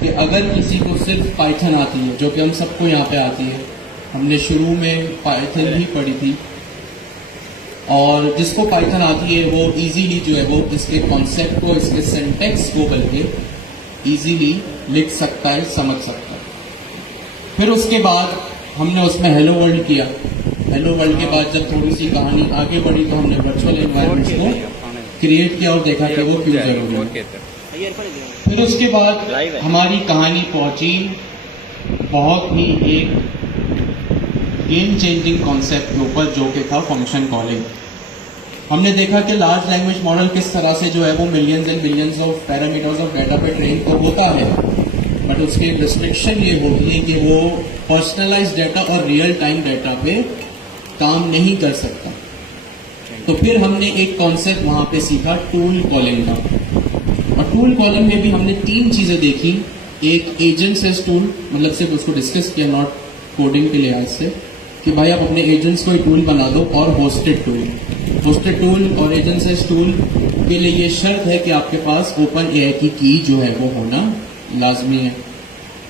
कि अगर किसी को सिर्फ पाइथन आती है, जो कि हम सबको यहाँ पे आती है, हमने शुरू में पाइथन ही पढ़ी थी, और जिसको पाइथन आती है वो इजीली जो है वो इसके कॉन्सेप्ट को, इसके सिंटैक्स को बल्कि इजीली लिख सकता है, समझ सकता है। फिर उसके बाद हमने उसमें हेलो वर्ल्ड किया। हेलो वर्ल्ड के बाद जब थोड़ी सी कहानी आगे बढ़ी तो हमने वर्चुअल एनवायरनमेंट्स को क्रिएट किया और देखा कि वो क्यों जरूरी है। फिर उसके बाद हमारी कहानी पहुंची बहुत ही एक गेम चेंजिंग कॉन्सेप्ट के ऊपर, जो कि था फंक्शन कॉलिंग। हमने देखा कि लार्ज लैंग्वेज मॉडल किस तरह से जो है वो millions and millions of parameters of data पे ट्रेन तो होता है, बट उसकी रिस्ट्रिक्शन ये होती है कि वो पर्सनलाइज्ड डाटा और रियल टाइम डाटा पे काम नहीं कर सकता। तो फिर हमने एक कॉन्सेप्ट वहां पे सीखा टूल कॉलिंग का, और टूल कॉलिंग में भी हमने 3 चीजें देखी। एक एजेंट सेस टूल, मतलब सिर्फ उसको डिस्कस किया, नॉट कोडिंग के लिहाज से, कि भाई आप अपने एजेंट्स को ही टूल बना दो। और होस्टेड टूल और एजेंट सेस टूल के लिए ये शर्त है कि आपके पास ओपन एआई की की जो है वो होना लाजमी है।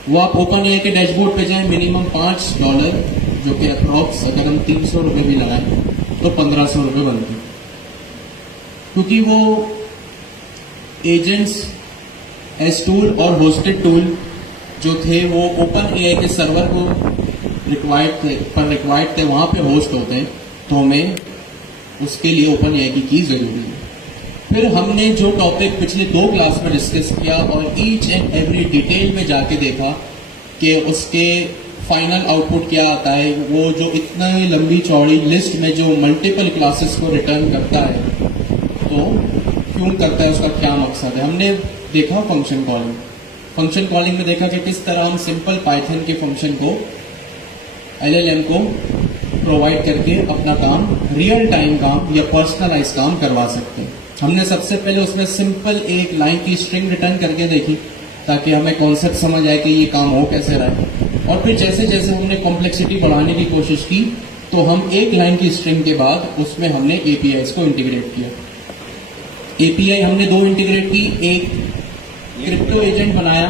वो आप ओपन एआई के डैशबोर्ड पे जाएं, मिनिमम $5, जो कि अप्रॉक्स अगर हम 300 रुपये भी लगाएं तो 1500 रुपये बनते हैं, क्योंकि वो एजेंट्स एस टूल और होस्टेड टूल जो थे वो ओपन एआई के सर्वर को रिक्वायर्ड थे, वहां पे होस्ट होते हैं, तो हमें उसके लिए ओपन एआई की जरूरी है। फिर हमने जो टॉपिक पिछले 2 क्लास में डिस्कस किया और ईच एंड एवरी डिटेल में जाके देखा कि उसके फाइनल आउटपुट क्या आता है। वो जो इतना लंबी चौड़ी लिस्ट में जो मल्टीपल क्लासेस को रिटर्न करता है, तो क्यों करता है, उसका क्या मकसद है। हमने देखा फंक्शन कॉलिंग में देखा कि किस तरह हम सिंपल पाइथन के फंक्शन को, एलएलएम को प्रोवाइड करके अपना काम, रियल टाइम काम या पर्सनलाइज काम करवा सकते हैं। हमने सबसे पहले उसमें सिंपल एक लाइन की स्ट्रिंग रिटर्न करके देखी, ताकि हमें कॉन्सेप्ट समझ आए कि ये काम हो कैसे रहा है। और फिर जैसे जैसे हमने कॉम्प्लेक्सिटी बढ़ाने की कोशिश की, तो हम एक लाइन की स्ट्रिंग के बाद उसमें हमने एपीआईज को इंटीग्रेट किया। एपीआई हमने 2 इंटीग्रेट की, एक क्रिप्टो एजेंट बनाया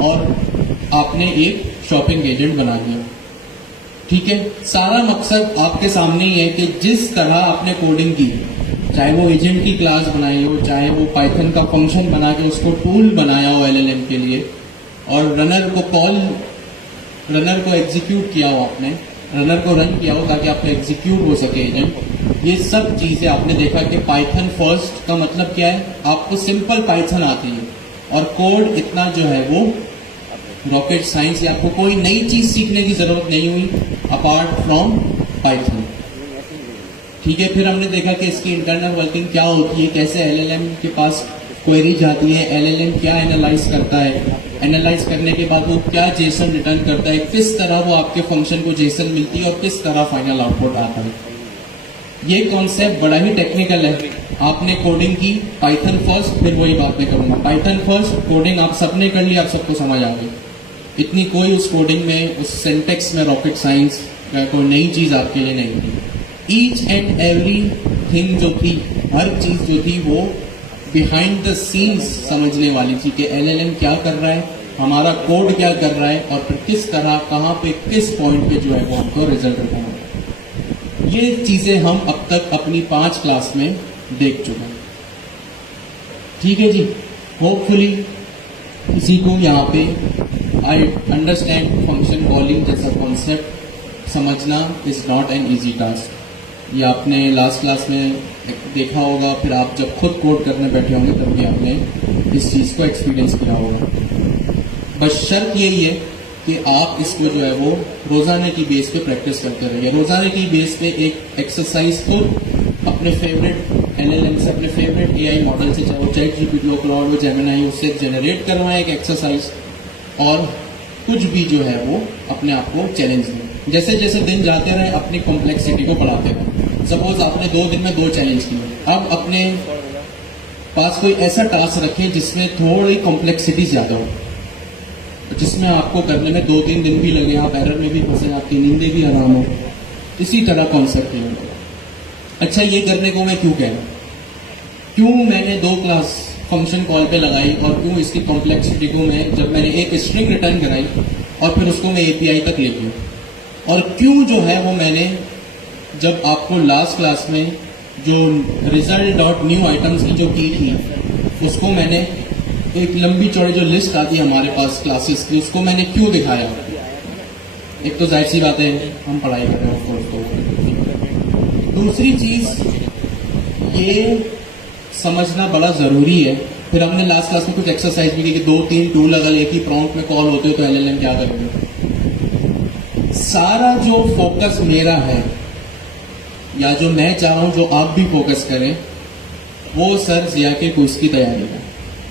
और आपने एक शॉपिंग एजेंट बना दिया। ठीक है, सारा मकसद आपके सामने ही है कि जिस तरह आपने कोडिंग की, चाहे वो एजेंट की क्लास बनाई हो, चाहे वो पाइथन का फंक्शन बना के उसको टूल बनाया हो एलएलएम के लिए, और रनर को एग्जीक्यूट किया हो, आपने रनर को रन किया हो ताकि आपका एग्जीक्यूट हो सके एजेंट। ये सब चीजें आपने देखा कि पाइथन फर्स्ट का मतलब क्या है, आपको सिंपल पाइथन आती है और कोड इतना जो है वो रॉकेट साइंस या आपको कोई नई चीज सीखने की जरूरत नहीं हुई अपार्ट फ्रॉम पाइथन। ठीक है, फिर हमने देखा कि इसकी इंटरनल वर्किंग क्या होती है, कैसे एलएलएम के पास क्वेरी जाती है, एलएलएम क्या एनालाइज करता है, एनालाइज करने के बाद वो क्या जेसन रिटर्न करता है, किस तरह वो आपके फंक्शन को जेसन मिलती है और किस तरह फाइनल आउटपुट आता है। ये कॉन्सेप्ट बड़ा ही टेक्निकल है। आपने कोडिंग की पाइथन फर्स्ट, फिर वही बात मैं करूंगा। पाइथन फर्स्ट कोडिंग आप सबने कर ली, आप सबको समझ आ गई। इतनी कोई उस कोडिंग में, उस सिंटेक्स में रॉकेट साइंस या कोई नई चीज आपके लिए नहीं थी। ईच एंड एवरी थिंग जो थी, हर चीज जो थी वो बिहाइंड द सीन्स समझने वाली थी कि एलएलएम क्या कर रहा है, हमारा कोड क्या कर रहा है और फिर किस तरह, कहाँ पे, किस पॉइंट पे जो है वो हमको रिजल्ट दिखाना। ये चीजें हम अब तक अपनी 5 क्लास में देख चुके हैं। ठीक है जी, होपफुली किसी को यहाँ पे आई अंडरस्टैंड फंक्शन कॉलिंग जैसा कॉन्सेप्ट समझना is not an easy task. ये आपने लास्ट क्लास में देखा होगा, फिर आप जब खुद कोड करने बैठे होंगे तब भी आपने इस चीज़ को एक्सपीरियंस किया होगा। बस शर्त यही है कि आप इसको जो है वो रोज़ाना की बेस पे प्रैक्टिस करते रहिए। रोज़ाना की बेस पे एक एक्सरसाइज खुद अपने फेवरेट एलएलएम से, अपने फेवरेट एआई मॉडल से, चाहे वो चैटजीपीटी हो, क्लाउड हो, जेमिनी हो, उससे जनरेट करवाएं एक एक्सरसाइज, और कुछ भी जो है वो अपने आप को चैलेंज दें। जैसे जैसे दिन जाते रहे अपनी कॉम्प्लेक्सिटी को बढ़ाते रहे। सपोज आपने 2 दिन में 2 चैलेंज किए, अब अपने पास कोई ऐसा टास्क रखें जिसमें थोड़ी कॉम्प्लेक्सिटी ज्यादा हो, जिसमें आपको करने में 2-3 दिन भी लगे, आप एरर में भी फंसे, आपकी नींदें भी आराम हो। इसी तरह कॉन्सेप्ट है। अच्छा, ये करने को मैं क्यों कह रहा हूं, क्यों मैंने 2 क्लास फंक्शन कॉल पे लगाई और क्यों इसकी कॉम्प्लेक्सिटी को मैं जब मैंने एक स्ट्रिंग रिटर्न कराई और फिर उसको मैं एपीआई तक ले गया और क्यों जो है वो मैंने जब आपको लास्ट क्लास में जो रिजल्ट डॉट न्यू आइटम्स की जो की थी उसको मैंने एक लंबी चौड़ी जो लिस्ट आती है हमारे पास क्लासेस की उसको मैंने क्यों दिखाया। एक तो जाहिर सी बात है हम पढ़ाई कर रहे हैं तो दूसरी चीज ये समझना बड़ा जरूरी है। फिर हमने लास्ट क्लास में कुछ एक्सरसाइज भी की कि 2-3 टूल अगर एक ही प्रॉम्प्ट में कॉल होते हो तो एलएलएम क्या करेंगे। सारा जो फोकस मेरा है या जो मैं चाह रहा हूं जो आप भी फोकस करें वो सर जिया के क्विज की तैयारी है।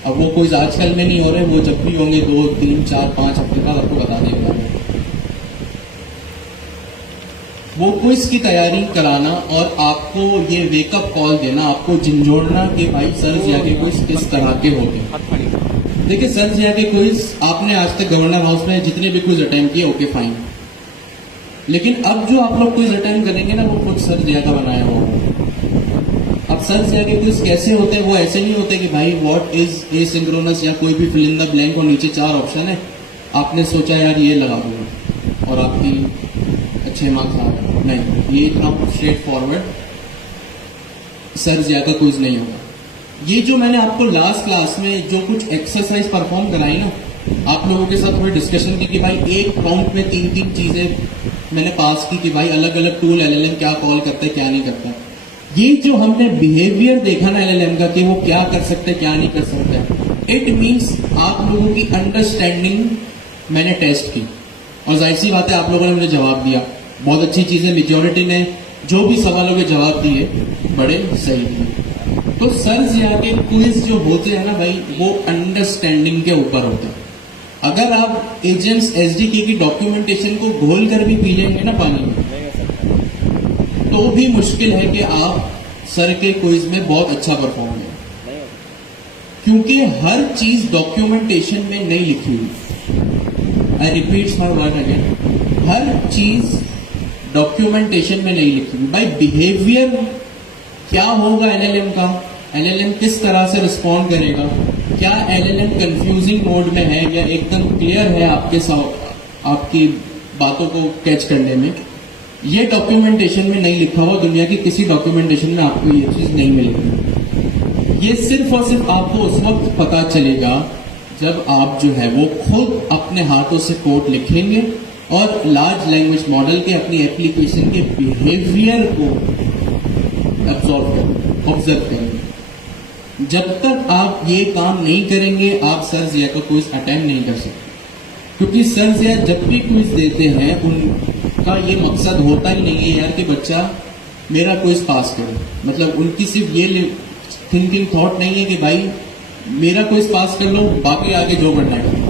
अब वो क्विज आजकल में नहीं हो रहे, वो जब भी होंगे 2, 3, 4, 5 हफ्ते बाद आपको बता देगा। वो क्विज की तैयारी कराना और आपको ये वेकअप कॉल देना, आपको झंझोड़ना कि भाई सर जिया के क्विज किस तरह के होते हैं। देखिए सर जिया के क्विज आपने आज तक गवर्नर हाउस में जितने भी क्विज अटेम्प्ट किए ओके फाइन, लेकिन अब जो आप लोग क्विज अटेम्प्ट करेंगे ना वो खुद सर जिया का बनाया होगा। अब सर जिया के क्विज कैसे होते हैं, वो ऐसे नहीं होते कि भाई व्हाट इज एसिंक्रोनस या कोई भी फिल इन द ब्लैंक और नीचे 4 ऑप्शन है, आपने सोचा यार ये लगा दूंगा और आपकी अच्छे मार्क्स आ गए। नहीं, ये इतना स्ट्रेट फॉरवर्ड सर जिया का क्विज नहीं होगा। ये जो मैंने आपको लास्ट क्लास में जो कुछ एक्सरसाइज परफॉर्म कराई ना, आप लोगों के साथ थोड़ी डिस्कशन की कि भाई एक प्रॉम्प्ट में 3-3 चीजें मैंने पास की कि भाई अलग अलग टूल एलएलएम क्या कॉल करता है क्या नहीं करता। ये जो हमने बिहेवियर देखा ना एलएलएम का कि वो क्या कर सकते क्या नहीं कर सकते, इट मीन्स आप लोगों की अंडरस्टैंडिंग मैंने टेस्ट की और जाहिर सी बात है आप लोगों ने मुझे जवाब दिया, बहुत अच्छी चीजें। मेजोरिटी ने जो भी सवालों के जवाब दिए बड़े सही दिए। तो सर जिया के क्विज जो होते हैं ना भाई वो अंडरस्टैंडिंग के ऊपर होते हैं। अगर आप एजेंट्स एसडीके की डॉक्यूमेंटेशन को घोल कर भी पी लेंगे ना पानी में तो भी मुश्किल है कि आप सर के क्विज में बहुत अच्छा परफॉर्म करें, क्योंकि हर चीज डॉक्यूमेंटेशन में नहीं लिखी हुई। आई रिपीट्स माय वर्ड अगेन, हर चीज डॉक्यूमेंटेशन में नहीं लिखी हुई। भाई बिहेवियर क्या होगा एलएलएम का, एलएलएम किस तरह से रिस्पॉन्ड करेगा, क्या एलएलएम कंफ्यूजिंग मोड में है या एकदम क्लियर है आपके साथ आपकी बातों को कैच करने में, ये डॉक्यूमेंटेशन में नहीं लिखा हुआ। दुनिया की किसी डॉक्यूमेंटेशन में आपको ये चीज नहीं मिलेगी। ये सिर्फ और सिर्फ आपको उस वक्त पता चलेगा जब आप जो है वो खुद अपने हाथों से कोड लिखेंगे और लार्ज लैंग्वेज मॉडल के अपनी एप्लीकेशन के बिहेवियर को ऑब्जर्व करेंगे। जब तक आप ये काम नहीं करेंगे आप सर जिया का क्विज अटेम्प्ट नहीं कर सकते, क्योंकि सर जिया जब भी क्विज देते हैं उनका ये मकसद होता ही नहीं है यार कि बच्चा मेरा क्विज पास करे। मतलब उनकी सिर्फ ये थिंकिंग थॉट नहीं है कि भाई मेरा क्विज पास कर लो बाकी आगे जो करना है।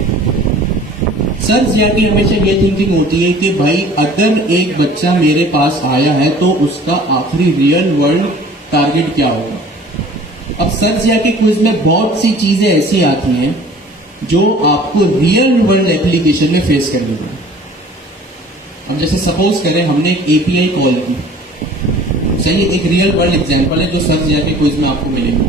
सर जिया की हमेशा ये थिंकिंग होती है कि भाई अगर एक बच्चा मेरे पास आया है तो उसका आखिरी रियल वर्ल्ड टारगेट क्या होगा। अब सर जिया के क्विज में बहुत सी चीजें ऐसी आती हैं जो आपको रियल वर्ल्ड एप्लीकेशन में फेस करनी है। अब जैसे सपोज करें हमने एक एपीआई कॉल की, सही, एक रियल वर्ल्ड एग्जांपल है जो सर जिया के क्विज में आपको मिलेगा।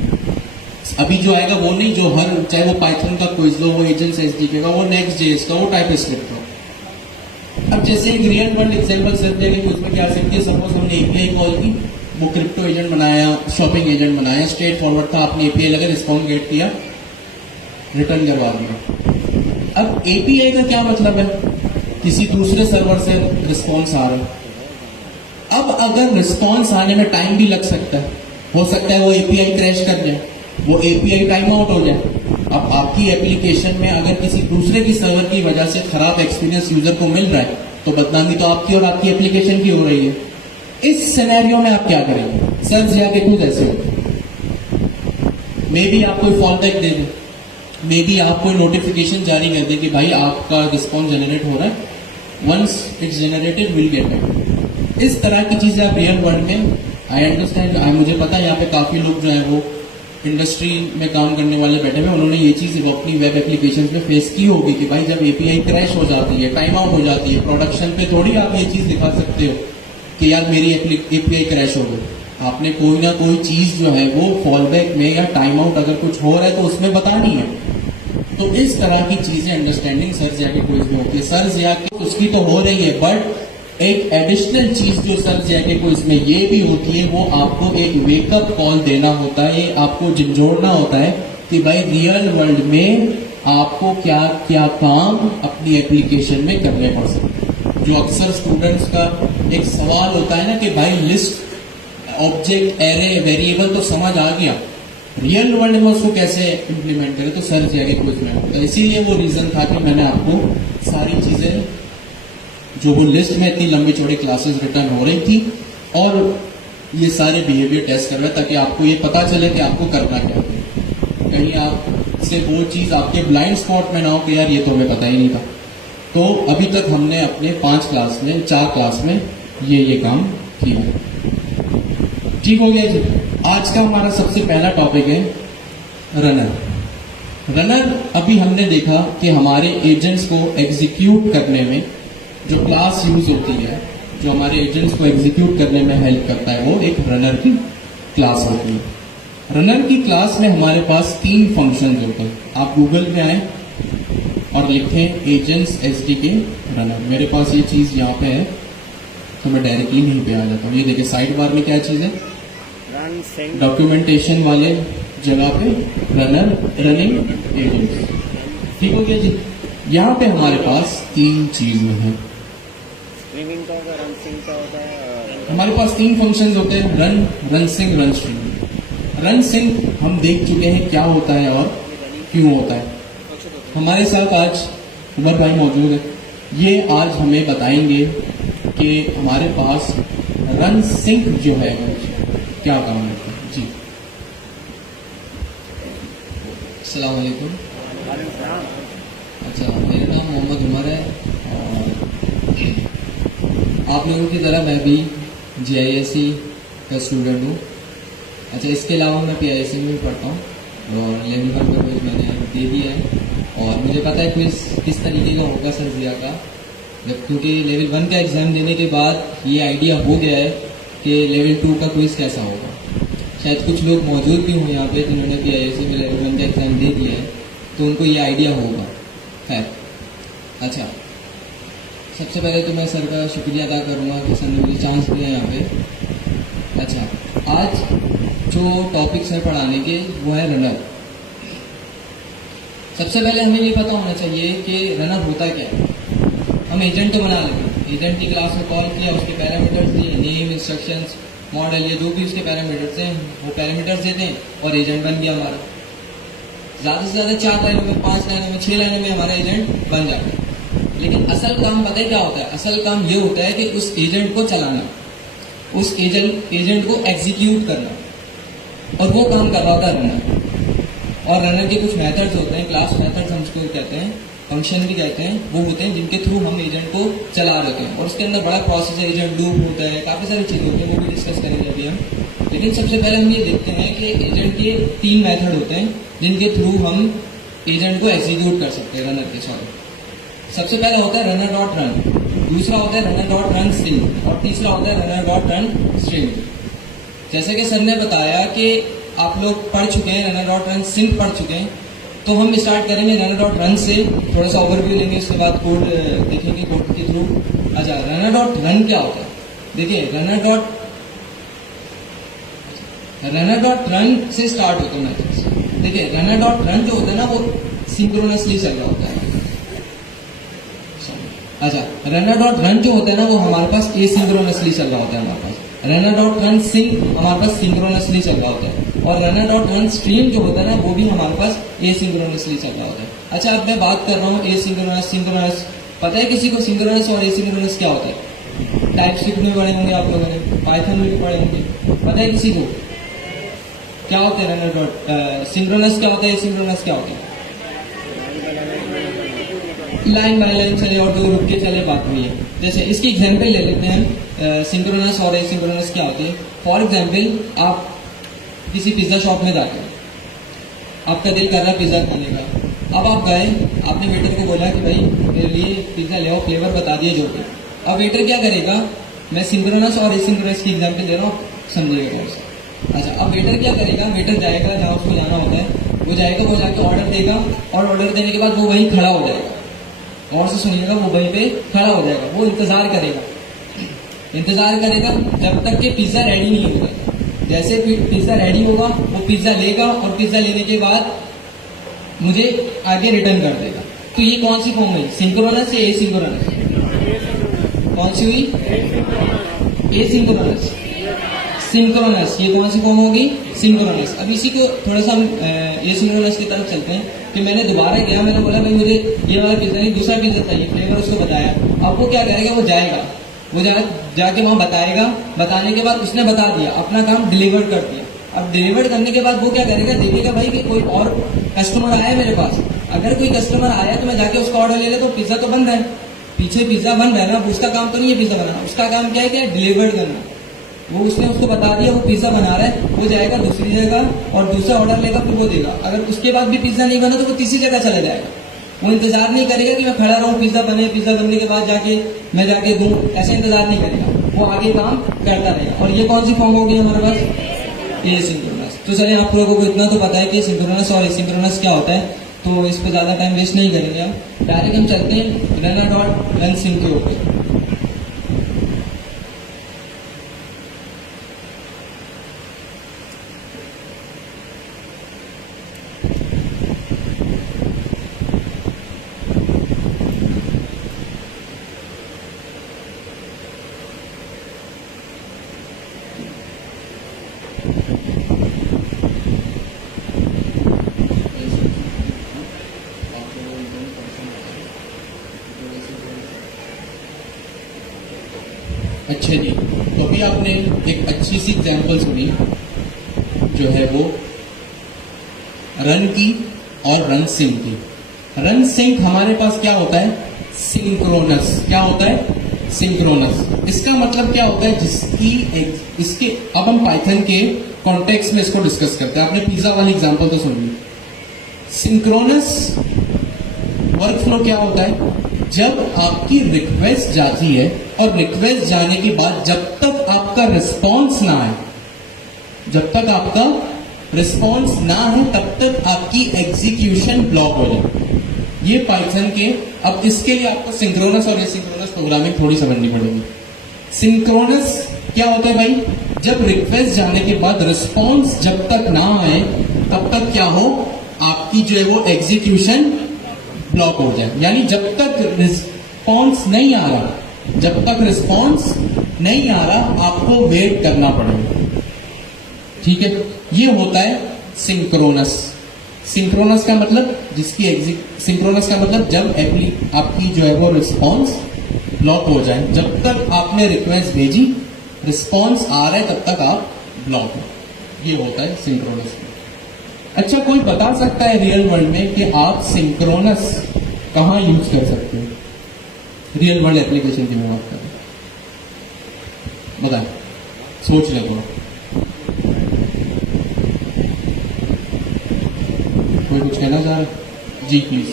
अभी जो आएगा वो नहीं जो हर चाहे वो पाइथन का क्विज लो, वो एजेंट्स एसडीके का, वो नेक्स्ट जेएस का, वो टाइपस्क्रिप्ट का। अब जैसे एक रियल वर्ल्ड एग्जांपल सर जिया के क्विज में क्या आ सकती है, सपोज हमने एपीआई कॉल की, वो क्रिप्टो एजेंट बनाया, शॉपिंग एजेंट बनाया, स्ट्रेट फॉरवर्ड था, आपने एपीआई लगा, रिस्पॉन्स गेट किया, रिटर्न करवा दिया। अब एपीआई का क्या मतलब है, किसी दूसरे सर्वर से रिस्पॉन्स आ रहा है। अब अगर रिस्पॉन्स आने में टाइम भी लग सकता है, हो सकता है वो एपीआई क्रैश कर जाए, वो एपीआई टाइम आउट हो जाए। अब आपकी एप्लीकेशन में अगर किसी दूसरे की सर्वर की वजह से खराब एक्सपीरियंस यूजर को मिल रहा है तो बदनामी तो आपकी और आपकी एप्लीकेशन की हो रही है। इस सिनेरियो में आप क्या करेंगे, सर जिया के खुद ऐसे होते, मे बी आप कोई फॉल बैक दे दें, मे बी आप कोई नोटिफिकेशन जारी कर दे कि भाई आपका रिस्पॉन्स जनरेट हो रहा है, once it's generated will get back. इस तरह की चीजें आप रियल वर्ल्ड में, आई अंडरस्टैंड, मुझे पता है यहाँ पे काफी लोग जो है वो इंडस्ट्री में काम करने वाले बैठे हुए, उन्होंने ये चीज अपनी वेब एप्लीकेशन में फेस की होगी कि भाई जब एपीआई क्रैश हो जाती है, टाइम आउट हो जाती है, प्रोडक्शन पे थोड़ी आप ये चीज दिखा सकते हो कि यार मेरी एपीआई क्रैश हो गई। आपने कोई ना कोई चीज जो है वो फॉल बैक में या टाइम आउट अगर कुछ हो रहा है तो उसमें बतानी है। तो इस तरह की चीजें अंडरस्टैंडिंग सर जैके क्विज में होती है। सर जैके उसकी तो हो रही है, बट एक एडिशनल चीज जो सर जैके क्विज में ये भी होती है, वो आपको एक वेकअप कॉल देना होता है, आपको झंझोड़ना होता है कि भाई रियल वर्ल्ड में आपको क्या क्या काम अपनी एप्लीकेशन में करने पड़ सकते हैं। जो अक्सर स्टूडेंट्स का एक सवाल होता है ना कि भाई लिस्ट, ऑब्जेक्ट, एरे, वेरिएबल तो समझ आ गया, रियल वर्ल्ड में उसको कैसे इंप्लीमेंट करें, तो सर जैके क्विज में होता है। इसीलिए वो रीजन था कि मैंने आपको सारी चीजें जो वो लिस्ट में इतनी लंबी चौड़ी क्लासेस रिटर्न हो रही थी और ये सारे बिहेवियर टेस्ट करवाए ताकि आपको ये पता चले कि आपको करना क्या है। कहीं आप से वो चीज आपके ब्लाइंड स्पॉट में ना हो कि यार ये तो हमें पता ही नहीं था। तो अभी तक हमने अपने 4 क्लास में ये काम किया। ठीक हो गया जी। आज का हमारा सबसे पहला टॉपिक है रनर। रनर अभी हमने देखा कि हमारे एजेंट्स को एग्जीक्यूट करने में जो क्लास यूज होती है, जो हमारे एजेंट्स को एग्जीक्यूट करने में हेल्प करता है, वो एक रनर की क्लास होती है। रनर की क्लास में हमारे पास 3 फंक्शंस होते हैं। आप गूगल पे आए और लिखें एजेंट्स एसडीके रनर। मेरे पास ये चीज यहाँ पे है तो मैं डायरेक्टली यहीं पे आ जाता हूँ। ये देखिए साइड बार में क्या चीज है, डॉक्यूमेंटेशन वाले जगह पे रनर, रनिंग एजेंट्स। ठीक हो गया जी। यहाँ पे हमारे पास 3 चीजें हैं। स्ट्रीमिंग का होगा, रन सिंग का होता है। हमारे पास 3 फंक्शंस होते हैं, रन, रन सिंग, रन स्ट्रीम। रन सिंग हम देख चुके हैं क्या होता है और क्यों होता है। हमारे साथ आज उमर भाई मौजूद है। ये आज हमें बताएंगे कि हमारे पास रन सिंक जो है क्या काम करता है। जी अस्सलाम वालेकुम। अच्छा, मेरा नाम मोहम्मद उमर है और आप लोगों की तरह मैं भी GISE का स्टूडेंट हूँ। अच्छा, इसके अलावा मैं PISC में भी पढ़ता हूँ और लेवल 1 का क्विज मैंने दे दिया है और मुझे पता है क्विज किस तरीके का होगा सर जिया का। जब क्योंकि लेवल 1 का एग्ज़ाम देने के बाद ये आइडिया हो गया है कि लेवल 2 का क्विज कैसा होगा। शायद कुछ लोग मौजूद भी हों यहाँ पे जिन्होंने PISC में लेवल 1 का एग्ज़ाम दे दिया है, तो उनको ये आइडिया होगा। खैर, अच्छा, सबसे पहले तो मैं सर का शुक्रिया अदा करूँगा कि सर ने मुझे चांस दिया यहाँ पे। अच्छा, आज जो टॉपिक्स हैं पढ़ाने के वो है रनर। सबसे पहले हमें ये पता होना चाहिए कि रनर होता क्या है। हम एजेंट तो बना लेंगे, एजेंट की क्लास में कॉल किया, उसके पैरामीटर्स दिए, नेम, इंस्ट्रक्शंस, मॉडल, ये जो भी उसके पैरामीटर्स हैं वो पैरामीटर्स देते हैं और एजेंट बन गया हमारा। ज़्यादा से ज़्यादा 4 लाइनों में, 5 लाइनों में, 6 लाइनों में हमारा एजेंट बन जाता है। लेकिन असल काम पता है क्या होता है? असल काम ये होता है कि उस एजेंट को चलाना, उस एजेंट को एग्जीक्यूट करना, और वो काम कर रहा होता है रनर। और रनर के कुछ मेथड्स होते हैं, क्लास मेथड्स हम उसको कहते हैं, फंक्शन भी कहते हैं, वो होते हैं जिनके थ्रू हम एजेंट को चला रहे हैं। और उसके अंदर बड़ा प्रोसेस है, एजेंट लूप होता है, काफ़ी सारी चीज़ें होती हैं, वो भी डिस्कस करेंगे अभी हम। लेकिन सबसे पहले हम ये देखते हैं कि एजेंट के 3 मेथड होते हैं जिनके थ्रू हम एजेंट को एग्जीक्यूट कर सकते हैं, रनर के। सबसे पहला होता है रनर डॉट रन, दूसरा होता है रनर डॉट रन स्ट्रिंग और तीसरा होता है रनर डॉट रन स्ट्रिंग। जैसे कि सर ने बताया कि आप लोग पढ़ चुके हैं, रनर डॉट रन सिंक पढ़ चुके हैं, तो हम स्टार्ट करेंगे रनर डॉट रन से, थोड़ा सा ओवरव्यू लेंगे, उसके बाद कोड देखेंगे कोड के थ्रू। अच्छा, रनर डॉट रन क्या होता है? देखिए, रनर डॉट रन से स्टार्ट होता है मैथड्स। देखिए, रनर डॉट रन जो होता है ना वो सिंक्रोनसली चल रहा होता है। अच्छा, रनर डॉट रन जो होता है ना वो हमारे पास एसिंक्रोनसली चल रहा होता है हमारे पास। रनर डॉट रन सिंक हमारे पास सिंक्रोनसली चल रहा होता है और रनर डॉट रन स्ट्रीम जो होता है ना वो भी हमारे पास एसिंक्रोनसली चल रहा होता है। अच्छा, अब मैं बात कर रहा हूँ एसिंक्रोनस, सिंक्रोनस। पता है किसी को सिंक्रोनस और एसिंक्रोनस क्या होता है? टाइपस्क्रिप्ट में पढ़े होंगे आप लोगों ने, पाइथन में भी पढ़े होंगे। पता है किसी को क्या होता है रनर डॉट सिंक्रोनस क्या होता है, एसिंक्रोनस क्या होता है? लाइन बाय लाइन चले और 2 रुक के चले, बात हुई है। जैसे इसकी एग्जाम्पल ले लेते हैं, सिंक्रोनस और एसिंक्रोनस क्या होते हैं। फॉर एग्जाम्पल, आप किसी पिज्ज़ा शॉप में जाते हैं, आपका दिल कर रहा है पिज़्ज़ा खाने का। अब आप गए, आपने वेटर को बोला कि भाई मेरे लिए पिज़्ज़ा ले आओ, फ्लेवर बता दिए जो भी। अब वेटर क्या करेगा? मैं सिंक्रोनस और एसिंक्रोनस की एग्जाम्पल दे रहा हूँ। समझेगा कौन सा। अच्छा, अब वेटर क्या करेगा, वेटर जाएगा जहाँ उसको जाना होता है, वो जाएगा, वो जाके ऑर्डर देगा, और ऑर्डर देने के बाद वो वहीं खड़ा हो जाएगा। और से सुनिएगा, वो वहीं पे खड़ा हो जाएगा, वो इंतजार करेगा जब तक कि पिज्ज़ा रेडी नहीं होगा। जैसे पिज्ज़ा रेडी होगा, वो पिज्ज़ा लेगा, और पिज्ज़ा लेने के बाद मुझे आगे रिटर्न कर देगा। तो ये कौन सी फॉर्म है, सिंक्रोनस या एसिंक्रोनस? कौन सी हुई? एसिंक्रोनस। सिंक्रोनस, ये कौन सी फॉर्म होगी? सिंक्रोनस। अब इसी को थोड़ा सा हम एसिंक्रोनस की तरफ चलते हैं कि मैंने दोबारा गया, मैंने बोला भाई मुझे ये वाला पिज्जा नहीं, दूसरा पिज्जा चाहिए, फ्लेवर उसको बताया। अब वो क्या करेगा, वो जाएगा, वो जाके वहां बताएगा, बताने के बाद उसने बता दिया, अपना काम डिलीवर कर दिया। अब डिलीवर करने के बाद वो क्या करेगा, देखेगा भाई कि कोई और कस्टमर आया है मेरे पास। अगर कोई कस्टमर आया तो मैं जाके उसका ऑर्डर ले लेता हूँ, पिज्जा तो बन रहा है, पीछे पिज्जा बन रहा है ना, उसका काम तो नहीं है पिज्जा बनाना, उसका काम क्या है, क्या डिलीवर करना। वो उसने उसको बता दिया, वो पिज्जा बना रहा है, वो जाएगा दूसरी जगह और दूसरा ऑर्डर लेगा, फिर वो देगा। अगर उसके बाद भी पिज्जा नहीं बना तो वो तीसरी जगह चला जाएगा। वो इंतजार नहीं करेगा कि मैं खड़ा रहूं, पिज्जा बने, पिज्जा बनने के बाद मैं जाके दूं, ऐसा इंतजार नहीं करेगा, वो आगे काम करता रहेगा। और ये कौन सी फॉर्म होगी हमारे पास? एसिंक्रोनस। तो चलिए, आप लोगों को इतना तो पता है कि सिंक्रोनस और एसिंक्रोनस क्या होता है, तो इस पर ज्यादा टाइम वेस्ट नहीं करेंगे हम, डायरेक्ट हम चलते हैं रनर डॉट रन सिंक के ऊपर। अच्छा जी, तो अभी आपने एक अच्छी सी एग्जांपल सुनी जो है वो रन की और रन सिंक की। रन सिंक हमारे पास क्या होता है? सिंक्रोनस। क्या होता है? सिंक्रोनस। इसका मतलब क्या होता है? इसके अब हम पाइथन के कॉन्टेक्स्ट में इसको डिस्कस करते हैं। आपने पिज्जा वाली एग्जांपल तो सुन ली। सिंक्रोनस वर्क फ्लो क्या होता है? जब आपकी रिक्वेस्ट जाती है और रिक्वेस्ट जाने के बाद जब तक आपका रिस्पॉन्स ना आए, तब तक आपकी एग्जीक्यूशन ब्लॉक हो जाए। ये पाइथन के, अब इसके लिए आपको सिंक्रोनस और एसिंक्रोनस प्रोग्रामिंग थोड़ी समझनी पड़ेगी। सिंक्रोनस क्या होता है भाई? जब रिक्वेस्ट जाने के बाद रिस्पॉन्स जब तक ना आए तब तक क्या हो, आपकी जो है वो एग्जीक्यूशन ब्लॉक हो जाए। यानी जब तक रिस्पॉन्स नहीं आ रहा आपको वेट करना पड़ेगा। ठीक है, ये होता है सिंक्रोनस। सिंक्रोनस का मतलब जब आपकी जो है वो रिस्पॉन्स ब्लॉक हो जाए। जब तक आपने रिक्वेस्ट भेजी, रिस्पॉन्स आ रहा है, तब तक आप ब्लॉक हो। ये होता है सिंक्रोनस। अच्छा, कोई बता सकता है रियल वर्ल्ड में कि आप सिंक्रोनस कहां यूज कर सकते हो? रियल वर्ल्ड एप्लीकेशन की मैं बात कर रहा हूं, बताएं, सोच ले थोड़ा। कोई कुछ कहना चाह रहा है? जी प्लीज।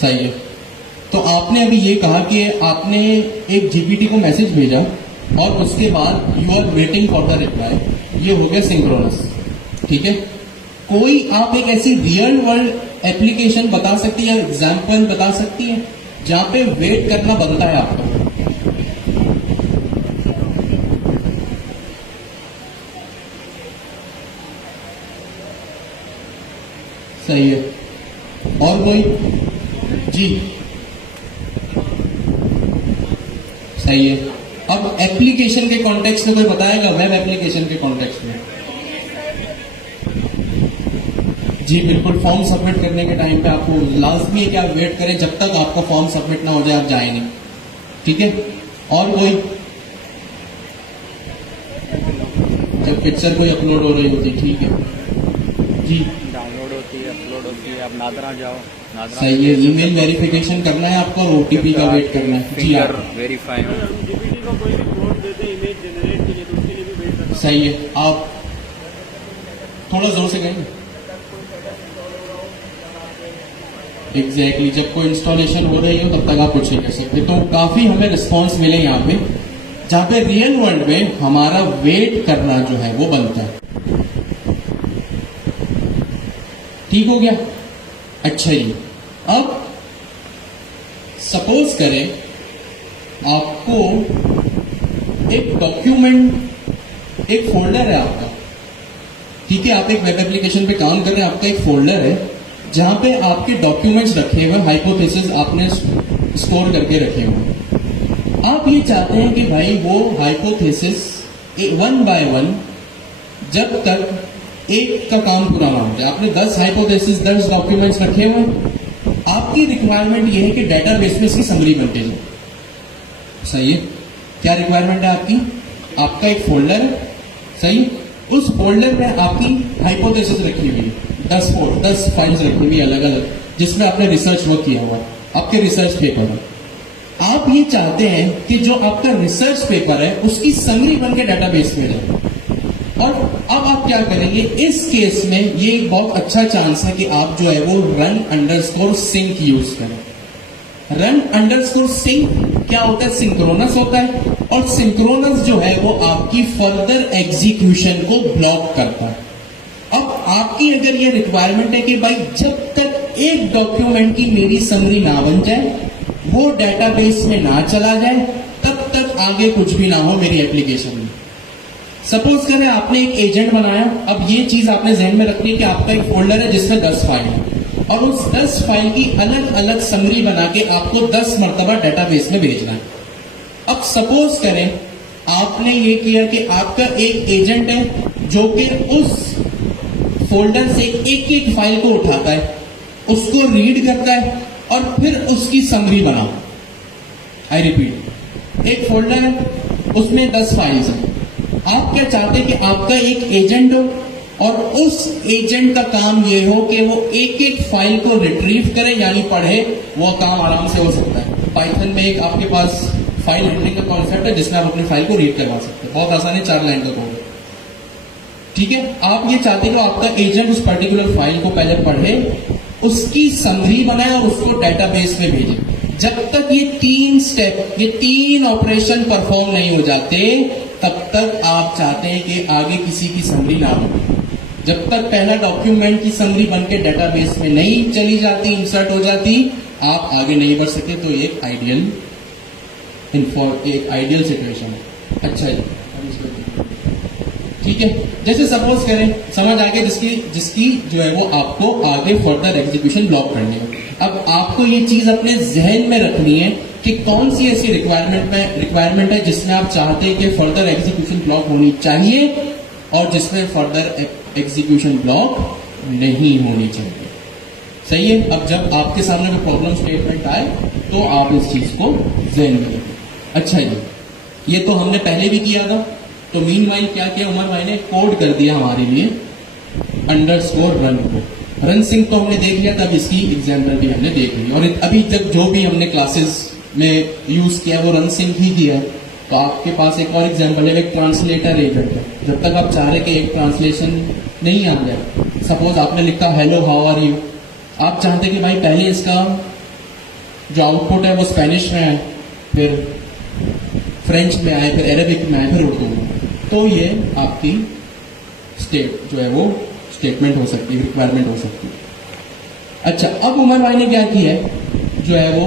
सही है। तो आपने अभी ये कहा कि आपने एक जीपीटी को मैसेज भेजा और उसके बाद you are waiting for the reply. ये हो गया सिंक्रोनस। ठीक है, कोई आप एक ऐसी रियल वर्ल्ड एप्लीकेशन बता सकती है या एग्जाम्पल बता सकती है जहां पे वेट करना बनता है आपको? सही है। और कोई? जी सही है। अब एप्लीकेशन के कॉन्टेक्स्ट में कोई बताएगा? वेब एप्लीकेशन के कॉन्टेक्स्ट में? जी बिल्कुल। फॉर्म सबमिट करने के टाइम पे आपको लाजमी है कि आप वेट करें जब तक आपका फॉर्म सबमिट ना हो जाए, आप जाए नहीं। ठीक है, और कोई? जब पिक्चर कोई अपलोड हो रही होती। ठीक है जी, डाउनलोड होती है, अपलोड होती है। आप नादरा जाओ, नादरा सही है। ईमेल वेरिफिकेशन करना है आपको, ओटीपी का वेट करना है। जी फिंगर वेरीफाई हो। जीपीटी को कोई भी कोड देते इमेज जनरेट के लिए, तो उसके लिए भी वेट करना। सही है। आप थोड़ा जोर से कहेंगे? एग्जैक्टली जब कोई इंस्टॉलेशन हो रही हो तब तक आप कुछ नहीं कर सकते। तो काफी हमें रिस्पॉन्स मिले यहाँ पे, जहाँ पे रियल वर्ल्ड में हमारा वेट करना जो है वो बनता है। ठीक हो गया? अच्छा जी, अब सपोज करें आपको एक डॉक्यूमेंट, एक फोल्डर है आपका, ठीक है, आप एक वेब एप्लीकेशन पे काम कर रहे हैं, आपका एक फोल्डर है जहां पे आपके डॉक्यूमेंट्स रखे हुए, हाइपोथेसिस आपने स्टोर करके रखे हुए। आप ये चाहते हैं कि भाई वो हाइपोथेसिस 1 बाय 1 जब तक एक का काम पूरा ना हो जाए। आपने 10 हाइपोथेसिस 10 डॉक्यूमेंट्स रखे हुए, आपकी रिक्वायरमेंट ये है कि डेटाबेस में इसकी समरी बनते जाए। सही है? क्या रिक्वायरमेंट है आपकी? आपका एक फोल्डर है, सही, उस फोल्डर में आपकी हाइपोथेसिस रखी हुई है, 10 फाइल्स रखी हुई अलग अलग, जिसमें आपने रिसर्च वर्क किया हुआ, आपके रिसर्च पेपर है। आप ये चाहते हैं कि जो आपका रिसर्च पेपर है उसकी समरी बन के डेटाबेस में जाए। और अब आप क्या करेंगे इस केस में? ये एक बहुत अच्छा चांस है कि आप जो है वो run_sync यूज करें। run_sync क्या होता है? सिंक्रोनस होता है, और सिंक्रोनस जो है वो आपकी फर्दर एग्जीक्यूशन को ब्लॉक करता है। अब आपकी अगर ये रिक्वायरमेंट है कि भाई जब तक एक डॉक्यूमेंट की मेरी समरी ना बन जाए, वो डेटाबेस में ना चला जाए, तब तक आगे कुछ भी ना हो मेरी एप्लीकेशन में। सपोज करें आपने एक एजेंट बनाया, अब ये चीज आपने ध्यान में रखनी है कि आपका एक फोल्डर है जिसमें 10 फाइल है, और उस 10 फाइल की अलग अलग समरी बना के आपको 10 मरतबा डेटाबेस में भेजना है। अब सपोज करें आपने ये किया कि आपका एक एजेंट है जो कि उस फोल्डर से एक एक फाइल को उठाता है, उसको रीड करता है और फिर उसकी समरी बनाओ। आई रिपीट, एक फोल्डर है उसमें 10 फाइल्स हैं। आप क्या चाहते हैं कि आपका एक एजेंट हो और उस एजेंट का काम ये हो कि वो एक एक फाइल को रिट्रीव करे, यानी पढ़े, वो काम आराम से हो सकता है। पाइथन में एक आपके पास फाइल हैंडलिंग का कॉन्सेप्ट है जिसमें आप अपनी फाइल को रीड करवा सकते हैं, बहुत आसान है, 4 लाइन का कोड है। ठीक है, आप ये चाहते हैं कि आपका एजेंट उस पर्टिकुलर फाइल को पहले पढ़े, उसकी समरी बनाए और उसको डेटाबेस में भेजे। जब तक ये 3 स्टेप, ये 3 ऑपरेशन परफॉर्म नहीं हो जाते, तब तक आप चाहते हैं कि आगे किसी की समरी ना बने। जब तक पहला डॉक्यूमेंट की समरी बनके डेटाबेस में नहीं चली जाती, इंसर्ट हो जाती, आप आगे नहीं बढ़ सकते। तो एक आइडियल सिचुएशन है। अच्छा जी, ठीक है, जैसे सपोज करें, समझ आ गया, जिसकी जो है वो आपको आगे फर्दर एग्जीक्यूशन ब्लॉक करनी है। अब आपको ये चीज अपने जहन में रखनी है कि कौन सी ऐसी रिक्वायरमेंट है जिसमें आप चाहते हैं कि फर्दर एग्जीक्यूशन ब्लॉक होनी चाहिए और जिसमें फर्दर एग्जीक्यूशन ब्लॉक नहीं होनी चाहिए। सही है? अब जब आपके सामने कोई प्रॉब्लम स्टेटमेंट आए तो आप इस चीज को जहन में रखें। अच्छा जी, ये तो हमने पहले भी किया था। तो मीनवाइल क्या किया, उमर भाई ने कोड कर दिया हमारे लिए _run को। रन सिंक तो हमने देख लिया, तब इसकी एग्जाम्पल भी हमने देख ली। और अभी तक जो भी हमने क्लासेस में यूज किया वो रन सिंक ही किया है। तो आपके पास एक और एग्जाम्पल है, एक ट्रांसलेटर एजेंट है। जब तक आप चाह रहे कि एक ट्रांसलेशन नहीं आ जाए, सपोज आपने लिखा हेलो हाउ आर यू, आप चाहते कि भाई पहले इसका जो आउटपुट है वो स्पेनिश में आए, फिर फ्रेंच में आए, फिर अरेबिक में आए, फिर उर्दू में। तो ये आपकी जो है वो स्टेटमेंट हो सकती है, रिक्वायरमेंट हो सकती है। अच्छा, अब उमर भाई ने क्या किया है, जो है वो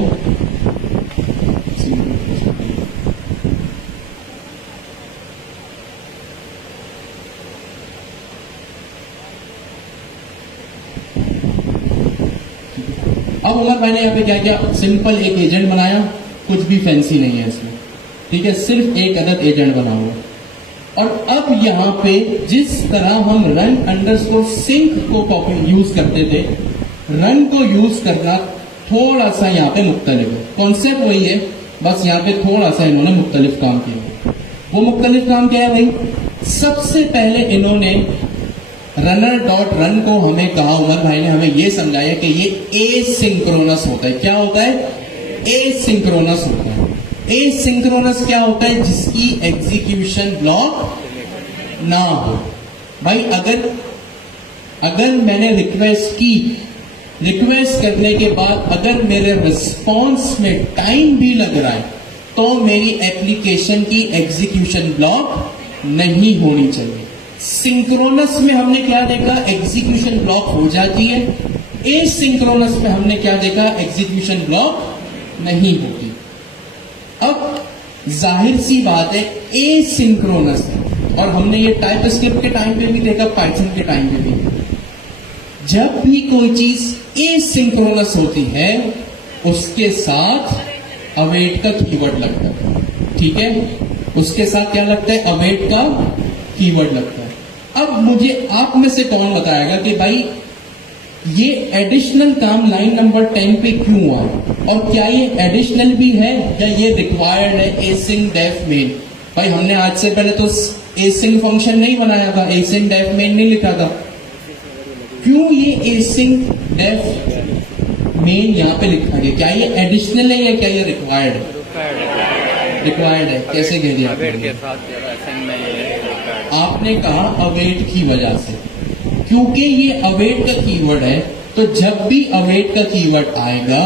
अब उमर भाई ने यहाँ पे क्या किया, सिंपल एक एजेंट बनाया, कुछ भी फैंसी नहीं है इसमें। ठीक है, सिर्फ एक अदद एजेंट बना हुआ। और अब यहाँ पे जिस तरह हम run_sync को यूज करते थे, रन को यूज करना थोड़ा सा यहाँ पे मुख्तलिफ है। कॉन्सेप्ट वही है, बस यहाँ पे थोड़ा सा इन्होंने मुख्तलिफ काम किया। वो मुख्तलिफ काम क्या है भाई? सबसे पहले इन्होंने runner.run को हमें कहा, उमर भाई ने हमें ये समझाया कि ये एसिंक्रोनस होता है। क्या होता है? एसिंक्रोनस होता है। एसिंक्रोनस क्या होता है? जिसकी एग्जीक्यूशन ब्लॉक ना हो। भाई अगर मैंने रिक्वेस्ट की रिक्वेस्ट करने के बाद अगर मेरे रिस्पॉन्स में टाइम भी लग रहा है तो मेरी एप्लीकेशन की एग्जीक्यूशन ब्लॉक नहीं होनी चाहिए। सिंक्रोनस में हमने क्या देखा, एग्जीक्यूशन ब्लॉक हो जाती है। एसिंक्रोनस में हमने क्या देखा, एग्जीक्यूशन ब्लॉक नहीं होती। अब जाहिर सी बात है एसिंक्रोनस है, और हमने ये टाइप स्क्रिप्ट के टाइम पे भी देखा, पाइथन के टाइम पे भी। जब भी कोई चीज एसिंक्रोनस होती है उसके साथ अवेट का कीवर्ड लगता है। ठीक है, उसके साथ क्या लगता है, अवेट का कीवर्ड लगता है। अब मुझे आप में से कौन बताएगा कि भाई ये एडिशनल काम लाइन नंबर 10 पे क्यों हुआ, और क्या ये एडिशनल भी है या ये रिक्वायर्ड है एसिंग डेफ मेन। भाई हमने आज से पहले तो एसिंग फंक्शन नहीं बनाया था, एसिंग डेफ मेन नहीं लिखा था। क्यों ये एसिंग डेफ मेन यहाँ पे लिखा गया, क्या ये एडिशनल है या क्या ये रिक्वायर्ड है? रिक्वायर्ड है। कैसे कह दिया आपने? कहा अवेट की वजह से, क्योंकि ये अवेट का कीवर्ड है, तो जब भी अवेट का कीवर्ड आएगा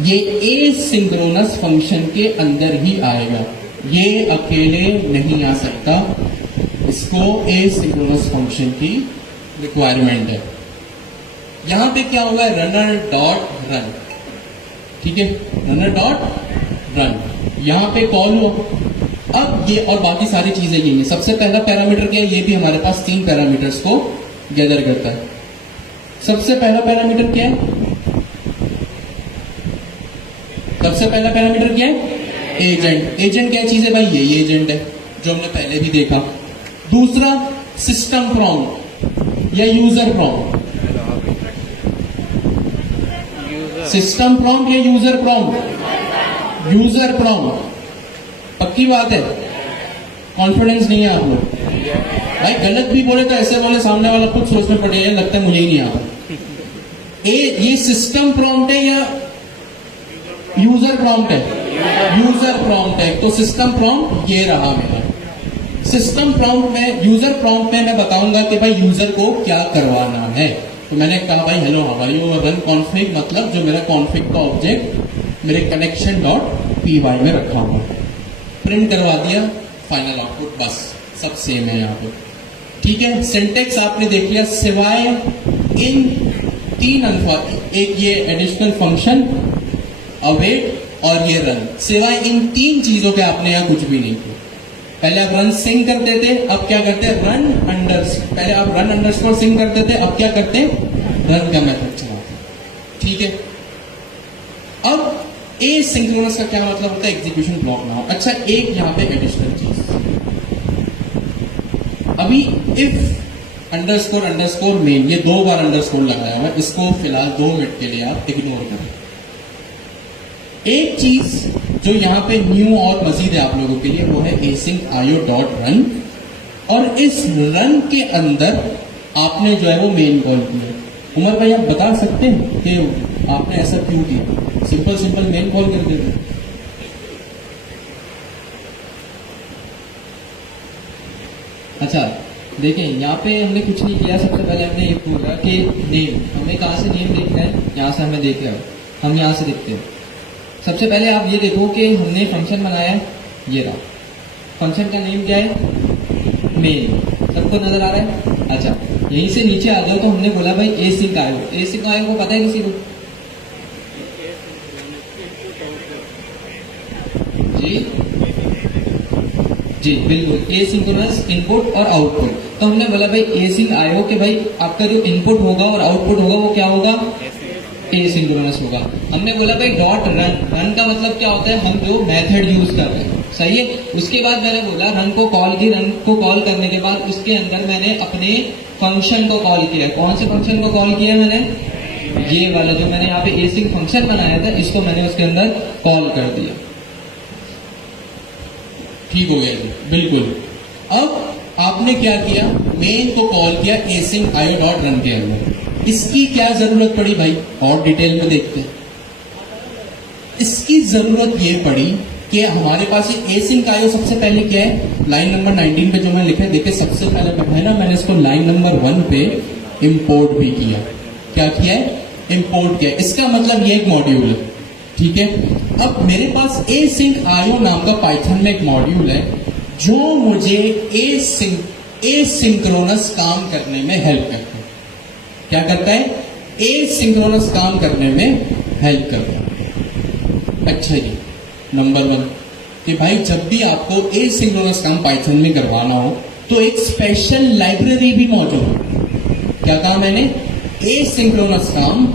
ये एसिंक्रोनस फंक्शन के अंदर ही आएगा, ये अकेले नहीं आ सकता। इसको एसिंक्रोनस फंक्शन की रिक्वायरमेंट है। यहां पे क्या हुआ है, रनर डॉट रन। ठीक है, रनर डॉट रन यहां पे कॉल हुआ। अब ये और बाकी सारी चीजें ये हैं। सबसे पहला पैरामीटर क्या है, ये भी हमारे पास 3 पैरामीटर्स को गैदर करता है। सबसे पहला पैरामीटर क्या है, सबसे पहला पैरामीटर क्या है, एजेंट। एजेंट क्या चीज है भाई, ये एजेंट है जो हमने पहले भी देखा। दूसरा सिस्टम प्रॉम्प्ट या यूजर प्रॉम्प्ट। सिस्टम प्रॉम्प्ट या यूजर प्रॉम्प्ट, यूजर प्रॉम्प्ट। पक्की बात है, कॉन्फिडेंस नहीं है आप लोग भाई, गलत भी बोले तो ऐसे बोले सामने वाला खुद सोचने पड़ेगा, लगता है मुझे ही नहीं आता। ये सिस्टम प्रॉम्प्ट है या यूजर प्रॉम्प्ट है? यूजर प्रॉम्प्ट है। तो सिस्टम प्रॉम्प्ट ये रहा मेरा। सिस्टम प्रॉम्प्ट में, यूजर प्रॉम्प्ट में मैं बताऊंगा कि भाई यूजर को क्या करवाना है। तो मैंने कहा भाई hello how are you, run config, मतलब जो मेरा कॉन्फिग का ऑब्जेक्ट मेरे कनेक्शन डॉट py में रखा हुआ, प्रिंट करवा दिया, फाइनल आउटपुट, बस सब सेम है यहाँ पे। ठीक है, सिंटेक्स आपने देख लिया, सिवाय इन 3 अल्फा, एक ये एडिशनल फंक्शन अवेट और ये रन, सिवाय इन 3 चीजों के आपने यहाँ कुछ भी नहीं किया। पहले आप रन सिंग करते थे, अब क्या करते हैं, रन अंडर, पहले आप रन अंडरस्कोर सिंग करते थे, अब क्या करते हैं, रन का मेथड चलाते। ठीक है, अब एसिंक्रोनस का क्या मतलब होता है, एग्जीक्यूशन ब्लॉक ना हो। अच्छा, एक यहाँ पे एडिशनल चीज, अभी इफ अंडरस्कोर अंडरस्कोर मेन, ये 2 बार अंडरस्कोर लगाया हुआ, इसको फिलहाल 2 मिनट के लिए आप इग्नोर करें। एक चीज जो यहाँ पे न्यू और मजीद है आप लोगों के लिए, वो है एसिंक आयो डॉट रन, और इस रन के अंदर आपने जो है वो मेन कॉल किया। उमर भाई आप बता सकते हैं कि आपने ऐसा क्यों किया? सिंपल मेन कॉल कर देते। अच्छा देखें, यहाँ पे हमने कुछ नहीं किया। सबसे पहले हमने ये पूछा कि नेम, हमें कहाँ से नेम देखना है, यहाँ से हमें देख रहे हो, हम यहाँ से देखते हैं। सबसे पहले आप ये देखो कि हमने फंक्शन बनाया है, ये रहा फंक्शन का नेम क्या है, मेन, सबको नजर आ रहा है। अच्छा, यहीं से नीचे आ जाओ तो हमने बोला भाई एसिंक आयो, एसिंक आयो को पता है किसी को? जी बिल्कुल, एसिंक्रोनस इनपुट और आउटपुट। तो हमने बोला भाई एसिंक आयो कि भाई आपका जो इनपुट होगा और आउटपुट होगा वो क्या होगा, एसिंक्रोनस होगा। हमने बोला भाई डॉट रन, रन का मतलब क्या होता है, हम जो मेथड यूज कर रहे हैं, सही है। उसके बाद मैंने बोला रन को कॉल की, रन को कॉल करने के बाद उसके अंदर मैंने अपने फंक्शन को कॉल किया। कौन से फंक्शन को कॉल किया मैंने, ये वाला जो मैंने यहाँ पे एसिंक फंक्शन बनाया था, इसको मैंने उसके अंदर कॉल कर दिया। ठीक हो गया जी, बिल्कुल। अब आपने क्या किया, मेन को कॉल किया एसिंक आयो डॉट रन के अंदर। इसकी क्या जरूरत पड़ी भाई, और डिटेल में देखते हैं। इसकी जरूरत ये पड़ी कि हमारे पास ये एसिंक आयो सबसे पहले क्या है, लाइन नंबर 19 पे जो मैंने लिखा है, देखिए सबसे पहले है ना, मैंने इसको लाइन नंबर 1 पे इंपोर्ट भी किया। क्या किया है, इंपोर्ट किया, इसका मतलब ये एक मॉड्यूल है, ठीक है। अब मेरे पास async IO नाम का पाइथन में एक मॉड्यूल है जो मुझे एसिंक्रोनस काम करने में हेल्प करता है। क्या करता है? एसिंक्रोनस काम करने में हेल्प करता है। अच्छा जी, नंबर 1 कि भाई जब भी आपको एसिंक्रोनस काम पाइथन में करवाना हो तो एक स्पेशल लाइब्रेरी भी मौजूद है। क्या कहा मैंने? एसिंक्रोनस काम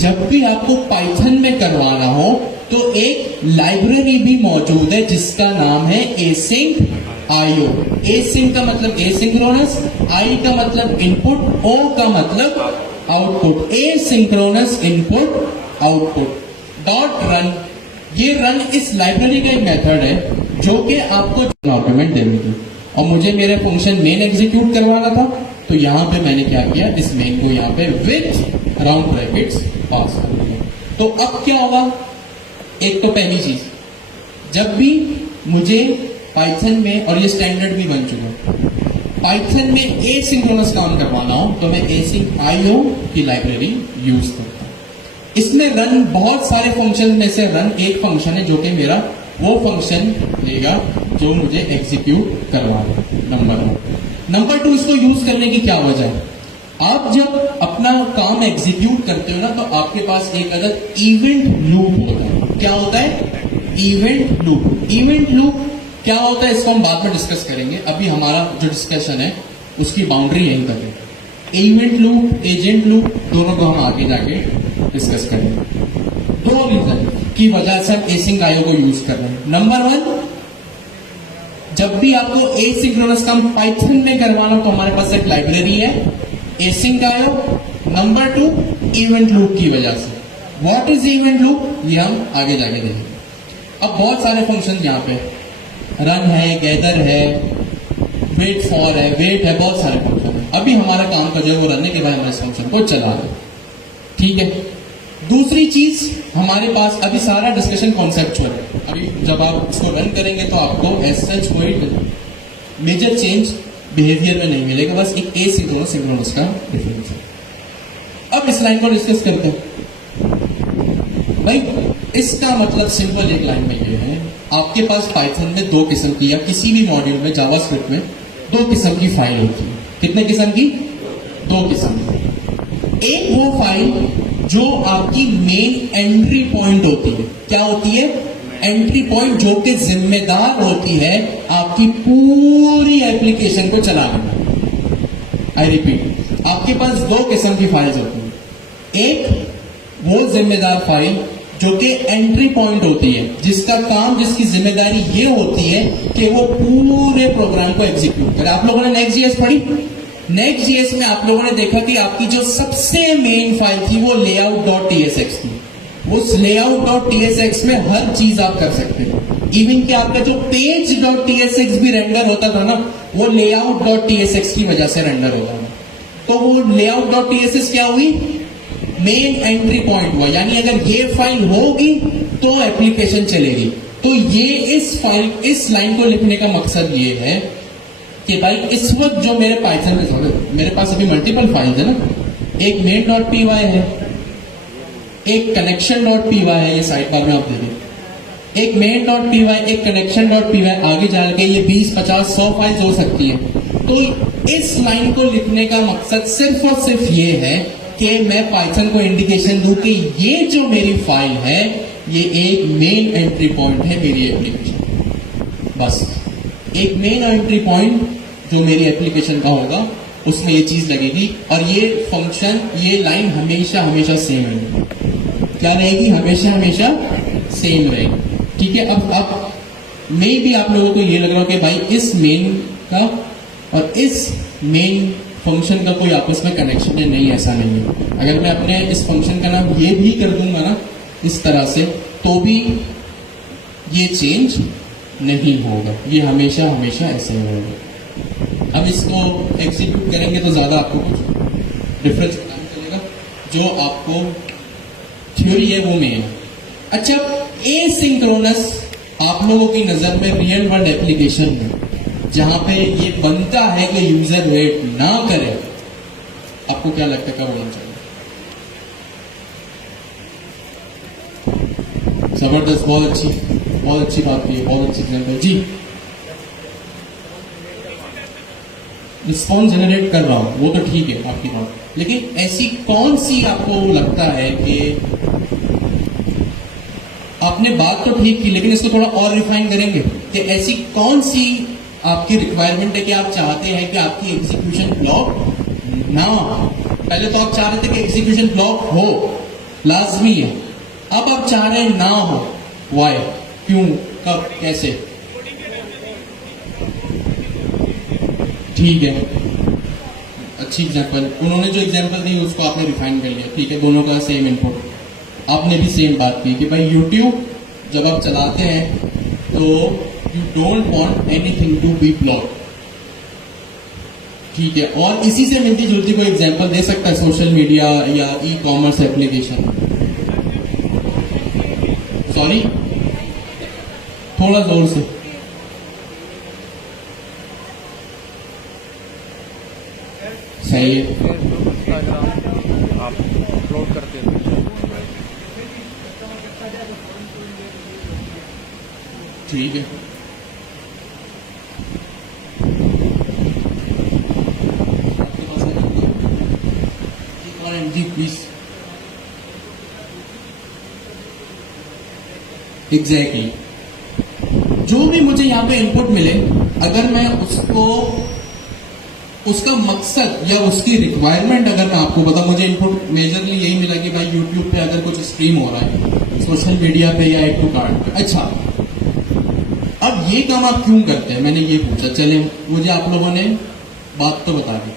जब भी आपको पाइथन में करवाना हो तो एक लाइब्रेरी भी मौजूद है जिसका नाम है एसिंक IO। एसिंक का मतलब एसिंक्रोनस, आई का मतलब इनपुट, ओ का मतलब output. Asynchronous input output dot run, ये रन इस लाइब्रेरी का एक मेथड है जो कि आपको आर्गुमेंट देने की, और मुझे मेरे फंक्शन मेन एग्जीक्यूट करवाना था तो यहां पे मैंने क्या किया, इस मेन को यहां पे विथ राउंड ब्रैकेट्स पास कर दिया। तो अब क्या होगा? एक तो पहली चीज, जब भी मुझे पाइथन में, और ये स्टैंडर्ड भी बन चुका, पाइथन में एसिंक्रोनस काम करवाना हो तो मैं एसिंक IO की लाइब्रेरी यूज करता हूं। इसमें रन बहुत सारे फंक्शन में से रन एक फंक्शन है जो कि मेरा वो फंक्शन लेगा जो मुझे एग्जीक्यूट करवाना। नंबर 1। नंबर 2, इसको यूज करने की क्या वजह है? आप जब अपना काम एग्जीक्यूट करते हो ना तो आपके पास एक अलग इवेंट लूप होता है। क्या होता है? Event loop. इवेंट लूप क्या होता है इसको हम बाद में डिस्कस करेंगे, अभी हमारा जो डिस्कशन है उसकी बाउंड्री यहीं तक है। इवेंट लूप, एजेंट लूप, दोनों को हम आगे जाके डिस्कस करेंगे। 2 रीजन की वजह से हम एसिंक IO को यूज कर रहे हैं। नंबर 1, जब भी आपको एसिंक्रोनस काम पाइथन में करवाना तो हमारे पास एक लाइब्रेरी है async IO। Number 2, event loop की वजह से। व्हाट इज इवेंट लूप, ये हम आगे जाके देखेंगे। अब बहुत सारे फंक्शन यहाँ पे, रन है, गैदर है, वेट फॉर है, वेट है, बहुत सारे फंक्शन है। अभी हमारा काम का जो है वो रनने के बाद हम इस फंक्शन को चला रहे, ठीक है। दूसरी चीज हमारे पास अभी सारा डिस्कशन कॉन्सेप्चुअल है। अभी जब आप इसको रन करेंगे तो आपको एज सच कोई मेजर चेंज बिहेवियर में नहीं मिलेगा, बस एक एसिंक्रोनस का डिफरेंस है। अब इस लाइन को डिस्कस करते हैं। भाई इसका मतलब सिंपल एक लाइन में ये है, आपके पास पाइथन में 2 किस्म की, या किसी भी मॉड्यूल में जावास्क्रिप्ट में 2 किस्म की फाइल होती है। कितने किस्म की? 2 किस्म की। एक वो फाइल जो आपकी मेन एंट्री पॉइंट होती है। क्या होती है? एंट्री पॉइंट, जो कि जिम्मेदार होती है आपकी पूरी एप्लीकेशन को चलाने में। आई रिपीट, आपके पास 2 किस्म की फाइल्स होती है। एक वो जिम्मेदार फाइल जो कि एंट्री पॉइंट होती है, जिसका काम, जिसकी जिम्मेदारी ये होती है कि वो पूरे प्रोग्राम को एग्जीक्यूट करे। आप लोगों ने नेक्स्ट.js पढ़ी? नेक्स्ट.js में आप लोगों ने देखा कि आपकी जो सबसे मेन फाइल थी वो layout.tsx थी। उस layout.tsx में हर चीज आप कर सकते हो, इवन कि आपका जो page.tsx भी रेंडर होता था ना, वो layout.tsx की वजह से रेंडर होता था। तो वो layout.tsx क्या हुई? मेन एंट्री पॉइंट हुआ, यानी अगर ये फाइल होगी तो एप्लीकेशन चलेगी। तो ये इस लाइन को लिखने का मकसद ये है कि भाई इस वक्त जो मेरे पाइथन में, मेरे पास अभी मल्टीपल फाइल्स है ना, एक main.py है, एक connection.py है, ये साइड बार में आप देखिए, एक main.py, एक connection.py, आगे जाके ये 20, 50, 100 फाइल्स हो सकती है। तो इस लाइन को लिखने का मकसद सिर्फ और सिर्फ ये है कि मैं पाइथन को इंडिकेशन दूं कि ये जो मेरी फाइल है ये एक मेन एंट्री पॉइंट है मेरी एप्लीकेशन। बस एक मेन एंट्री पॉइंट जो मेरी एप्लीकेशन का होगा उसमें ये चीज लगेगी, और ये फंक्शन, ये लाइन हमेशा हमेशा सेम रहेगी। क्या रहेगी? हमेशा हमेशा सेम रहेगी, ठीक है। अब मे भी आप लोगों को ये लग रहा हो कि भाई इस मेन का और इस मेन फंक्शन का कोई आपस में कनेक्शन है। नहीं, ऐसा नहीं है। अगर मैं अपने इस फंक्शन का नाम ये भी कर दूंगा ना इस तरह से, तो भी ये चेंज नहीं होगा, ये हमेशा हमेशा ऐसे ही होगा। अब इसको एग्जीक्यूट करेंगे तो ज्यादा आपको कुछ डिफरेंस पता नहीं चलेगा, जो आपको थ्योरी है वो मेन। अच्छा, एसिंक्रोनस आप लोगों की नजर में रियल वर्ल्ड एप्लीकेशन में जहां पे ये बनता है कि यूजर वेट ना करे, आपको क्या लगता है कब होना चाहिए? जबरदस्त, बहुत अच्छी बात की है, बहुत अच्छी एग्जाम्पल जी। रिस्पॉन्स जनरेट कर रहा हूं वो तो ठीक है आपकी बात, लेकिन ऐसी कौन सी आपको लगता है कि आपने बात तो ठीक की लेकिन इसको थोड़ा और रिफाइन करेंगे कि ऐसी कौन सी आपकी रिक्वायरमेंट है कि आप चाहते हैं कि आपकी एग्जीक्यूशन ब्लॉक ना हो? पहले तो आप चाह रहे थे कि एग्जीक्यूशन ब्लॉक हो, लाजमी है, अब आप चाह रहे हैं ना हो, वाई, क्यों, कब, कैसे? ठीक है, अच्छी एग्जांपल, उन्होंने जो एग्जांपल दी उसको आपने रिफाइन कर लिया, ठीक है, दोनों का सेम इनपुट। आपने भी सेम बात की कि भाई यूट्यूब जब आप चलाते हैं तो you don't want anything to be block, ठीक है, और इसी से मिलती जुलती कोई एग्जांपल दे सकता है सोशल मीडिया या ई कॉमर्स एप्लीकेशन? सॉरी, थोड़ा जोर से। सही है, इंस्टाग्राम आप अपलोड करते हैं ठीक है, आपके पास है जी प्लीज। एग्जैक्टली, जो भी मुझे यहाँ पे इनपुट मिले, अगर मैं उसको, उसका मकसद या उसकी रिक्वायरमेंट अगर मैं आपको बता, मुझे इनपुट मेजरली यही मिला कि भाई यूट्यूब पे अगर कुछ स्ट्रीम हो रहा है, सोशल मीडिया पे या एक टू कार्ड पे, अच्छा अब ये काम आप क्यों करते हैं, मैंने ये पूछा। चले, मुझे आप लोगों ने बात तो बता दी।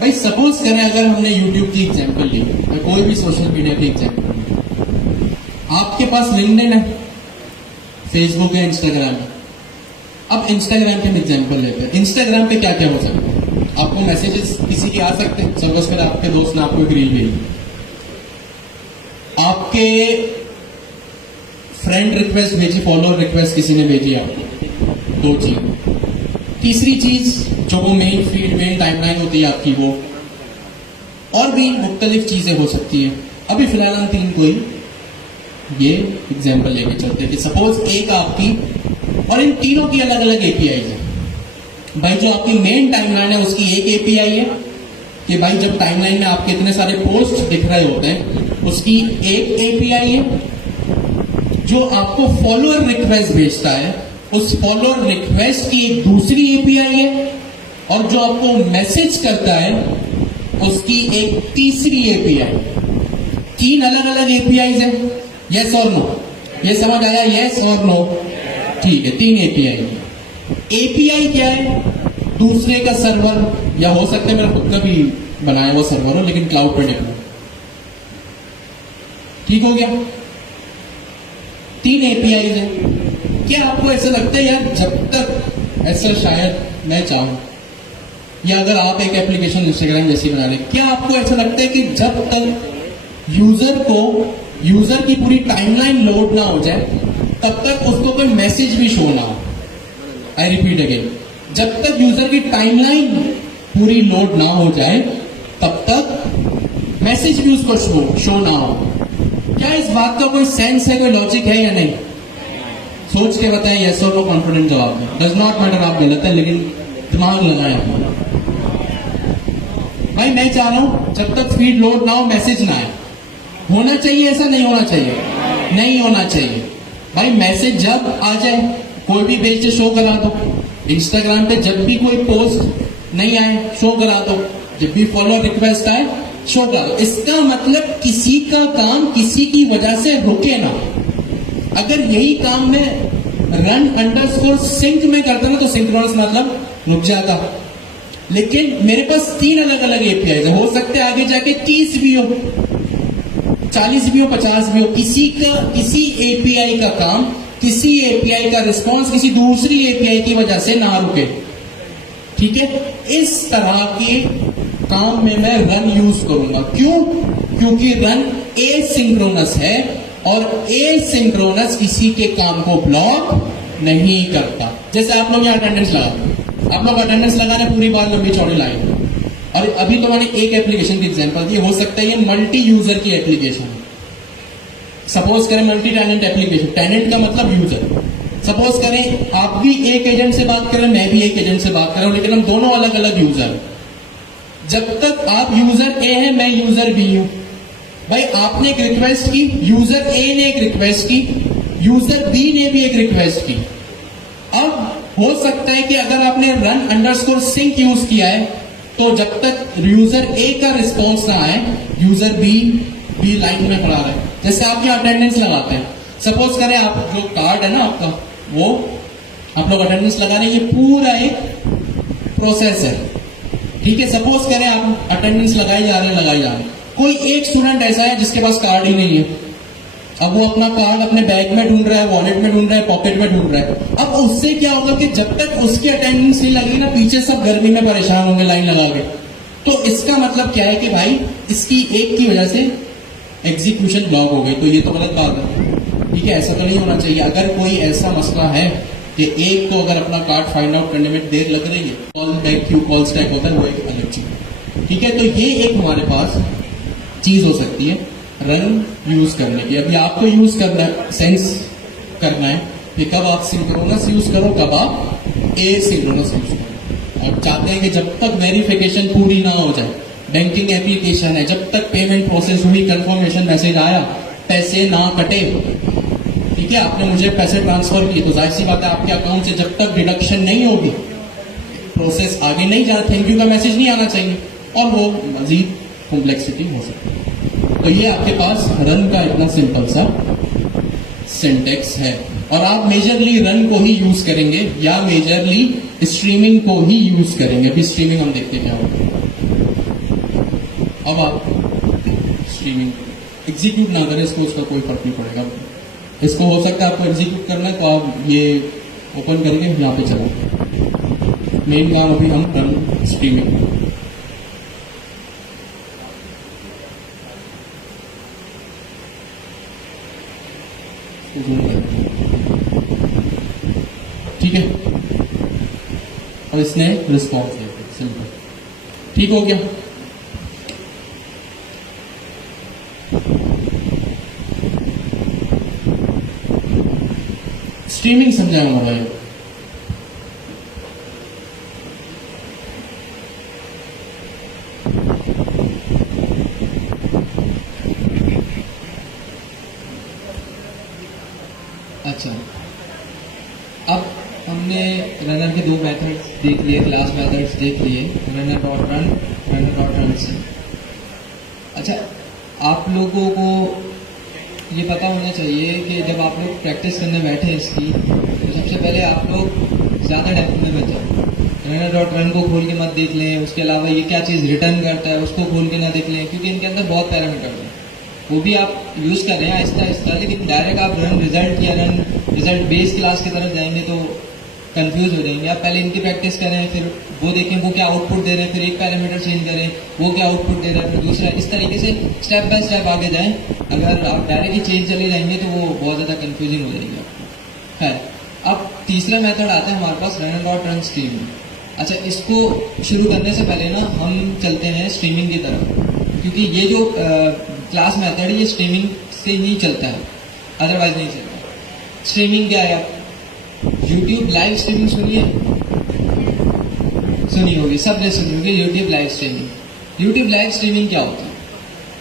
भाई सपोज करें अगर हमने यूट्यूब की एग्जांपल ली या कोई भी सोशल मीडिया की एग्जांपल ली, आपके पास लिंक्डइन है, फेसबुक है, इंस्टाग्राम है। अब इंस्टाग्राम के एग्जांपल लेते हैं। इंस्टाग्राम पे क्या क्या हो सकता है? आपको मैसेजेस किसी के आ सकते हैं, सपोज करें आपके दोस्त ने आपको एक रील भेजी, आपके फ्रेंड रिक्वेस्ट भेजी, फॉलोअर रिक्वेस्ट किसी ने भेजी आपको, दो चीज। तीसरी चीज जो वो मेन फीड, मेन टाइमलाइन होती है आपकी, वो और भी मुख्तलिफ चीजें हो सकती है। अभी फिलहाल हम तीन कोई ये एग्जाम्पल लेके चलते हैं कि सपोज एक आपकी, और इन तीनों की अलग अलग एपीआई है। भाई जो आपकी मेन टाइमलाइन है उसकी एक एपीआई है कि भाई जब टाइमलाइन में आपके इतने सारे पोस्ट दिख रहे होते हैं उसकी एक एपीआई है। जो आपको फॉलोअर रिक्वेस्ट भेजता है उस फॉलोअर रिक्वेस्ट की एक दूसरी एपीआई है, और जो आपको मैसेज करता है उसकी एक तीसरी एपीआई। तीन अलग अलग एपीआई है, यस और नो, ये समझ आया? यस और नो, ठीक है, तीन एपीआई। एपीआई क्या है? दूसरे का सर्वर, या हो सकता है मेरा खुद का भी बनाया हुआ सर्वर हो लेकिन क्लाउड पर डिप्लॉय, ठीक हो गया? तीन एपीआई है। क्या आपको ऐसा लगता है यार, जब तक ऐसा शायद मैं चाहूं, या अगर आप एक एप्लीकेशन इंस्टाग्राम जैसी बना लें, क्या आपको ऐसा लगता है कि जब तक यूजर की पूरी टाइमलाइन लोड ना हो जाए तब तक उसको कोई मैसेज भी शो ना हो? आई रिपीट अगेन, जब तक यूजर की टाइमलाइन पूरी लोड ना हो जाए तब तक मैसेज भी उसको शो ना हो। क्या इस बात का कोई सेंस है, कोई लॉजिक है या नहीं? सोच के बताएं, यस और नो कॉन्फिडेंट जवाब में। डज नॉट मैटर आप गलत है, लेकिन दिमाग लगाएं अपना। भाई मैं चाह रहा हूं जब तक फीड लोड ना हो मैसेज ना आए। होना चाहिए ऐसा? नहीं होना चाहिए, नहीं होना चाहिए। भाई मैसेज जब आ जाए, कोई भी पेज शो करा दो, इंस्टाग्राम पे जब भी कोई पोस्ट नहीं आए शो करा दो, जब भी फॉलो रिक्वेस्ट आए शो करा दो। इसका मतलब किसी का काम किसी की वजह से रुके ना। अगर यही काम में रन अंडरस्कोर सिंक में करता ना तो सिंक्रोनस मतलब रुक जाता। लेकिन मेरे पास तीन अलग अलग एपीआई है, हो सकते हैं आगे जाके 30 भी हो, 40 भी हो, 50 भी हो। किसी एपीआई का काम, किसी एपीआई का रिस्पांस किसी दूसरी एपीआई की वजह से ना रुके, ठीक है? इस तरह के काम में मैं रन यूज करूंगा। क्यों? क्योंकि रन एसिंक्रोनस है और एसिंक्रोनस किसी के काम को ब्लॉक नहीं करता। जैसे आप लोग यहाँ अटेंडेंस लगा, आप लोग अटेंडेंस लगाने पूरी बार लंबी चौड़ी लाइन, और अभी तो मैंने एक एप्लीकेशन की एग्जांपल दी, हो सकता है ये मल्टी यूजर की एप्लीकेशन है। सपोज करें मल्टी टेनेंट एप्लीकेशन, टेनेंट का मतलब यूजर। सपोज करें आप भी एक एजेंट से बात करें, मैं भी एक एजेंट से बात कर रहा हूं, लेकिन हम दोनों अलग अलग यूजर। जब तक आप यूजर ए है, मैं यूजर बी हूं, भाई आपने एक रिक्वेस्ट की, यूजर ए ने एक रिक्वेस्ट की, यूजर बी ने भी एक रिक्वेस्ट की। अब हो सकता है कि अगर आपने रन अंडरस्कोर सिंक यूज किया है, तो जब तक यूजर ए का रिस्पॉन्स ना आए, यूजर बी लाइन में खड़ा रहे। जैसे आप यहाँ अटेंडेंस लगाते हैं, सपोज करें आप जो कार्ड है ना आपका, वो आप लोग अटेंडेंस लगा रहे हैं, ये पूरा एक प्रोसेस है, ठीक है। सपोज करें आप अटेंडेंस लगाई जा रहे हैं, कोई एक स्टूडेंट ऐसा है जिसके पास कार्ड ही नहीं है। अब वो अपना कार्ड अपने बैग में ढूंढ रहा है, वॉलेट में ढूंढ रहा है, पॉकेट में ढूंढ रहा है। अब उससे क्या होगा कि जब तक उसकी अटेंडेंस नहीं लगेगी ना, पीछे सब गर्मी में परेशान होंगे लाइन लगा के। तो इसका मतलब क्या है कि भाई इसकी एक की वजह से एग्जीक्यूशन ब्लॉक हो गई, तो ये तो गलत बात है, ठीक है। ऐसा तो नहीं होना चाहिए। अगर कोई ऐसा मसला है कि एक तो अगर अपना कार्ड फाइंड आउट करने में देर लग रही है, call back Q call stack होता है, वो एक अलग चीज, ठीक है। तो ये एक हमारे पास चीज हो सकती है रन यूज करने की। अभी आपको यूज करना है, सेंस करना है कि कब आप सिंक्रोनस यूज करो, कब आप ए सिंक्रोनस यूज करो। आप चाहते हैं कि जब तक वेरिफिकेशन पूरी ना हो जाए, बैंकिंग एप्लीकेशन है, जब तक पेमेंट प्रोसेस हुई, कंफर्मेशन मैसेज आया, पैसे ना कटे, ठीक है, आपने मुझे पैसे ट्रांसफर किए, तो जाहिर सी बात है आपके अकाउंट से जब तक डिडक्शन नहीं होगी, प्रोसेस आगे नहीं जा, थैंक यू का मैसेज नहीं आना चाहिए, और वो मजीद कॉम्प्लेक्सिटी हो सकती है। तो ये आपके पास रन का इतना सिंपल सा सिंटेक्स है, और आप मेजरली रन को ही यूज करेंगे या मेजरली स्ट्रीमिंग को ही यूज करेंगे। अभी स्ट्रीमिंग हम देखते क्या होगा। अब आप स्ट्रीमिंग एग्जीक्यूट ना करें इसको, उसका कोई फर्क नहीं पड़ेगा। इसको हो सकता है आपको एग्जीक्यूट करना है, तो आप ये ओपन करेंगे, यहाँ पे चला। मेन काम अभी हम रन स्ट्रीमिंग। ठीक है, और इसने रिस्पॉन्स दिया, सिंपल, ठीक हो गया। स्ट्रीमिंग समझाया हमारा ये। अच्छा, अब हमने रनर के दो मेथड्स देख लिए, क्लास मेथड्स देख लिए, runner dot run, runner dot run से। अच्छा, आप लोगों को ये पता होना चाहिए कि जब आप लोग प्रैक्टिस करने बैठे इसकी, तो सबसे पहले आप लोग ज़्यादा डेप्थ में मत जाओ। रनर डॉट रन को खोल के मत देख लें, उसके अलावा ये क्या चीज़ रिटर्न करता है उसको खोल के ना देख लें, क्योंकि इनके अंदर बहुत पैरामीटर हैं, वो भी आप यूज़ कर रहे हैं आहिस्ता आहिस्ता। लेकिन डायरेक्ट आप रन रिजल्ट या रन रिजल्ट बेस्ड क्लास की तरफ जाएंगे तो कंफ्यूज हो जाएंगे। आप पहले इनकी प्रैक्टिस करें, फिर वो देखें वो क्या आउटपुट दे रहे हैं, फिर एक पैरामीटर चेंज करें, वो क्या आउटपुट दे रहा है, फिर दूसरा, इस तरीके से स्टेप बाय स्टेप आगे जाएं। अगर आप डायरेक्ट ही चेंज चले जाएंगे तो वो बहुत ज़्यादा कंफ्यूजिंग हो जाएगी आपको। है, अब तीसरा मेथड आता है हमारे पास, रनर डॉट रन स्ट्रीमिंग। अच्छा, इसको शुरू करने से पहले ना हम चलते हैं स्ट्रीमिंग की तरफ, क्योंकि ये जो क्लास मेथड है ये स्ट्रीमिंग से ही चलता है, अदरवाइज नहीं चलता। स्ट्रीमिंग क्या है? यूट्यूब लाइव स्ट्रीमिंग सुनी होगी, सब ने सुनी होगी YouTube live streaming. YouTube live streaming क्या होता है?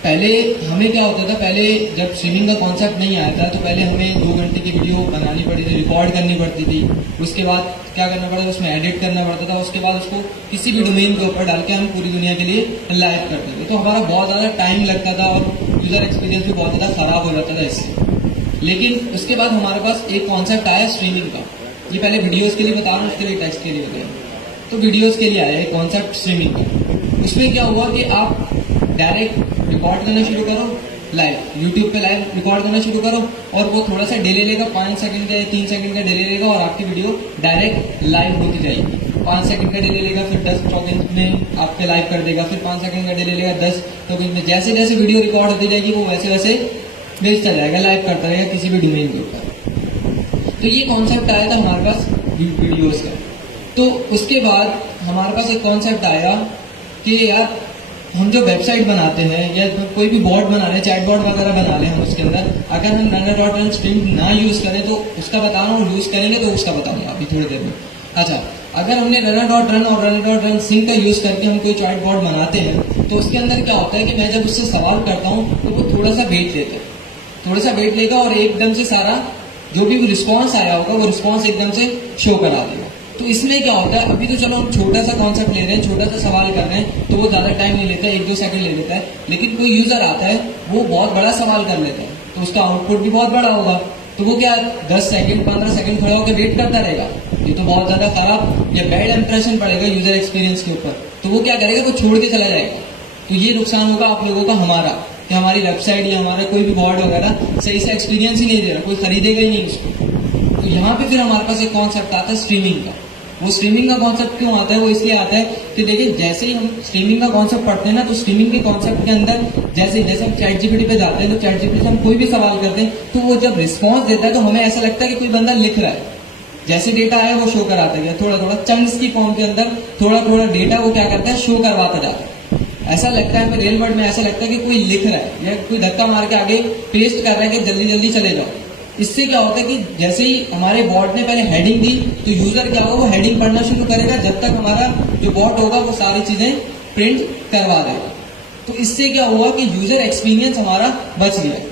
पहले हमें क्या होता था, पहले जब स्ट्रीमिंग का कॉन्सेप्ट नहीं आया था तो पहले हमें 2 घंटे की वीडियो बनानी पड़ी थी, रिकॉर्ड करनी पड़ती थी, उसके बाद क्या करना पड़ता था, उसमें एडिट करना पड़ता था, उसके बाद उसको किसी भी डोमेन के ऊपर डाल के हम पूरी दुनिया के लिए लाइव करते थे। तो हमारा बहुत ज़्यादा टाइम लगता था और यूज़र एक्सपीरियंस भी बहुत ज़्यादा ख़राब हो जाता था इससे। लेकिन उसके बाद हमारे पास एक कॉन्सेप्ट आया स्ट्रीमिंग का। ये पहले वीडियोज़ के लिए बता रहा हूँ, उसके लिए टेक्स्ट के लिए बताया। तो वीडियोज़ के लिए आया है कॉन्सेप्ट स्ट्रीमिंग का। उसमें क्या हुआ कि आप डायरेक्ट रिकॉर्ड करना शुरू करो, लाइव यूट्यूब पे लाइव रिकॉर्ड करना शुरू करो, और वो थोड़ा सा डिले लेगा, 5 सेकंड का या 3 सेकंड का डिले लेगा, और आपकी वीडियो डायरेक्ट लाइव होती जाएगी। 5 सेकंड का डिले लेगा, फिर 10 सेकंड में आपके लाइव कर देगा, फिर 5 सेकंड का डिले लेगा, 10 सेकंड में। जैसे जैसे वीडियो रिकॉर्ड होती जाएगी वो वैसे वैसे भेजता जाएगा, लाइव करता रहेगा किसी भी डोमेन के ऊपर। तो ये कॉन्सेप्ट आया था हमारे पास वीडियोज़ का। तो उसके बाद हमारे पास एक कॉन्सेप्ट आया कि यार हम जो वेबसाइट बनाते हैं या कोई भी बॉट बना रहे हैं, चैट बॉट वगैरह बना रहे हैं हम उसके अंदर, अगर हम runner.run स्ट्रिंग ना यूज करें तो उसका बता रहा हूँ, यूज करेंगे तो उसका बताऊंगा अभी थोड़ी देर में। अच्छा, अगर हमने runner.run और runner.run sync का यूज करके हम कोई चैट बॉट बनाते हैं तो उसके अंदर क्या होता है कि मैं जब उससे सवाल करता हूँ तो वो थोड़ा सा वेट लेता है, थोड़ा सा वेट लेगा और एकदम से सारा जो भी रिस्पॉन्स आया होगा वो रिस्पॉन्स एकदम से शो करा देगा। तो इसमें क्या होता है, अभी तो चलो हम छोटा सा कॉन्सेप्ट ले रहे हैं, छोटा सा सवाल कर रहे हैं तो वो ज्यादा टाइम नहीं लेता है, 1-2 सेकंड ले लेता है, लेकिन कोई यूजर आता है वो बहुत बड़ा सवाल कर लेता है तो उसका आउटपुट भी बहुत बड़ा होगा, तो वो क्या 10 सेकंड 15 सेकंड खड़ा होकर वेट करता रहेगा, ये तो बहुत ज्यादा खराब या बैड इंप्रेशन पड़ेगा यूजर एक्सपीरियंस के ऊपर, तो वो क्या करेगा, वो छोड़ के चला जाएगा। तो ये नुकसान होगा आप लोगों का हमारा, कि हमारी वेबसाइट या हमारा कोई भी बोर्ड वगैरह सही से एक्सपीरियंस ही नहीं दे रहा, कोई खरीदेगा ही नहीं उसको। तो यहाँ पे फिर हमारे पास एक कॉन्सेप्ट आता है स्ट्रीमिंग का। वो स्ट्रीमिंग का कॉन्सेप्ट क्यों आता है, वो इसलिए आता है कि देखिए जैसे ही हम स्ट्रीमिंग का कॉन्सेप्ट पढ़ते हैं ना, तो स्ट्रीमिंग के कॉन्सेप्ट के अंदर जैसे हम चैट जीपीटी पे जाते हैं तो चैट जीपीटी से हम कोई भी सवाल करते हैं तो वो जब रिस्पॉन्स देता है तो हमें ऐसा लगता है कि कोई बंदा लिख रहा है, जैसे डेटा आया वो शो कराता है, थोड़ा थोड़ा चंक्स की फॉर्म के अंदर थोड़ा थोड़ा डेटा वो क्या करता है, शो करवाता जाता है। ऐसा लगता है हमें रियल वर्ल्ड में ऐसा लगता है कि कोई लिख रहा है या कोई धक्का मार के आगे पेस्ट कर रहा है कि जल्दी जल्दी चले जाओ। इससे क्या होता है कि जैसे ही हमारे बॉट ने पहले हेडिंग दी तो यूजर क्या होगा, वो हेडिंग पढ़ना शुरू करेगा जब तक हमारा जो बॉट होगा वो सारी चीजें प्रिंट करवा देगा। तो इससे क्या हुआ कि यूजर एक्सपीरियंस हमारा बच गया।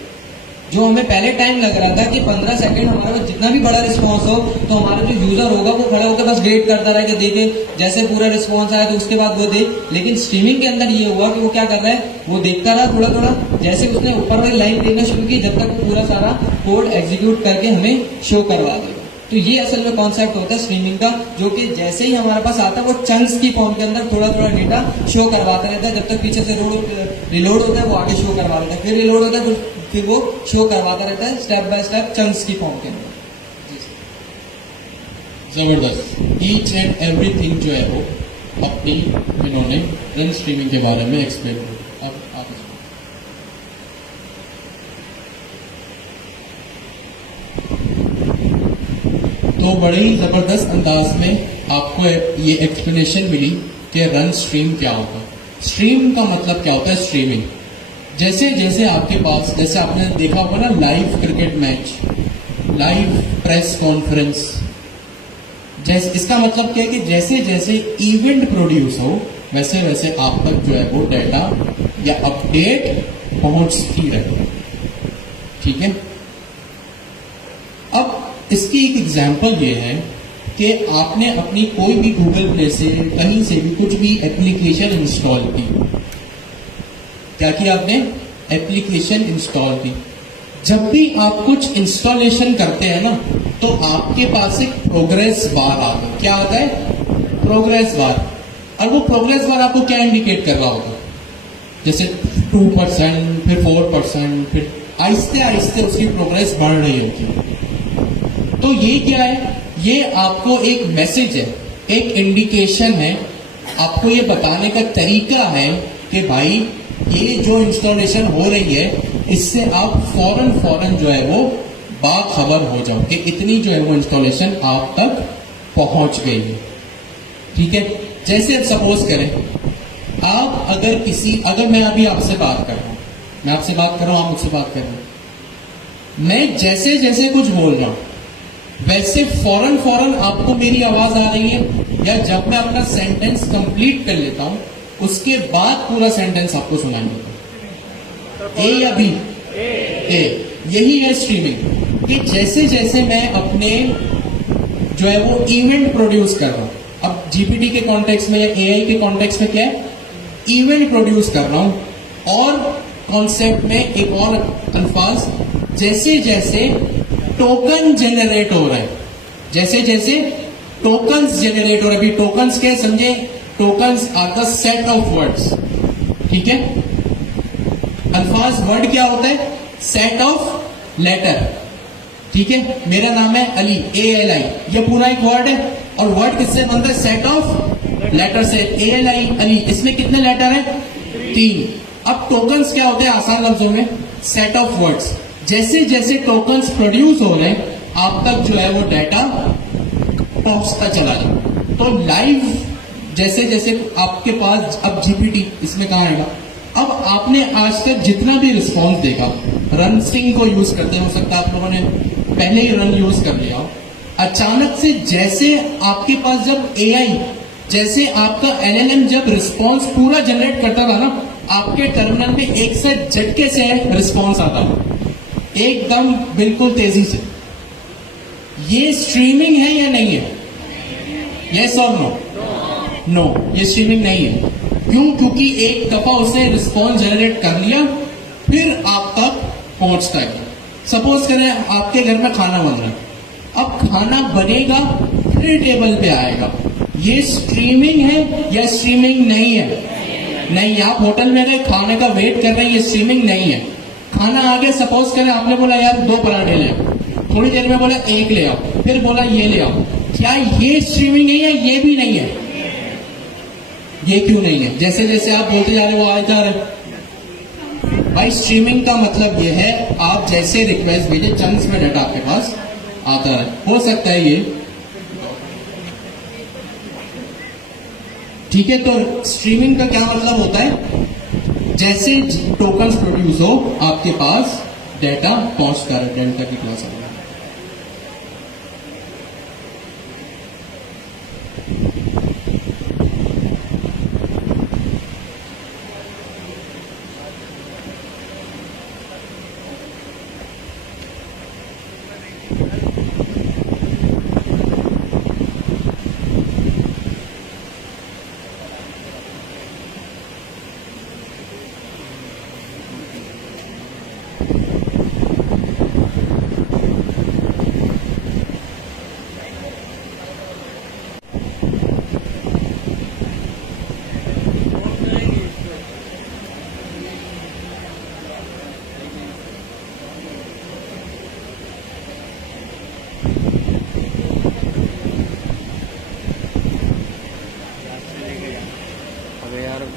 जो हमें पहले टाइम लग रहा था कि 15 सेकंड हमारा जितना भी बड़ा रिस्पांस हो तो हमारा जो यूजर होगा वो खड़ा होकर बस वेट करता रहे कि देखे जैसे पूरा रिस्पांस आया तो उसके बाद वो दे, लेकिन स्ट्रीमिंग के अंदर ये हुआ कि वो क्या कर रहा है, वो देखता रहा थोड़ा थोड़ा, जैसे उसने ऊपर वाली लाइन देना शुरू की जब तक पूरा सारा कोड एग्जीक्यूट करके हमें शो करवा देगा। तो ये असल में कॉन्सेप्ट होता है स्ट्रीमिंग का, जो कि जैसे ही हमारे पास आता है वो चंक्स की फॉर्म के अंदर थोड़ा थोड़ा डेटा शो करवाता रहता है, जब तक पीछे से रिलोड होता है वो आगे शो करवा देता है, फिर रिलोड होता है फिर वो शो करवाता रहता है स्टेप बाय स्टेप चंक्स की फॉर्म के अंदर। जबरदस्त, ईच एंड एवरीथिंग जो है वो अपनी इन्होंने रन स्ट्रीमिंग के बारे में एक्सप्लेन किया। अब आप तो बड़े ही जबरदस्त अंदाज में आपको ये एक्सप्लेनेशन मिली कि रन स्ट्रीम क्या होता है। स्ट्रीम का मतलब क्या होता है, स्ट्रीमिंग। जैसे जैसे आपके पास, जैसे आपने देखा होगा ना live cricket match, live press conference, जैसे इसका मतलब क्या है कि जैसे जैसे इवेंट प्रोड्यूस हो वैसे वैसे आप तक जो है वो डाटा या अपडेट पहुंचती रहे। ठीक है, अब इसकी एक एग्जांपल ये है कि आपने अपनी कोई भी गूगल प्ले से कहीं से भी कुछ भी एप्लीकेशन इंस्टॉल की। क्या किया आपने, एप्लीकेशन इंस्टॉल की। जब भी आप कुछ इंस्टॉलेशन करते हैं ना तो आपके पास एक प्रोग्रेस बार आता है। क्या आता है, प्रोग्रेस बार। और वो प्रोग्रेस बार आपको क्या इंडिकेट कर रहा होगा, जैसे 2%, फिर 4%, फिर आहिस्ते आहिस्ते उसकी प्रोग्रेस बढ़ रही होगी। तो ये क्या है, ये आपको एक मैसेज है, एक इंडिकेशन है, आपको ये बताने का तरीका है कि भाई ये जो इंस्टॉलेशन हो रही है इससे आप फौरन जो है वो बाखबर हो जाओ कि इतनी जो है वो इंस्टॉलेशन आप तक पहुंच गई है। ठीक है, जैसे अब सपोज करें आप अगर मैं अभी आपसे बात कर रहा हूं, मैं आपसे बात कर रहा हूं, आप मुझसे बात कर रहे हैं, मैं जैसे जैसे कुछ बोल रहा हूं वैसे फौरन आपको मेरी आवाज आ रही है, या जब मैं अपना सेंटेंस कंप्लीट कर लेता हूं उसके बाद पूरा सेंटेंस आपको सुनाई देता है। ए या बी, ए। यही है स्ट्रीमिंग, कि जैसे जैसे मैं अपने जो है वो इवेंट प्रोड्यूस कर रहा हूं, अब जीपीटी के कॉन्टेक्स्ट में या एआई के कॉन्टेक्स्ट में क्या है, इवेंट प्रोड्यूस कर रहा हूं। और कॉन्सेप्ट में एक और अल्फाज, जैसे जैसे टोकन जनरेट हो रहा है, जैसे जैसे टोकन्स जनरेट हो रहे हैं। अभी टोकन्स क्या समझे, tokens are the set of words. ठीक है, अल्फाज वर्ड क्या होता है, सेट ऑफ लेटर। ठीक है, मेरा नाम है अली, ALI, ये पूरा एक वर्ड है, और वर्ड किससे बनता है, सेट ऑफ लेटर से। ALI अली, इसमें कितने लेटर हैं, 3। अब टोकन्स क्या होते हैं, आसान लफ्जों में सेट ऑफ वर्ड्स। जैसे जैसे टोकन्स प्रोड्यूस हो रहे हैं आप तक जो है वो डाटा पहुंचता चला जाए। तो लाइव जैसे जैसे आपके पास अब जीपीटी इसमें कहाँ आएगा, अब आपने आज तक जितना भी रिस्पॉन्स देखा, रन स्ट्रिंग को यूज करते हो सकता है आप लोगों ने पहले ही रन यूज कर लिया, अचानक से जैसे आपके पास जब एआई, जैसे आपका एलएलएम जब रिस्पॉन्स पूरा जनरेट करता था ना, आपके टर्मिनल में एक से झटके से रिस्पॉन्स आता है एकदम बिल्कुल तेजी से। ये स्ट्रीमिंग है या नहीं है? यस और नो? नो, ये स्ट्रीमिंग नहीं है। क्यों? क्योंकि एक दफा उसने रिस्पॉन्स जनरेट कर लिया, फिर आप तक पहुंचता है। सपोज करें आपके घर में खाना बन रहा है, अब खाना बनेगा फिर टेबल पे आएगा, ये स्ट्रीमिंग है या स्ट्रीमिंग नहीं है? नहीं। आप होटल में गए, खाने का वेट कर रहे हैं, ये स्ट्रीमिंग नहीं है। खाना आ गया, सपोज करें आपने बोला यार 2 पराठे ले आओ, थोड़ी देर में बोला 1 ले आओ, फिर बोला ये ले आओ, क्या ये स्ट्रीमिंग है या ये भी नहीं है? ये क्यों नहीं है? जैसे जैसे आप बोलते जा रहे हो वो आ जा रहे। भाई स्ट्रीमिंग का मतलब ये है, आप जैसे रिक्वेस्ट भेजे चंक्स में डाटा आपके पास आता है। हो सकता है ये, ठीक है। तो स्ट्रीमिंग का क्या मतलब होता है? जैसे टोकन्स प्रोड्यूस हो आपके पास डाटा पहुंचता है डेल्टा की क्लास में। अबे यार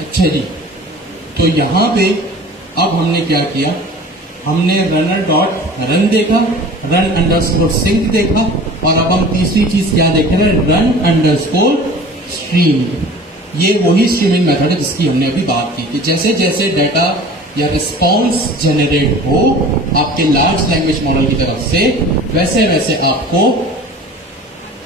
अच्छा जी, तो यहां पे अब हमने क्या किया, हमने रनर डॉट रन देखा, रन अंडरस्कोर सिंक देखा, और अब हम तीसरी चीज क्या देख रहे हैं, रन अंडरस्कोर स्ट्रीम। ये वही स्ट्रीमिंग मेथड है जिसकी हमने अभी बात की कि जैसे जैसे डाटा या रिस्पॉन्स जनरेट हो आपके लार्ज लैंग्वेज मॉडल की तरफ से, वैसे वैसे आपको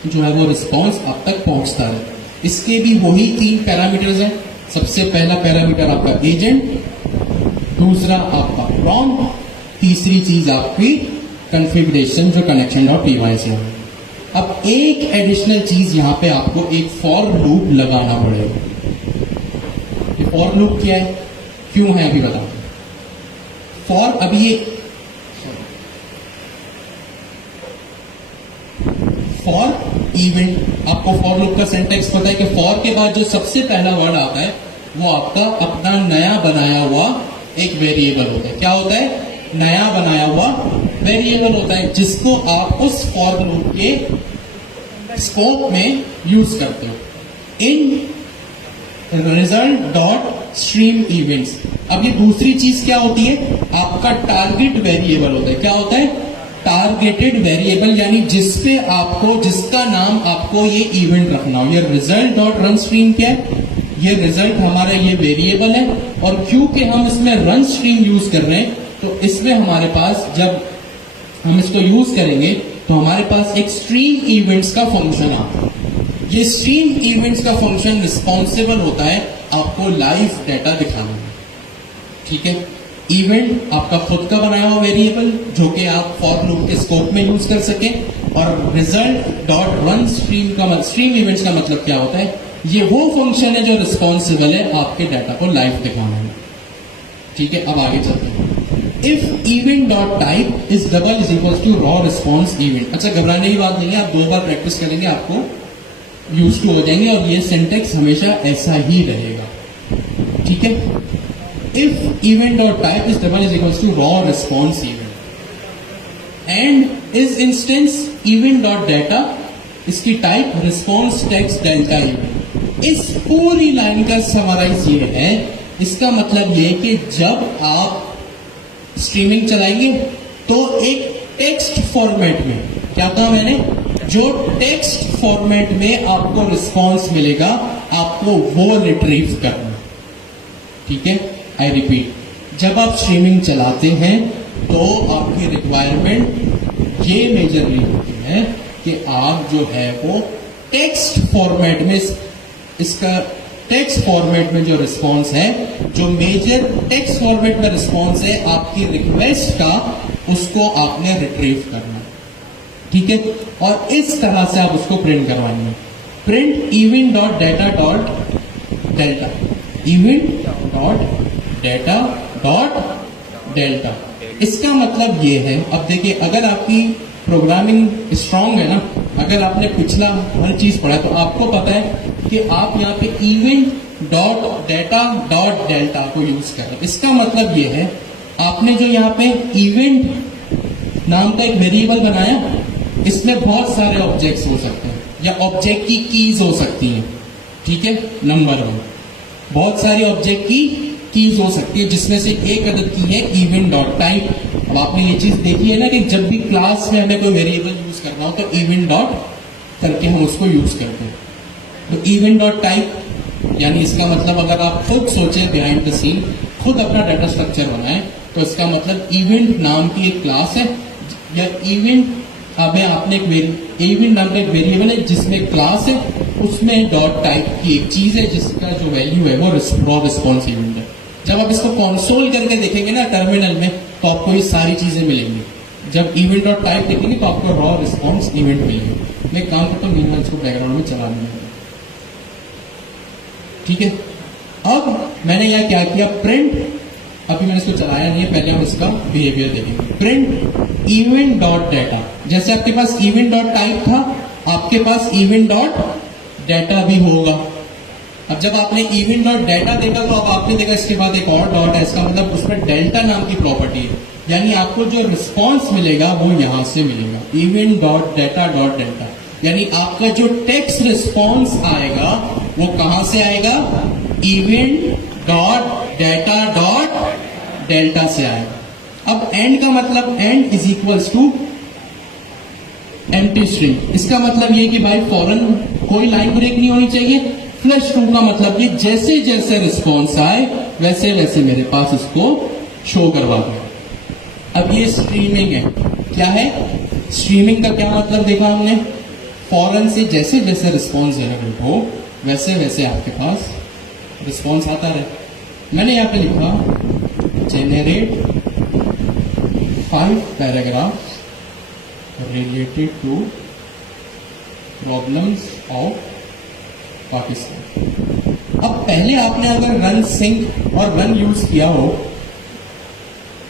जो है वो रिस्पॉन्स आप तक पहुंचता है। इसके भी वही 3 पैरामीटर्स हैं। सबसे पहला पैरामीटर आपका एजेंट, दूसरा आपका प्रॉम्प्ट, तीसरी चीज आपकी कॉन्फ़िगरेशन जो कनेक्शन डॉट py से है। अब एक एडिशनल चीज यहां पे आपको एक फॉर लूप लगाना पड़ेगा। ये फॉर लूप क्या है, क्यों है, अभी बताओ। फॉर अभी ये फॉर इवेंट, आपको फॉर लूप का सिंटैक्स पता है कि फॉर के बाद जो सबसे पहला वर्ड आता है वो आपका अपना नया बनाया हुआ एक वेरिएबल होता है। क्या होता है, नया बनाया हुआ वेरिएबल होता है, जिसको आप उस फॉर लूप के स्कोप में यूज करते हो। इन रिजल्ट डॉट स्ट्रीम इवेंट्स। अब ये दूसरी चीज क्या होती है, आपका टारगेट वेरिएबल होता है। क्या होता है, टारगेटेड वेरिएबल, यानी जिसपे आपको, जिसका नाम आपको ये इवेंट रखना हो। ये रिजल्ट डॉट रन स्ट्रीम क्या है, ये रिजल्ट हमारा ये वेरिएबल है, और क्योंकि हम इसमें रन स्ट्रीम यूज कर रहे हैं तो इसमें हमारे पास, जब हम इसको यूज करेंगे तो हमारे पास एक स्ट्रीम इवेंट्स का फंक्शन आता है। ये स्ट्रीम इवेंट्स का फंक्शन रिस्पॉन्सिबल होता है आपको लाइव डाटा दिखाने में। ठीक है, इवेंट आपका खुद का बनाया हुआ वेरिएबल जो कि आप फॉर लूप के स्कोप में यूज कर सके, और result dot run stream events का मतलब क्या होता है, ये वो फंक्शन है जो रिस्पॉन्सिबल है आपके डाटा को लाइव दिखाने में। ठीक है, अब आगे चलते हैं। If event dot type is double is equal to raw response event. अच्छा, घबराने की बात नहीं है, आप 2 बार प्रैक्टिस करेंगे आपको यूज टू हो जाएंगे, और ये सिंटेक्स हमेशा ऐसा ही रहेगा। ठीक है, if event dot type is double is equal to raw response event and is instance event dot data, इसकी type response text delta event. इस पूरी लाइन का समराइज ये है, इसका मतलब ये कि जब आप स्ट्रीमिंग चलाएंगे तो एक टेक्स्ट फॉर्मेट में, क्या कहा मैंने, जो टेक्स्ट फॉर्मेट में आपको रिस्पॉन्स मिलेगा आपको वो रिट्रीव करना। ठीक है, आई रिपीट, जब आप स्ट्रीमिंग चलाते हैं तो आपकी रिक्वायरमेंट ये मेजरली होती है कि आप जो है वो टेक्स्ट फॉर्मेट में, इसका टेक्स्ट फॉर्मेट में जो रिस्पॉन्स है, जो मेजर टेक्स्ट फॉर्मेट में रिस्पॉन्स है आपकी रिक्वेस्ट का, उसको आपने रिट्रीव करना। ठीक है, और इस तरह से आप उसको प्रिंट करवाएंगे। Print event dot data dot delta, event dot data dot delta. इसका मतलब ये है, अब देखिए, अगर आपकी प्रोग्रामिंग स्ट्रांग है ना, अगर आपने पिछला हर चीज पढ़ा तो आपको पता है कि आप यहाँ पे event dot data dot delta को यूज कर रहे हैं। इसका मतलब ये है, आपने जो यहाँ पे इवेंट नाम का एक वेरिएबल बनाया, इसमें बहुत सारे ऑब्जेक्ट्स हो सकते हैं या ऑब्जेक्ट की कीज हो सकती हैं। ठीक है, नंबर 1, बहुत सारी ऑब्जेक्ट की कीज हो सकती है, जिसमें से एक अदद की है इवेंट डॉट टाइप। अब आपने ये चीज देखी है ना कि जब भी क्लास में हमें कोई वेरिएबल यूज करना हो तो इवेंट डॉट करके हम उसको यूज करते हैं। तो इवेंट डॉट टाइप, यानी इसका मतलब अगर आप खुद सोचें बिहाइंड द सीन, खुद अपना डाटा स्ट्रक्चर बनाएं, तो इसका मतलब इवेंट नाम की एक क्लास है, या इवेंट आपने एक इवेंट नाम का एक वेरिएबल है जिसमें क्लास है, उसमें डॉट टाइप की एक चीज है जिसका जो वैल्यू है वो रॉ रिस्पॉन्स इवेंट है। जब आप इसको कंसोल करके देखेंगे ना टर्मिनल में, तो आपको ये सारी चीजें मिलेंगी। जब इवेंट डॉट टाइप देखेंगे तो आपको रॉ रिस्पॉन्स इवेंट मिलेंगे। मैं काम करता हूँ, मीनवाइल इसको बैकग्राउंड में चला दूंगा। ठीक है, अब मैंने यह क्या किया, प्रिंट, अभी मैंने इसको चलाया नहीं है, पहले हम इसका बिहेवियर देखेंगे। प्रिंट इवेंट डॉट डाटा, जैसे आपके पास इवेंट डॉट टाइप था, आपके पास इवेंट डॉट डाटा भी होगा। अब जब आपने इवेंट डॉट डाटा देखा तो अब आपने देखा इसके बाद एक और डॉट है, इसका मतलब उसमें डेल्टा नाम की प्रॉपर्टी है, यानी आपको जो रिस्पॉन्स मिलेगा वो यहां से मिलेगा, event dot data dot delta. यानी आपका जो टेक्स्ट रिस्पॉन्स आएगा वो कहां से आएगा, event dot data dot delta से आएगा। अब एंड का मतलब, end is equals to empty string. इसका मतलब ये कि भाई फौरन कोई लाइन ब्रेक नहीं होनी चाहिए। फ्लश ट्रू का मतलब ये जैसे जैसे रिस्पॉन्स आए वैसे वैसे मेरे पास इसको शो करवा दो। अब ये स्ट्रीमिंग है, क्या है स्ट्रीमिंग का क्या मतलब देखा हमने, फौरन से जैसे जैसे रिस्पॉन्स जनरेट हो वैसे वैसे आपके पास रिस्पॉन्स आता रहे। मैंने यहाँ पे लिखा generate 5 paragraph related to problems of Pakistan. अब पहले आपने अगर रन सिंक और रन यूज किया हो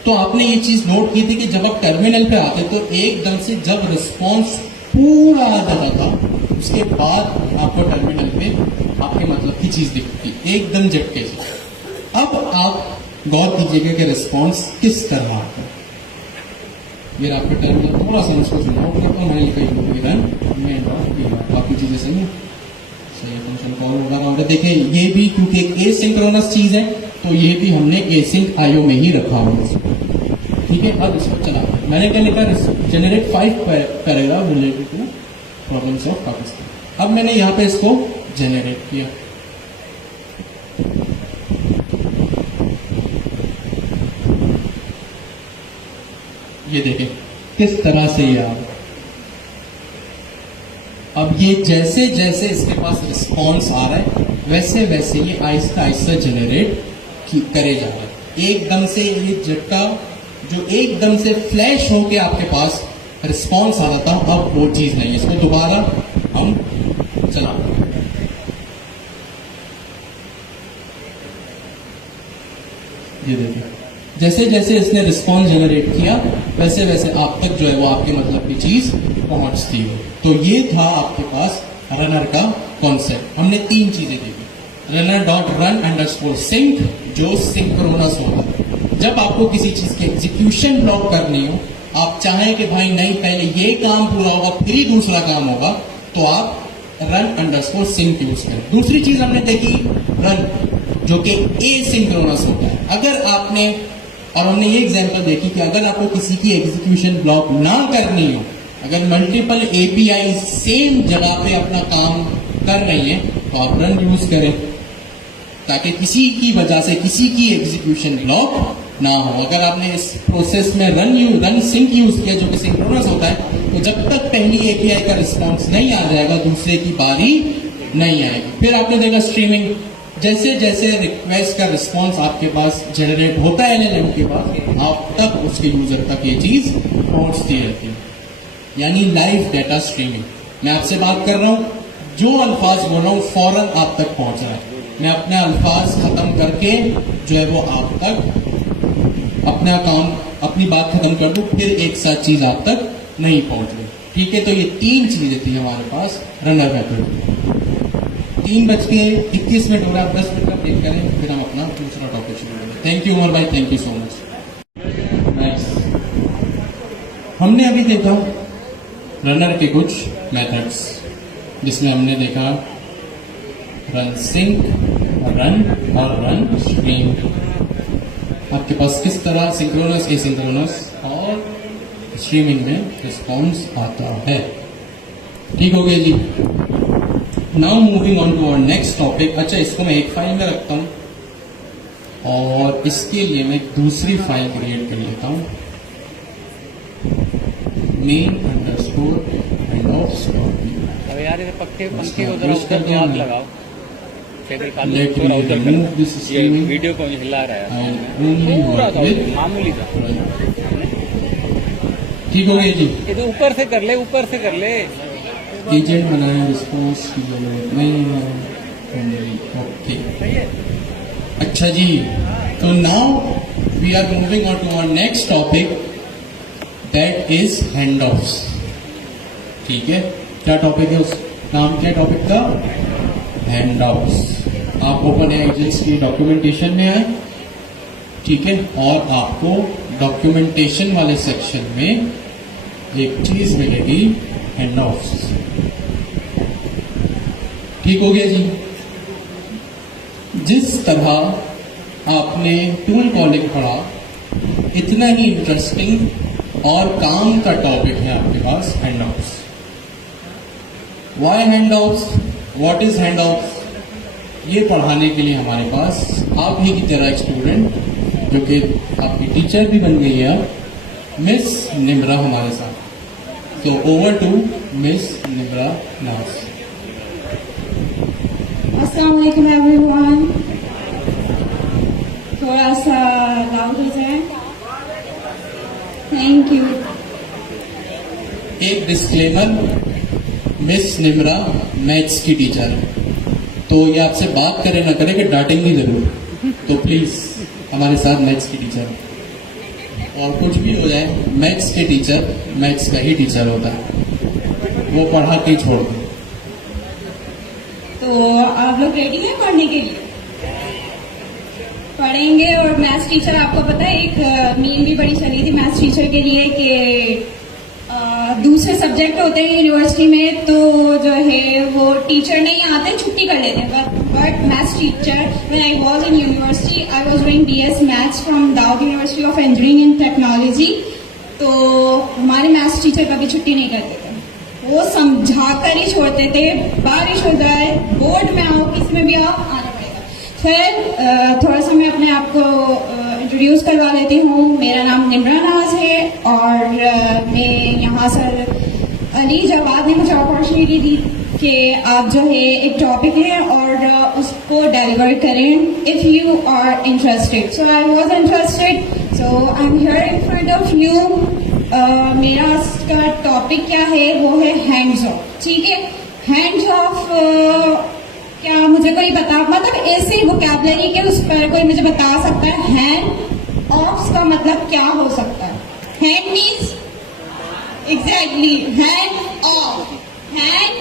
तो आपने ये चीज नोट की थी कि जब आप टर्मिनल पे आते तो एकदम से जब रिस्पॉन्स पूरा आ जाता था उसके बाद आपको टर्मिनल पे आपके मतलब की चीज दिखती थी एकदम झटके से। अब आप गौर कीजिएगा कि रिस्पॉन्स किस तरह आता है। ये आपके टर्मिनल थोड़ा सा उसको नोट करता हूँ, मैंने लिखा रन, बाकी चीजें सही है। अच्छा ये फंक्शन कॉल होगा और देखिए ये भी क्योंकि एक एसिंक्रोनस चीज है तो ये भी हमने एसिंक आईओ में ही रखा हुआ है। ठीक है, अब इसको चला मैंने क्या लिखा, generate 5 paragraph related to problems of Pakistan. अब मैंने यहाँ पे इसको जनरेट किया। ये देखें किस तरह से ये आ, अब ये जैसे जैसे इसके पास रिस्पॉन्स आ रहा है वैसे वैसे ये आहिस्ता आहिस्ता जनरेट करे जा रहा है। एकदम से ये झटका जो एकदम से फ्लैश होके आपके पास रिस्पॉन्स आ रहा था, अब वो चीज नहीं है। इसको दोबारा हम चला, ये देखिए जैसे जैसे इसने रिस्पॉन्स जनरेट किया वैसे वैसे आप तक जो है वो आपके मतलब की चीज पहुंचती हो। तो ये था आपके पास रनर का कॉन्सेप्ट। हमने 3 चीजें देखी, runner dot run underscore sync जो सिंक्रोनस होता है। जब आपको किसी चीज की एग्जीक्यूशन ब्लॉक करनी हो, आप चाहें कि भाई नहीं पहले ये काम पूरा होगा फिर ही दूसरा काम होगा, तो आप रन अंडरस्कोर सिंक यूज करें। दूसरी चीज हमने देखी रन जो कि एसिंक्रोनस होता है। अगर आपने और हमने ये एग्जांपल देखी कि अगर आपको किसी की एग्जीक्यूशन ब्लॉक ना करनी हो, अगर मल्टीपल एपीआई सेम जगह पे अपना काम कर रही है तो आप रन यूज करें ताकि किसी की वजह से किसी की एग्जीक्यूशन ब्लॉक ना हो। अगर आपने इस प्रोसेस में रन सिंक यूज किया जो कि सिंक्रोनस होता है, तो जब तक पहली एपीआई का रिस्पॉन्स नहीं आ जाएगा दूसरे की बारी नहीं आएगी। फिर आपने देखा स्ट्रीमिंग, जैसे जैसे रिक्वेस्ट का रिस्पॉन्स आपके पास जनरेट होता है एलएलएम के पास, आप तक उसके यूजर तक ये चीज पहुंचती रहती है, यानी लाइव डेटा स्ट्रीमिंग। मैं आपसे बात कर रहा हूं, जो अल्फाज बोल रहा हूं फौरन आप तक पहुंच रहा है। मैं अपने अल्फाज खत्म करके जो है वो आप तक अपना काम अपनी बात खत्म कर दूं, फिर एक साथ चीज आप तक नहीं पहुंच रही। ठीक है, तो ये 3 चीजें थी हमारे पास रनर मेथड। 3:21 हो रहा है, 10 मिनट का ब्रेक करें फिर हम अपना दूसरा टॉपिक शुरू करें। थैंक यू उमर भाई, thank you so much. Next हमने अभी देखा रनर के कुछ मेथड्स, जिसमें हमने देखा रन सिंक, रन और रन स्ट्रीम। आपके पास किस तरह सिंक्रोनस एसिंक्रोनस और स्ट्रीमिंग में रिस्पॉन्स आता है। ठीक हो गया जी। Now moving on to our next topic. अच्छा, इसको मैं एक फाइल में रखता हूं और इसके लिए मैं दूसरी फाइल क्रिएट कर लेता हूं, मेन अंडरस्कोर हैंडऑफ्स। अब यार ये पंखे को पुश कर दो, हाथ लगाओ, Let me remove this ये streaming वीडियो को हिला रहा है and only पूरा work था, with मामूली था। ठीक हो गया जी। ये तो ऊपर से कर ले, ऊपर से कर ले। एजेंट बनाया, रिस्पॉन्स की जरूरत नहीं है। ओके, अच्छा जी। तो now we are moving on to our next topic, that is hand offs. ठीक है, क्या टॉपिक है, उस नाम क्या टॉपिक का, हैंड ऑफ्स। आप ओपन एजेंट्स की डॉक्यूमेंटेशन में आए, ठीक है, और आपको डॉक्यूमेंटेशन वाले सेक्शन में एक चीज मिलेगी, हैंड ऑफ्स। ठीक हो गया जी। जिस तरह आपने टूल कॉलिंग पढ़ा, इतना ही इंटरेस्टिंग और काम का टॉपिक है आपके पास hand offs. Why hand offs, what is hand offs, ये पढ़ाने के लिए हमारे पास आप ही की तरह एक स्टूडेंट जो कि आपकी टीचर भी बन गई है, मिस निम्रा हमारे साथ। तो ओवर टू मिस निम्रा नाज। अस्सलाम वालेकुम एवरीवन। थोड़ा सा लाउड हो जाए, थैंक यू। एक डिस्क्लेमर, मिस निम्रा मैथ्स की टीचर है, तो ये आपसे बात करे ना करे कि डांटेंगी जरूर, तो प्लीज हमारे साथ मैथ्स की टीचर है। और कुछ भी हो जाए, मैथ्स के टीचर मैथ्स का ही टीचर होता है, वो पढ़ा के छोड़ दो। तो आप लोग रेडी हैं पढ़ने के लिए? पढ़ेंगे। और मैथ्स टीचर, आपको पता है एक मीम भी बड़ी चली थी मैथ्स टीचर के लिए कि दूसरे सब्जेक्ट होते हैं यूनिवर्सिटी में तो जो है वो टीचर नहीं आते, छुट्टी कर लेते हैं. But maths teacher, when I was in university I was doing BS maths from Dawood university of engineering and technology. तो हमारे मैथ्स टीचर कभी छुट्टी नहीं करते थे, वो समझा कर ही छोड़ते थे. बारिश हो जाए, बोर्ड में आओ, किसी में भी आओ, आना पड़ेगा. फिर थोड़ा सा मैं अपने आप को इंट्रोड्यूस करवा लेती हूँ. मेरा नाम निम्रा नाज है और मैं यहाँ सर अली जवाद ने मुझे अपॉर्चुनिटी दी कि आप जो है एक टॉपिक है और उसको डिलीवर करें. If you are interested, so I was interested, so I am here in front of you. मेरा इसका टॉपिक क्या है, वो है हैंड्स ऑफ. ठीक है, हैंड्स ऑफ क्या मुझे कोई बता, मतलब ऐसे वोकैबुलरी के उस पर कोई मुझे बता सकता है हैंड ऑफ का मतलब क्या हो सकता है? Hand means exactly hand of, hand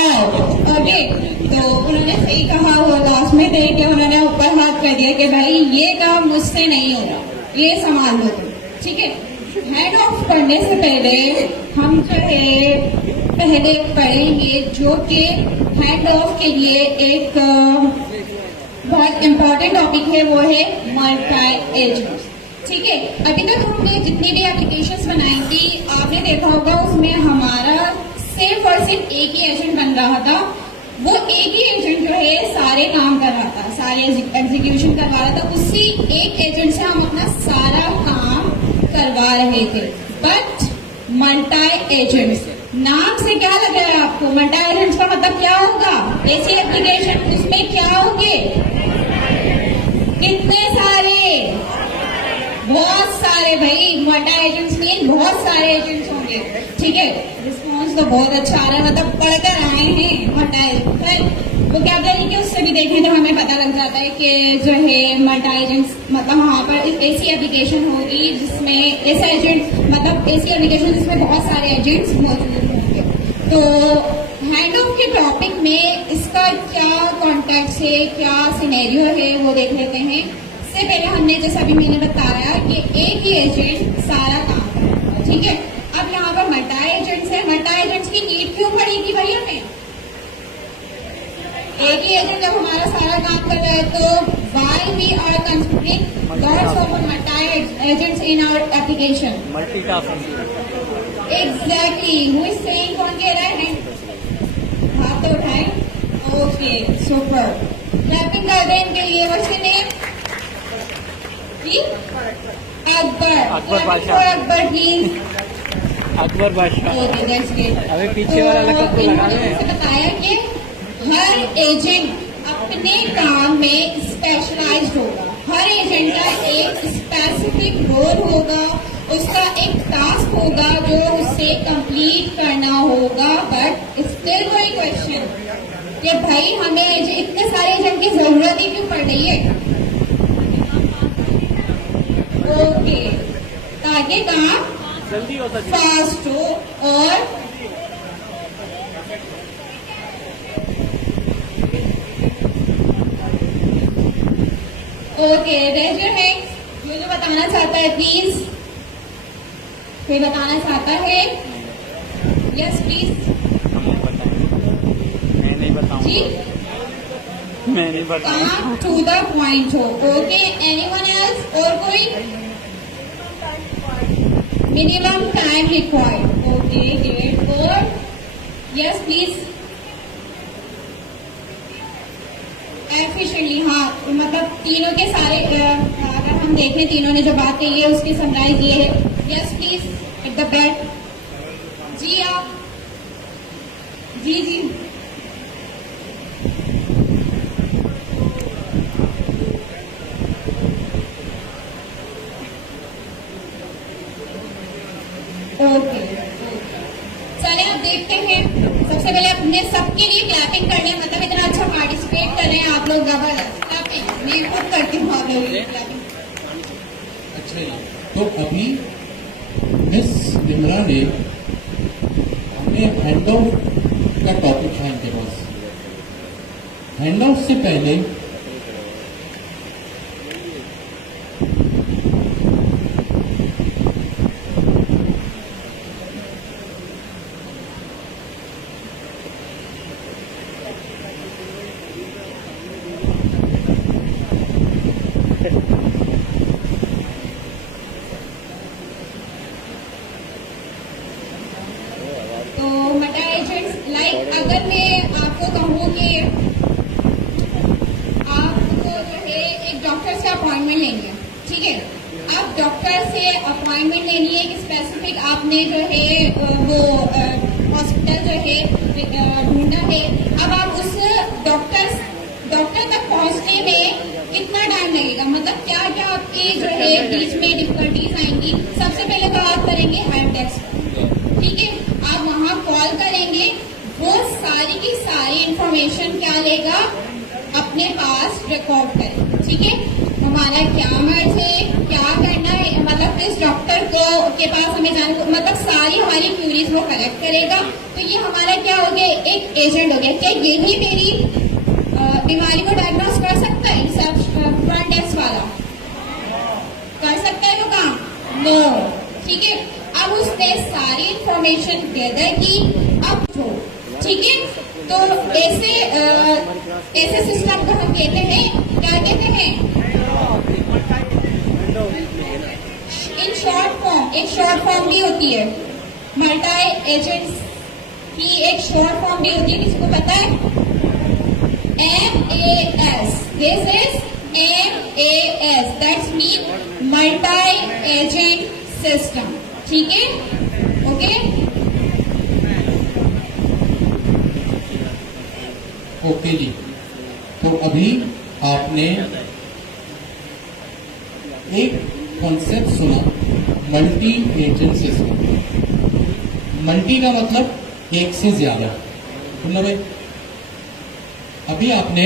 of. Okay, तो उन्होंने सही कहा, वो लास्ट में थे कि उन्होंने ऊपर हाथ कर दिया कि भाई ये काम मुझसे नहीं हो रहा, ये संभाल लो तुम. ठीक है, हैंड ऑफ करने से पहले हम जो है पहले पढ़ेंगे जो कि हैंड ऑफ के लिए एक बहुत इम्पोर्टेंट टॉपिक है, वो है मल्टी एजेंट्स. ठीक है, अभी तक हमने जितनी भी एप्लीकेशंस बनाई थी आपने देखा होगा उसमें हमारा सिर्फ और सिर्फ एक ही एजेंट बन रहा था. वो एक ही एजेंट जो है सारे काम कर रहा था, सारे एग्जीक्यूशन करवा रहा था. उसी एक एजेंट से हम अपना सारा काम करवा रहे थे. बट मल्टी एजेंट्स नाम से क्या लग रहा है आपको? मल्टी एजेंट्स का मतलब क्या होगा? ऐसी एप्लीकेशन, उसमें क्या होंगे? कितने सारे? बहुत सारे भाई. मल्टी एजेंट्स मीन बहुत सारे एजेंट्स होंगे. ठीक है, रिस्पॉन्स तो बहुत अच्छा आ रहा है, मतलब पढ़कर आए हैं मल्टी. वो क्या करें कि उससे भी देखें तो हमें पता लग जाता है कि जो है मल्टी एजेंट्स मतलब वहाँ पर ऐसी एप्लीकेशन होगी जिसमें ऐसा एजेंट, मतलब ऐसी एप्लीकेशन जिसमें बहुत सारे एजेंट्स मौजूद होंगे. तो हैंड ऑफ के टॉपिक में इसका क्या कॉन्टेक्स्ट है, क्या सिनेरियो है, वो देख लेते हैं. इससे पहले हमने जैसा भी मैंने बताया कि एक ही एजेंट सारा काम करेगा. ठीक है, अब यहाँ पर मल्टी एजेंट्स है. मल्टी एजेंट्स की नीड क्यों पड़ेगी भाई हमें? एक ही एजेंट जब हमारा सारा काम कर रहा है तो why we are considering lots of multi agents in our application? Multitasking. Exactly, who is saying? कौन कह रहा है? हाथ तो उठाएं. Okay, super. क्लैपिंग कर दें इनके लिए. What's your name? Akbar. Akbar बादशाह. अकबर प्लीज. अकबर बादशाह. Okay, that's great. अबे पीछे वाला लकब तो लगा इन्होंने ले. मुझे बताया कि हर एजेंट अपने काम में स्पेशलाइज्ड होगा. हर एजेंट का एक स्पेसिफिक रोल होगा, उसका एक टास्क होगा जो उसे कंप्लीट करना होगा. बट स्टिल वही क्वेश्चन कि भाई हमें इतने सारे एजेंट की जरूरत ही क्यों पड़ रही है? ओके, ताकि काम जल्दी हो सके. फास्ट हो और ओके. Raise your hand. जो बताना चाहता है प्लीज. कोई बताना चाहता है? Yes please. मैं नहीं बताऊंगा. जी, मैं नहीं बताऊंगा. काम टू द पॉइंट हो. Okay, anyone else? और कोई? Minimum time required. Okay, great. और यस प्लीज. एफिशिएंटली, हाँ, मतलब तीनों के सारे अगर हम देखें तीनों ने जो बात कही है उसकी समराइज ये है. Yes please, at the back. जी आप. जी जी. ओके, चले अब देखते हैं. सबसे पहले अपने सबके लिए क्लैपिंग करने, मतलब इतना अच्छा पार्टिसिपेट कर रहे हैं आप लोग, जबरदस्त. क्लैपिंग मैं खुद करती हूँ आप लोगों के लिए क्लैपिंग. अच्छा जी, तो अभी मिस निम्रा ने हमें हैंड ऑफ का टॉपिक है इनके पास. हैंड ऑफ से पहले अब डॉक्टर से अपॉइंटमेंट लेनी है कि स्पेसिफिक आपने जो है वो हॉस्पिटल जो है ढूंढना है। अब आप उस डॉक्टर तक पहुंचने में कितना टाइम लगेगा, मतलब क्या क्या आपकी जो है बीच में डिफिकल्टीज आएंगी। सबसे पहले तो आप करेंगे हेल्प डेस्क, ठीक है, आप वहां कॉल करेंगे, वो सारी की सारी इंफॉर्मेशन क्या लेगा, अपने पास रिकॉर्ड करे, ठीक है, हमारा क्या मर्ज है, क्या करना है, मतलब इस डॉक्टर को के पास हमें जाने, मतलब सारी हमारी क्यूरीज वो कलेक्ट करेगा। तो ये हमारा क्या हो गया, एक एजेंट हो गया। क्या यही मेरी बीमारी को डायग्नोस कर सकता है फ्रंट डेस्क वाला, कर सकता है वो काम? नो, ठीक है। अब उसने सारी इंफॉर्मेशन गैदर की, अब जो, ठीक है, तो ऐसे सिस्टम को हम कहते हैं, क्या कहते हैं, इन शॉर्ट फॉर्म, एक शॉर्ट फॉर्म भी होती है, मल्टी एजेंट्स की एक शॉर्ट फॉर्म भी होती है, किसी को पता है? MAS, this is MAS, that's mean multi-agent system, ठीक है, ओके। ओके जी, तो अभी आपने एक कॉन्सेप्ट सुना, मल्टी एजेंट सिस्टम। मल्टी का मतलब एक से ज्यादा, सुनना भाई। अभी आपने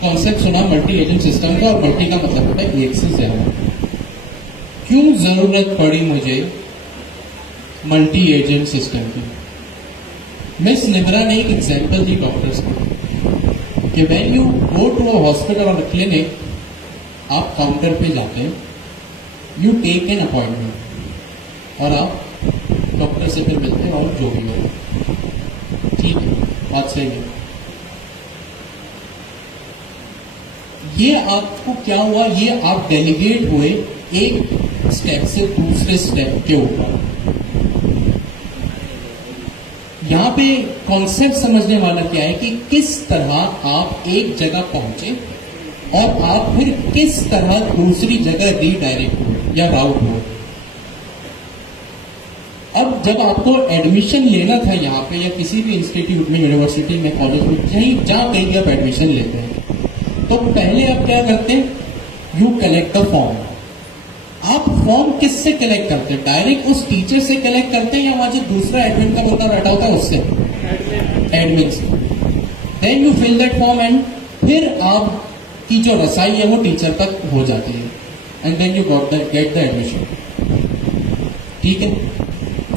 कॉन्सेप्ट सुना मल्टी एजेंट सिस्टम का, और मल्टी का मतलब होता है एक से ज्यादा। क्यों जरूरत पड़ी मुझे मल्टी एजेंट सिस्टम की? मिस निब्रा ने एक एग्जाम्पल दी डॉक्टर्स को कि when you go to a hospital और क्लिनिक, आप काउंटर पे जाते हैं, यू टेक एन अपॉइंटमेंट और आप डॉक्टर से फिर मिलते हैं और जो भी हो, ठीक है, बात सही है। ये आपको क्या हुआ, ये आप डेलीगेट हुए एक स्टेप से दूसरे स्टेप के ऊपर। यहां पे कॉन्सेप्ट समझने वाला क्या है कि किस तरह आप एक जगह पहुंचे और आप फिर किस तरह दूसरी जगह रीडायरेक्ट हुए या राउट हुए। अब जब आपको एडमिशन लेना था यहाँ पे या किसी भी इंस्टीट्यूट में, यूनिवर्सिटी में, कॉलेज में, जहाँ कहीं भी आप एडमिशन लेते हैं, तो पहले आप क्या करते हैं, यू कलेक्ट द फॉर्म। आप फॉर्म किससे कलेक्ट करते हैं? डायरेक्ट उस टीचर से कलेक्ट करते हैं या वहां जो दूसरा एडमिन का बंदा बैठा होता है उससे? एडमिन से। Then you fill that form and फिर आपकी जो रसाई है वो टीचर तक हो जाती है, and then you get the admission, ठीक है।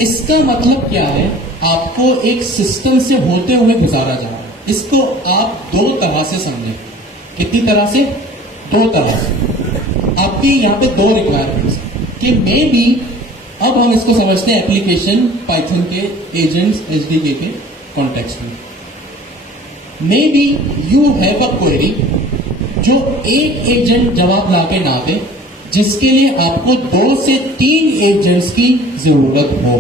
इसका मतलब क्या है, आपको एक सिस्टम से होते हुए गुजारा जा रहा है। इसको आप दो तरह से समझें। कितनी तरह से? दो तरह से। आपकी यहाँ पे दो रिक्वायरमेंट्स कि मे बी, अब हम इसको समझते हैं एप्लीकेशन पाइथन के एजेंट्स एसडीके के कॉन्टेक्स्ट में। May be you have a query जो एक एजेंट जवाब लाके ना दे, जिसके लिए आपको 2 से 3 एजेंट्स की जरूरत हो।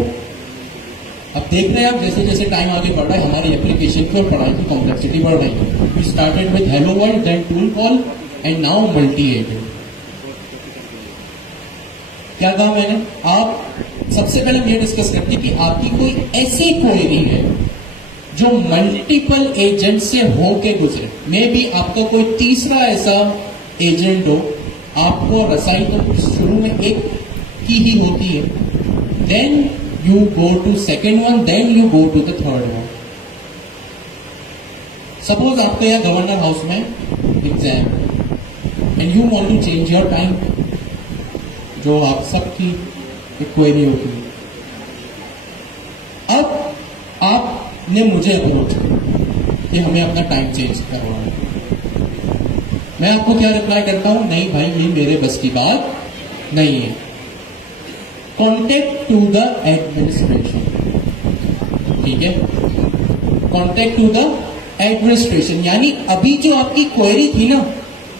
अब देख रहे हैं आप, जैसे जैसे टाइम आगे बढ़ रहा है, हमारी एप्लीकेशन की और पढ़ाई की कॉम्प्लेक्सिटी बढ़ रही है। We started with hello world, then tool call, and now multi agent. क्या कहा मैंने? आप सबसे पहले हम ये डिस्कस करते हैं कि आपकी कोई ऐसी क्वेरी है जो मल्टीपल एजेंट से होके गुजरे। मे बी आपका कोई तीसरा ऐसा एजेंट हो, आपको रसाई तो शुरू में एक की ही होती है, then you go to second one, then you go to the third one. Suppose आपके यहाँ गवर्नर हाउस में exam and you want to change your time, जो आप सबकी एक क्वेरी होती है। अब आपने मुझे अप्रोच कि हमें अपना टाइम चेंज करवाना है, मैं आपको क्या रिप्लाई करता हूं? नहीं भाई, ये मेरे बस की बात नहीं है। कॉन्टेक्ट टू द एडमिनिस्ट्रेशन, ठीक है, कॉन्टेक्ट टू द एडमिनिस्ट्रेशन। यानी अभी जो आपकी क्वेरी थी ना,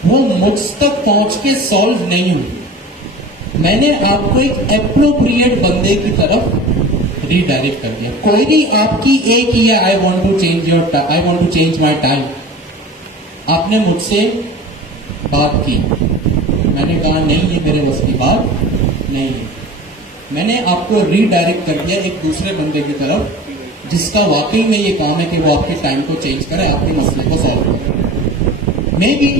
वो मुझ तक पहुंच के सॉल्व नहीं हुई, मैंने आपको एक एप्रोप्रिएट बंदे की तरफ रीडायरेक्ट कर दिया। क्वेरी आपकी एक ही है, I want to change my time. आपने मुझसे बात की, मैंने कहा नहीं, ये मेरे बस की बात नहीं है। मैंने आपको रीडायरेक्ट कर दिया एक दूसरे बंदे की तरफ जिसका वाकई में ये काम है कि वो आपके टाइम को चेंज करे, आपके मसले को सॉल्व करे। मे बी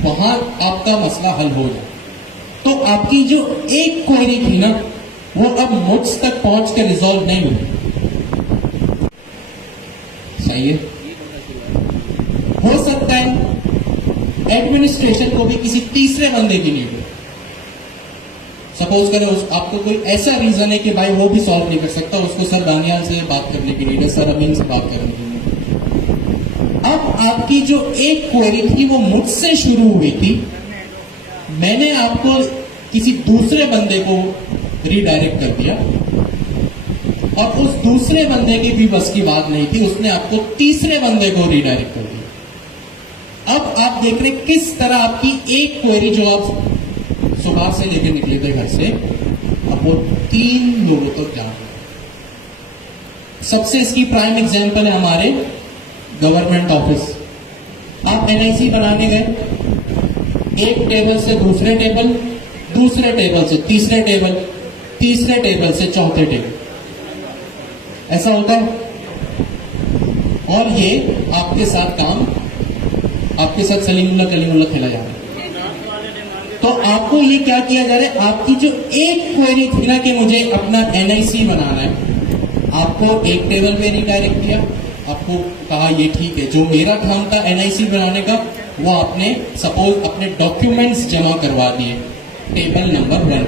वहां आपका मसला हल हो जाए। तो आपकी जो एक क्वेरी थी ना, वो अब मुझ तक पहुंच के रिजॉल्व नहीं हुई। सही है? हो सकता है एडमिनिस्ट्रेशन को भी किसी तीसरे बंदे की नीड हो। सपोज करें आपको कोई ऐसा रीजन है कि भाई वो भी सॉल्व नहीं कर सकता, उसको सर दानियाल से बात करने की नीड है, सर अमीन से बात करने की नीड है। अब आपकी जो एक क्वेरी थी वो मुझसे शुरू हुई थी, मैंने आपको किसी दूसरे बंदे को रीडायरेक्ट कर दिया और उस दूसरे बंदे की भी बस की बात नहीं थी, उसने आपको तीसरे बंदे को रीडायरेक्ट कर दिया। अब आप देख रहे किस तरह आपकी एक क्वेरी जो आप सुबह से लेकर निकले थे घर से, अब वो 3 लोगों तक जा रहे। सबसे इसकी प्राइम एग्जांपल है हमारे गवर्नमेंट ऑफिस। आप एनआईसी बनाने गए, एक टेबल से दूसरे टेबल, दूसरे टेबल से तीसरे टेबल, तीसरे टेबल से चौथे टेबल, ऐसा होता है। और ये आपके साथ काम, आपके साथ सलीमुल्लाह कलीमुल्लाह खेला जा रहा है। तो आपको ये क्या किया जा रहा है, आपकी जो एक क्वेरी थी ना कि मुझे अपना एनआईसी बनाना है, आपको एक टेबल पे रीडायरेक्ट किया, आपको कहा ये ठीक है, जो मेरा काम था एनआईसी बनाने का वो आपने सपोज अपने डॉक्यूमेंट्स जमा करवा दिए टेबल नंबर 1।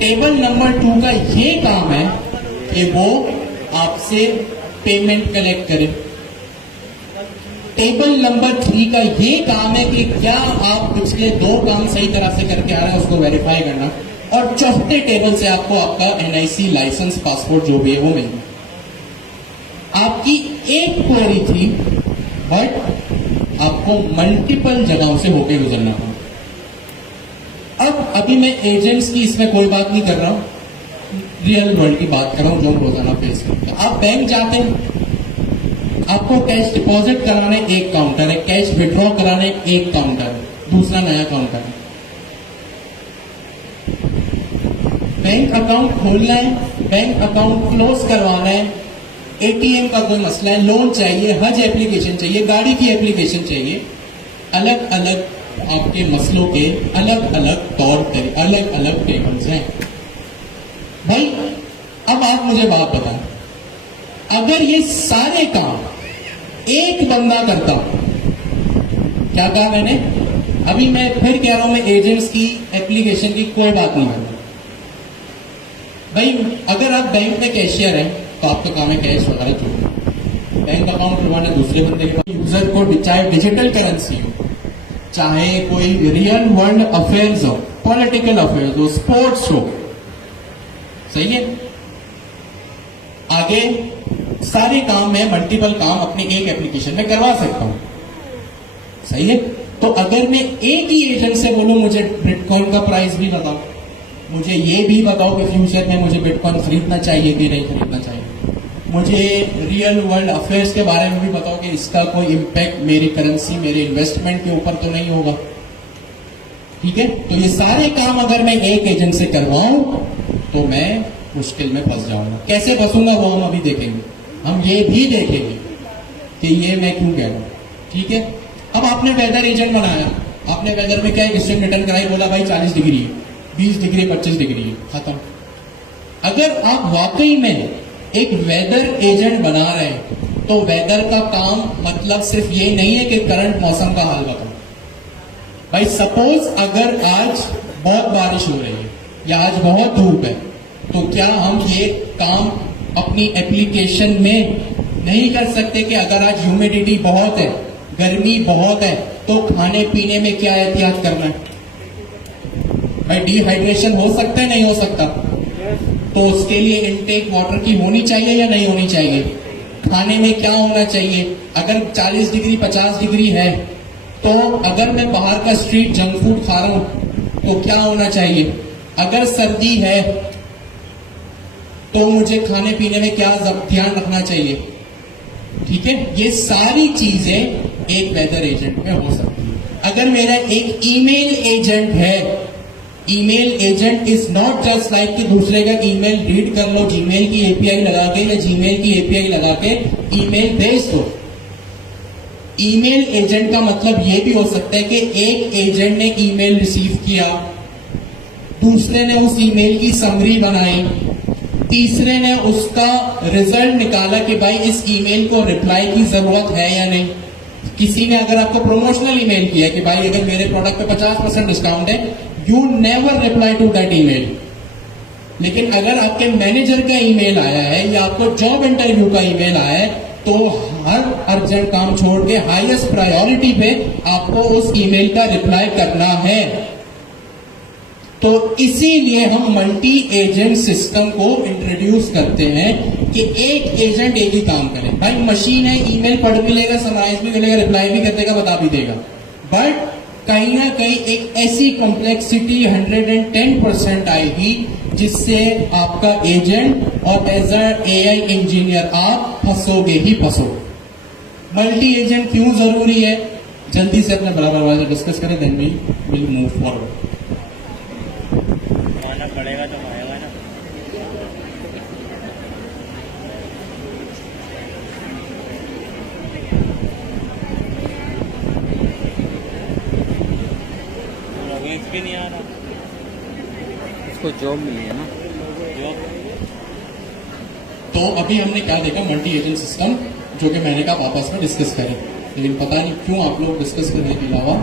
टेबल नंबर 2 का ये काम है कि वो आपसे पेमेंट कलेक्ट करे। टेबल नंबर 3 का ये काम है कि क्या आप पिछले 2 काम सही तरह से करके आ रहे हैं उसको वेरीफाई करना, और चौथे टेबल से आपको आपका एनआईसी लाइसेंस पासपोर्ट जो भी है वो मिलना। आपकी एक क्वेरी थी बट आपको मल्टीपल जगहों से होके गुजरना पड़ा। अब अभी मैं एजेंट्स की इसमें कोई बात नहीं कर रहा हूं, रियल वर्ल्ड की बात कर रहा हूं जो रोजाना फेस करते हैं। आप बैंक जाते हैं, आपको कैश डिपॉजिट कराने एक काउंटर है, कैश विड्रॉ कराने एक काउंटर है, दूसरा नया काउंटर है। बैंक अकाउंट खोलना है, बैंक अकाउंट क्लोज करवाना है, एटीएम का कोई मसला है, लोन चाहिए, हज एप्लीकेशन चाहिए, गाड़ी की एप्लीकेशन चाहिए, अलग अलग आपके मसलों के अलग अलग तौर तरीके, अलग अलग टेबल्स हैं। भाई अब आप मुझे बात बताएं, अगर ये सारे काम एक बंदा करता, क्या कहा मैंने, अभी मैं फिर कह रहा हूं, मैं एजेंट्स की एप्लीकेशन की कोई बात नहीं कर रहा। भाई अगर आप बैंक में कैशियर हैं तो आपका काम है कैश वगैरह छोड़ना, बैंक अकाउंट खुलवाना दूसरे बंदे के पास। यूजर को चाहे डिजिटल करेंसी हो, चाहे कोई रियल वर्ल्ड अफेयर्स हो, पॉलिटिकल अफेयर्स हो, स्पोर्ट्स हो, सही है, आगे सारे काम में मल्टीपल काम अपने एक एप्लीकेशन में करवा सकता हूं, सही है। तो अगर मैं एक ही एजेंट से बोलूं मुझे बिटकॉइन का प्राइस भी बताओ, मुझे ये भी बताओ कि फ्यूचर में मुझे बिटकॉइन खरीदना चाहिए कि नहीं खरीदना चाहिए, मुझे रियल वर्ल्ड अफेयर्स के बारे में भी बताओ कि इसका कोई इम्पैक्ट मेरी करेंसी, मेरे इन्वेस्टमेंट के ऊपर तो नहीं होगा, ठीक है। तो ये सारे काम अगर मैं एक एजेंट से करवाऊं तो मैं मुश्किल में फंस जाऊंगा। कैसे फंसूंगा वो हम अभी देखेंगे, हम ये भी देखेंगे कि ये मैं क्यों कह रहा हूं, ठीक है। अब आपने वेदर एजेंट बनाया, आपने वेदर में क्या क्वेश्चन रिटर्न कराई, बोला भाई 40 डिग्री है, 20 डिग्री 25 डिग्री है, खत्म। अगर आप वाकई में एक वेदर एजेंट बना रहे हैं तो वेदर का काम मतलब सिर्फ ये नहीं है कि करंट मौसम का हाल बताओ। भाई सपोज अगर आज बहुत बारिश हो रही है या आज बहुत धूप है, तो क्या हम ये काम अपनी एप्लीकेशन में नहीं कर सकते कि अगर आज ह्यूमिडिटी बहुत है, गर्मी बहुत है, तो खाने पीने में क्या एहतियात करना है। भाई डिहाइड्रेशन हो सकता है, नहीं हो सकता, तो उसके लिए इनटेक वाटर की होनी चाहिए या नहीं होनी चाहिए, खाने में क्या होना चाहिए। अगर 40 डिग्री 50 डिग्री है तो अगर मैं बाहर का स्ट्रीट जंक फूड खा रहा हूं तो क्या होना चाहिए। अगर सर्दी है तो मुझे खाने पीने में क्या ध्यान रखना चाहिए, ठीक है। ये सारी चीजें एक वेदर एजेंट में हो सकती है। अगर मेरा एक ईमेल एजेंट है, email agent is not just like कि दूसरे का ईमेल रीड कर लो जीमेल की एपीआई लगा के या जीमेल की एपीआई लगा के ईमेल भेज दो। ईमेल एजेंट का मतलब यह भी हो सकता है कि एक एजेंट ने ईमेल रिसीव किया, दूसरे ने उस ईमेल की समरी बनाई, तीसरे ने उसका रिजल्ट निकाला कि भाई इस ईमेल को रिप्लाई की जरूरत है या नहीं। किसी ने अगर आपको प्रमोशनल ईमेल किया कि भाई अगर मेरे प्रोडक्ट पे 50% डिस्काउंट है, you never reply to that email. लेकिन अगर आपके मैनेजर का ईमेल आया है या आपको जॉब इंटरव्यू का ईमेल आया है, तो हर अर्जेंट काम छोड़ के हाईएस्ट प्रायोरिटी पे आपको उस ईमेल का रिप्लाई करना है। तो इसीलिए हम मल्टी एजेंट सिस्टम को इंट्रोड्यूस करते हैं कि एक एजेंट एक ही काम करे। भाई मशीन है, ईमेल पढ़ भी लेगा, समराइज भी कर लेगा, रिप्लाई भी कर देगा, बता भी देगा, बट कहीं ना कहीं एक ऐसी कॉम्प्लेक्सिटी 110% आएगी जिससे आपका एजेंट और एज अ एआई इंजीनियर आप फंसोगे ही फंसोगे। मल्टी एजेंट क्यों जरूरी है, जल्दी से अपने बराबर वाले डिस्कस करें, then we will move forward. आना पड़ेगा तो आएगा ना। रवीश भी नहीं आ रहा, उसको जॉब मिली है ना। जॉब तो अभी हमने क्या देखा, मल्टी एजेंट सिस्टम, जो कि मैंने कहा आपस में डिस्कस करें, लेकिन पता नहीं क्यों आप लोग डिस्कस करने के अलावा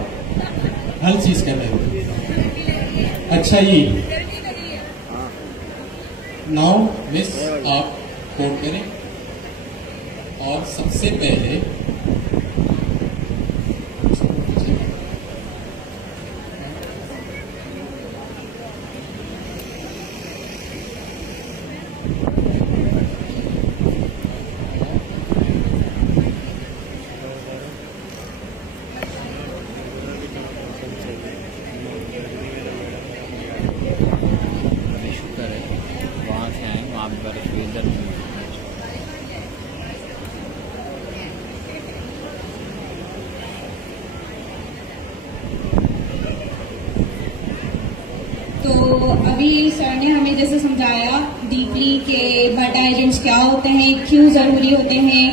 हर चीज कर रहे हो। अच्छा ये नाउ मिस आप कोड करें, और सबसे पहले शुक्र है वहाँ से आए, वहाँ पर इधर तो अभी सर ने हमें जैसे समझाया डीपली कि डाटा एजेंट्स क्या होते हैं, क्यों जरूरी होते हैं,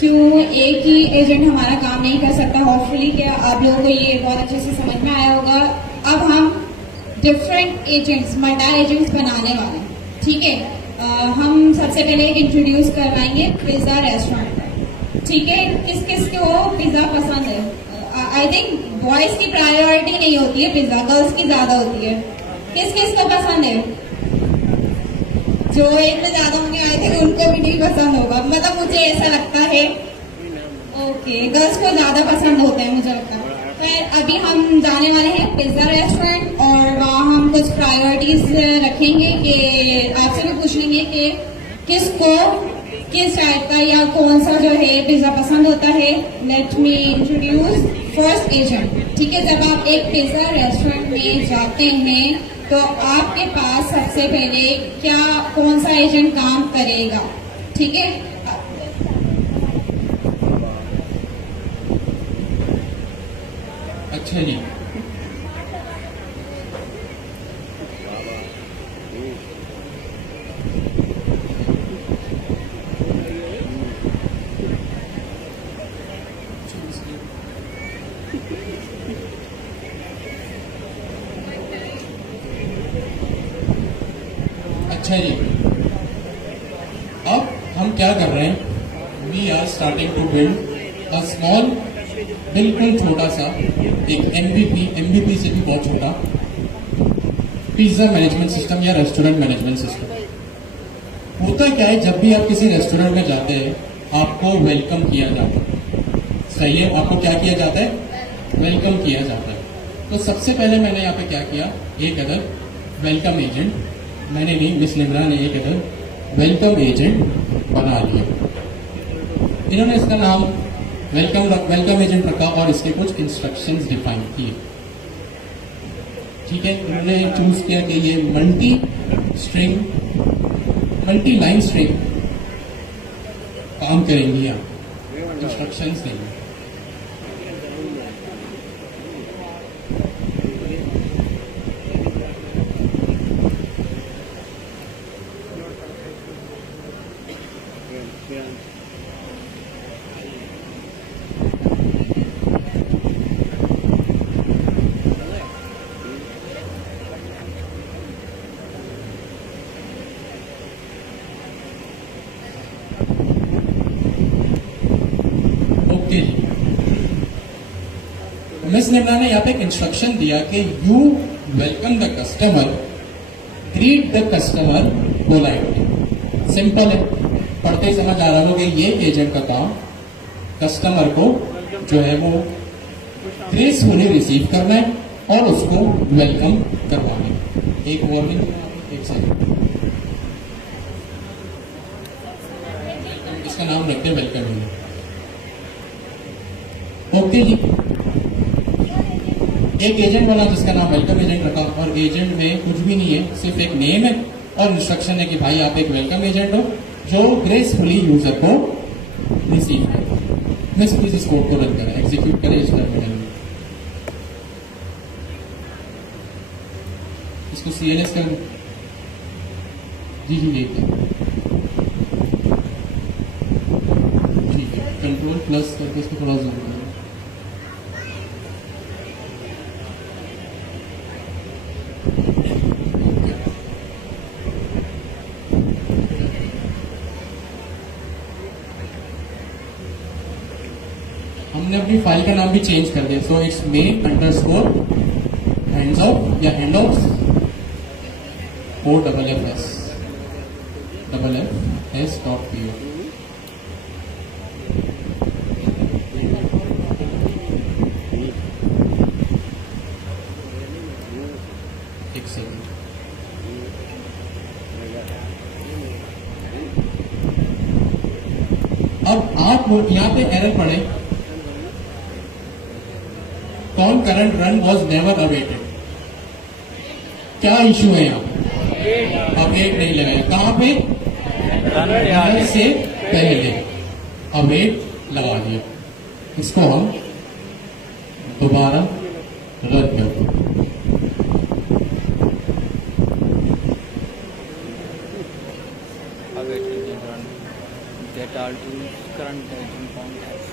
क्यों एक ही एजेंट हमारा काम नहीं कर सकता। होपफुली कि आप लोगों को ये बहुत अच्छे से समझ में आया होगा। अब हम डिफरेंट एजेंट्स, मल्टी एजेंट्स बनाने वाले हैं, ठीक है। हम सबसे पहले इंट्रोड्यूस करवाएंगे पिज्जा रेस्टोरेंट, ठीक है। किस किस को पिज्जा पसंद है? आई थिंक बॉयज की प्रायोरिटी नहीं होती है पिज्जा, गर्ल्स की ज्यादा होती है। किस किस को पसंद है? जो एक में ज्यादा होंगे आई थिंक उनको भी नहीं पसंद होगा, मतलब मुझे ऐसा लगता है। ओके, गर्ल्स को ज्यादा पसंद होता है मुझे लगता है। फिर अभी हम जाने वाले हैं पिज्जा रेस्टोरेंट, और वहाँ हम कुछ प्रायोरिटीज रखेंगे कि आपसे भी पूछ लेंगे कि किसको किस टाइप का या कौन सा जो है पिज्जा पसंद होता है। Let me introduce first agent, ठीक है। जब आप एक पिज्जा रेस्टोरेंट में जाते हैं तो आपके पास सबसे पहले क्या कौन सा एजेंट काम करेगा, ठीक है। अच्छा जी, अच्छा जी, अब हम क्या कर रहे हैं, we are starting to build a small, बिल्कुल छोटा सा एक एमवीपी से भी बहुत छोटा पिज्जा मैनेजमेंट सिस्टम या रेस्टोरेंट मैनेजमेंट सिस्टम। होता क्या है, जब भी आप किसी रेस्टोरेंट में जाते हैं आपको वेलकम किया जाता है, सही है। आपको क्या किया जाता है? वेलकम किया जाता है। तो सबसे पहले मैंने यहाँ पे क्या किया, एक अदर वेलकम एजेंट, मैंने नहीं, मिस निम्रा ने एक अदर वेलकम एजेंट बना लिया। इन्होंने इसका नाम वेलकम एजेंट रखा और इसके कुछ इंस्ट्रक्शंस डिफाइन किए, ठीक है। इन्होंने चूज किया कि ये मल्टी लाइन स्ट्रिंग काम करेंगी, यहाँ इंस्ट्रक्शंस देंगे। इसलिए मैंने यहाँ पे एक इंस्ट्रक्शन दिया कि you welcome the customer, greet the customer politely. Simple है, पढ़ते ही समझ आ रहा होगा कि ये एजेंट का काम कस्टमर को जो है वो ग्रेसफुली रिसीव करना है और उसको वेलकम करवाना है। एक वार्निंग, एक सेकंड, इसका नाम रखते हैं वेलकम। ओके जी, एक एजेंट वाला जिसका नाम वेलकम एजेंट रखा, और एजेंट में कुछ भी नहीं है, सिर्फ एक नेम है और इंस्ट्रक्शन है कि भाई आप एक वेलकम एजेंट हो जो ग्रेसफुली यूजर को रिसीव करे। मिस प्लीज इस कोड को रन करें, एग्जीक्यूट करें इस टर्मिनल में। इसको CLS कर जी यही ठीक है, कंट्रोल प्लस करके इसको थोड़ा जूम करें। हमने अपनी फाइल का नाम भी चेंज कर दिया, so it's main underscore hands of या हैंड ऑफ OFFS.PO। एक सेकंड, अब आप यहाँ पे एरर पड़े, कौन current run was never awaited. क्या इश्यू है यहाँ पे? अवेट नहीं लगाया, कहाँ पे? रन से पहले अवेट लगा दिया। इसको हम दोबारा रन करते हैं। await engine run that all tools current engine contacts.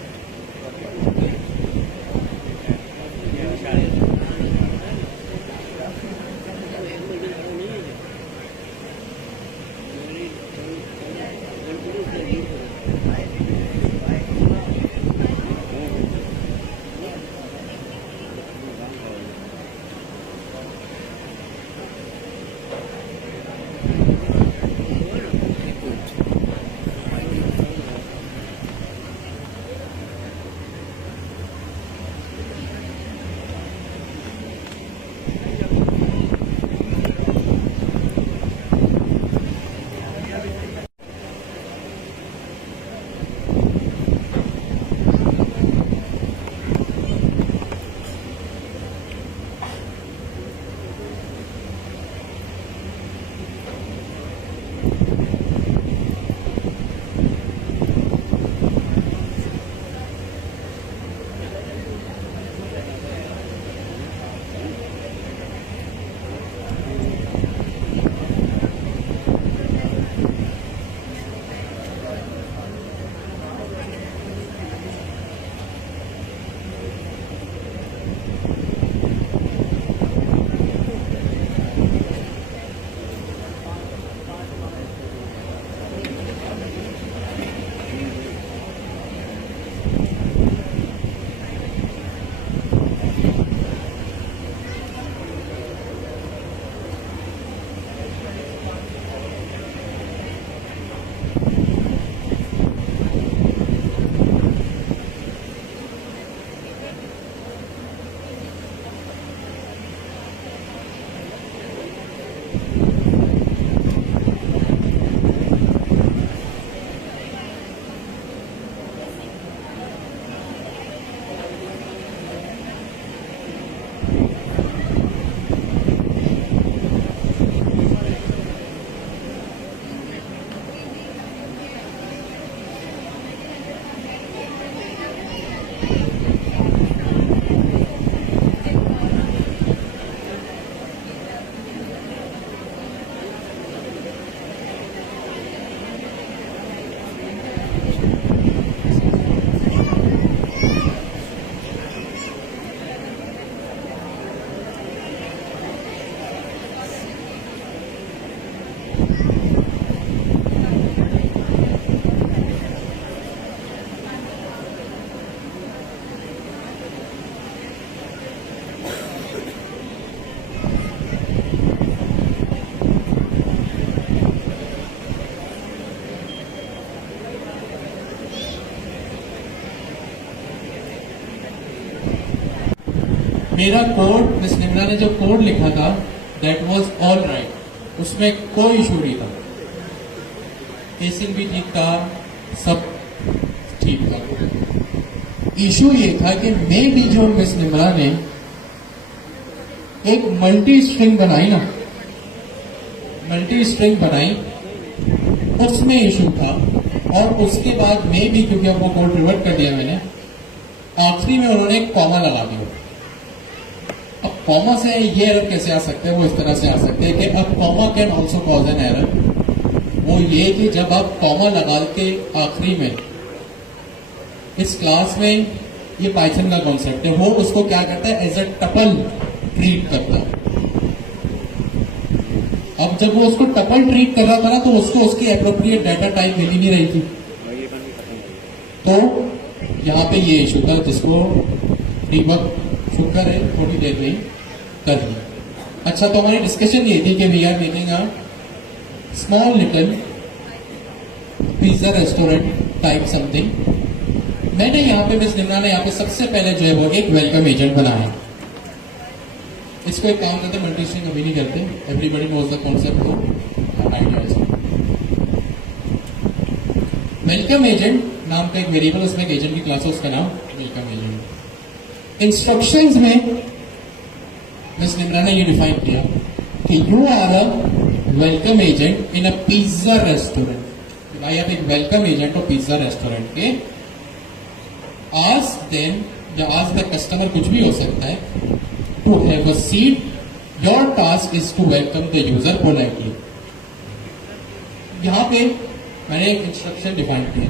मेरा कोड, मिस निम्रा ने जो कोड लिखा था दैट वाज ऑल राइट, उसमें कोई इशू नहीं था, केसिंग भी ठीक था, सब ठीक था। इशू ये था कि मे भी जो मिस निम्रा ने एक मल्टी स्ट्रिंग बनाई ना, मल्टी स्ट्रिंग बनाई, उसमें इशू था। और उसके बाद में भी, क्योंकि अब वो कोड रिवर्ट कर दिया मैंने, आखिरी में उन्होंने एक कॉमा लगा दिया। अब कॉमा से ये एरर कैसे आ सकते हैं? वो इस तरह से आ सकते हैं कि अब comma can also cause an error. वो ये कि जब आप कॉमा लगा के आखिरी में, इस क्लास में ये पाइथन का कॉन्सेप्ट है, वो उसको क्या करता है, एज अ टपल ट्रीट करता है। अब जब वो उसको टपल ट्रीट कर रहा था ना, तो उसको उसकी एप्रोप्रिएट डाटा टाइप मिल ही नहीं रही थी। तो यहाँ पे ये इशू था, जिसको डीबग शुक्र है थोड़ी देर में कर दिया। अच्छा, तो हमारी डिस्कशन ये थी कि we are making a small little pizza restaurant type something. मैंने यहाँ पे, मिस निम्रा ने यहाँ पे सबसे पहले जो है वो एक वेलकम एजेंट बनाया। इसको एक काम करते, मल्टी स्ट्रिंग अभी नहीं करते, एवरीबडी नोज द कॉन्सेप्ट, तो आइडिया। वेलकम एजेंट नाम का एक वेरिएबल, उसमें एक एजेंट की क्लास है, उसका नाम वेलकम एजेंट। इंस्ट्रक्शंस में मिस निम्रा ने ये डिफाइन किया कि you are a welcome agent in a pizza restaurant. भाई आप एक वेलकम एजेंट हो पिज्जा रेस्टोरेंट के। आज देन या आज द कस्टमर कुछ भी हो सकता है, to have a seat, your task is to welcome the user politely। यहां पे मैंने एक इंस्ट्रक्शन डिफाइन किया।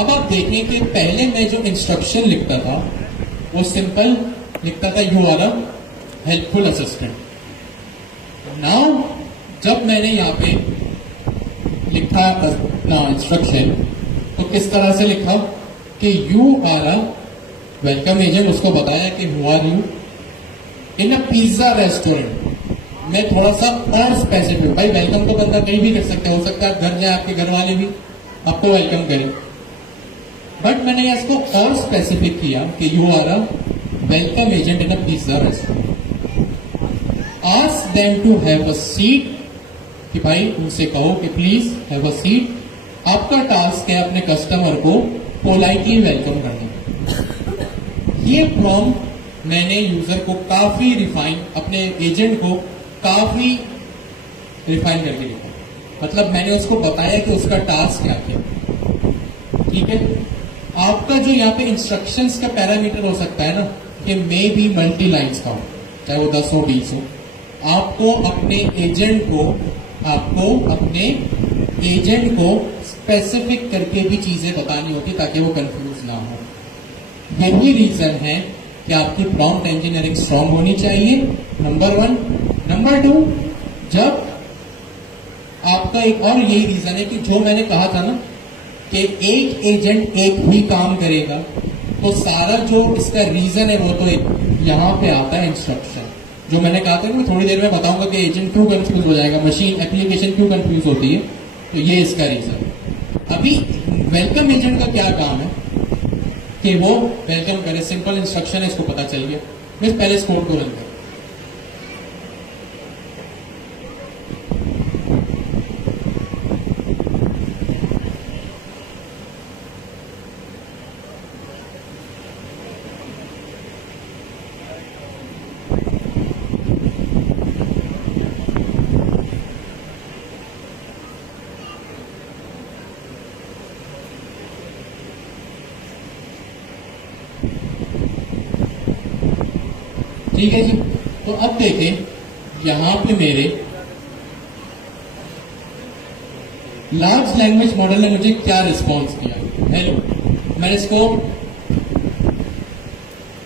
अब आप देखें कि पहले मैं जो इंस्ट्रक्शन लिखता था वो सिंपल लिखता था, you are a helpful assistant. Now जब मैंने यहाँ पे लिखा अपना इंस्ट्रक्शन, तो किस तरह से लिखा कि you are a welcome agent, उसको बताया कि who are you in a pizza restaurant. मैं थोड़ा सा और स्पेसिफिक, भाई वेलकम तो बंदा कहीं भी कर सकते, हो सकता है घर जाए आपके घर वाले भी आपको वेलकम करें, बट मैंने इसको और स्पेसिफिक किया कि you are a welcome agent in a pizza restaurant. Ask them to have a seat, कि भाई उनसे कहो कि प्लीज हैव अ सीट। आपका टास्क है अपने कस्टमर को पोलाइटली वेलकम करना। ये प्रॉम्प्ट मैंने यूजर को काफी रिफाइन, अपने एजेंट को काफी रिफाइन करके लिखा। मतलब मैंने उसको बताया कि उसका टास्क क्या है, ठीक है। आपका जो यहाँ पे इंस्ट्रक्शंस का पैरामीटर हो सकता है ना, कि मे बी मल्टी लाइन्स का हो, चाहे वो 10 हो 20 हो। आपको अपने एजेंट को स्पेसिफिक करके भी चीजें बतानी होती ताकि वो कंफ्यूज ना हो। यही रीजन है कि आपकी प्रॉम्प्ट इंजीनियरिंग स्ट्रांग होनी चाहिए, नंबर 1। नंबर 2, जब आपका एक और यही रीजन है कि जो मैंने कहा था ना कि एक एजेंट एक ही काम करेगा, तो सारा जो इसका रीजन है वो तो यहां पे आता है इंस्ट्रक्शन। जो मैंने कहा था कि मैं थोड़ी देर में बताऊंगा कि एजेंट क्यों कंफ्यूज हो जाएगा, मशीन एप्लीकेशन क्यों कंफ्यूज होती है, तो ये इसका रीजन। अभी वेलकम एजेंट का क्या काम है कि वो वेलकम करे, सिंपल इंस्ट्रक्शन है, इसको पता चल गया। मैं पहले इस कोड को रन करूं। ठीक है जी। तो अब देखें यहां पे मेरे लार्ज लैंग्वेज मॉडल ने मुझे क्या रिस्पॉन्स दिया। हेलो, मैंने इसको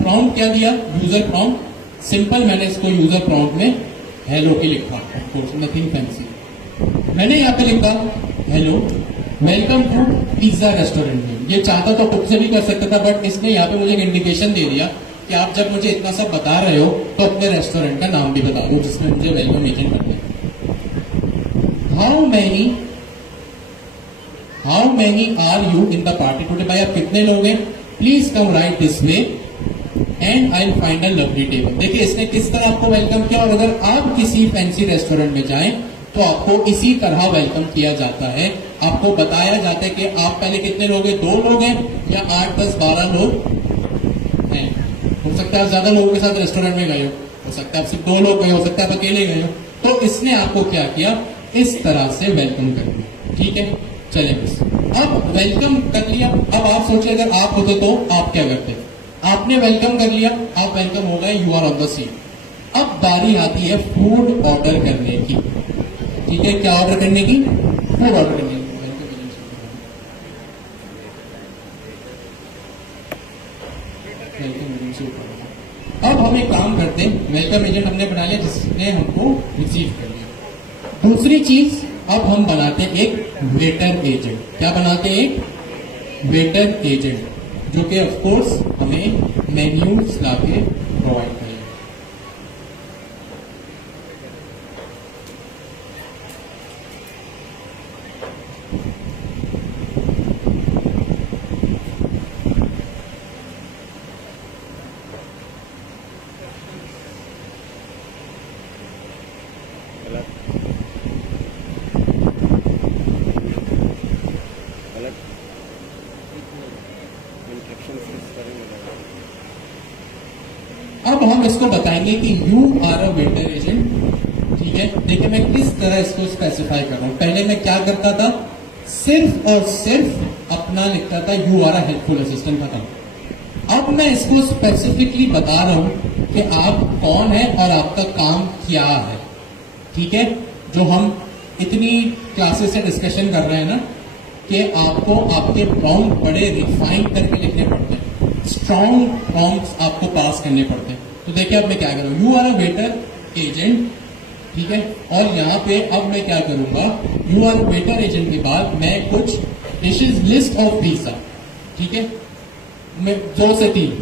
प्रॉम्प्ट क्या दिया, यूजर प्रॉम्प्ट। सिंपल मैंने इसको यूजर प्रॉम्प्ट में हेलो के लिखा, नथिंग फैंसी। मैंने यहाँ पे लिखा hello welcome to pizza restaurant. ये चाहता तो खुद से भी कर सकता था, बट इसने यहाँ पे मुझे एक इंडिकेशन दे दिया कि आप जब मुझे इतना सब बता रहे हो तो अपने रेस्टोरेंट का नाम भी बता दो जिसमें मुझे वेलकम एजेंट करना है। How many are you in the party today. भाई आप कितने लोग हैं, please come right this way and I find a lovely table. देखिए इसने किस तरह आपको वेलकम किया, और अगर आप किसी फैंसी रेस्टोरेंट में जाएं तो आपको इसी तरह वेलकम किया जाता है। आपको बताया जाता है कि आप पहले कितने लोग हैं, 2 लोग हैं या 8, 10, 12 लोग हैं। हो सकता है आप ज्यादा लोगों के साथ रेस्टोरेंट में गए हो सकता है आप सिर्फ 2 लोग गए, हो सकता है आप अकेले गए हो। तो इसने आपको क्या किया, इस तरह से वेलकम कर दिया। ठीक है, चले बस अब वेलकम कर लिया। अब आप सोचिए अगर आप होते तो आप क्या करते। आपने वेलकम कर लिया, आप वेलकम हो गए, you are on the seat. अब बारी आती है फूड ऑर्डर करने की। ठीक है, क्या ऑर्डर करने की, फूड ऑर्डर करने की। अब हम एक काम करते हैं, वेलकम एजेंट हमने बना लिया जिसने हमको रिसीव कर लिया। दूसरी चीज अब हम बनाते हैं एक वेटर एजेंट। क्या बनाते हैं, एक वेटर एजेंट, जो कि ऑफ कोर्स हमें मेन्यूज लाके प्रोवाइड करेगा। अब हम इसको बताएंगे कि you are a waiter agent. ठीक है, देखिए मैं किस तरह इसको स्पेसिफाई कर रहा हूं। पहले मैं क्या करता था, सिर्फ और सिर्फ अपना लिखता था you are a helpful assistant खत्म। अब मैं इसको स्पेसिफिकली बता रहा हूं कि आप कौन है और आपका काम क्या है। ठीक है, जो हम इतनी क्लासेस से डिस्कशन कर रहे हैं ना, कि आपको आपके प्रॉम्प्ट बड़े रिफाइन करके लिखने पड़ते हैं, स्ट्रॉन्ग प्रॉम्प्ट्स आपको पास करने पड़ते हैं। तो देखिए अब मैं क्या करूँ, you are a waiter agent. ठीक है, और यहाँ पे अब मैं क्या करूंगा, you are a waiter agent के बाद मैं कुछ डिशेज लिस्ट ऑफ पिज्जा। ठीक है, मैं 2 से 3,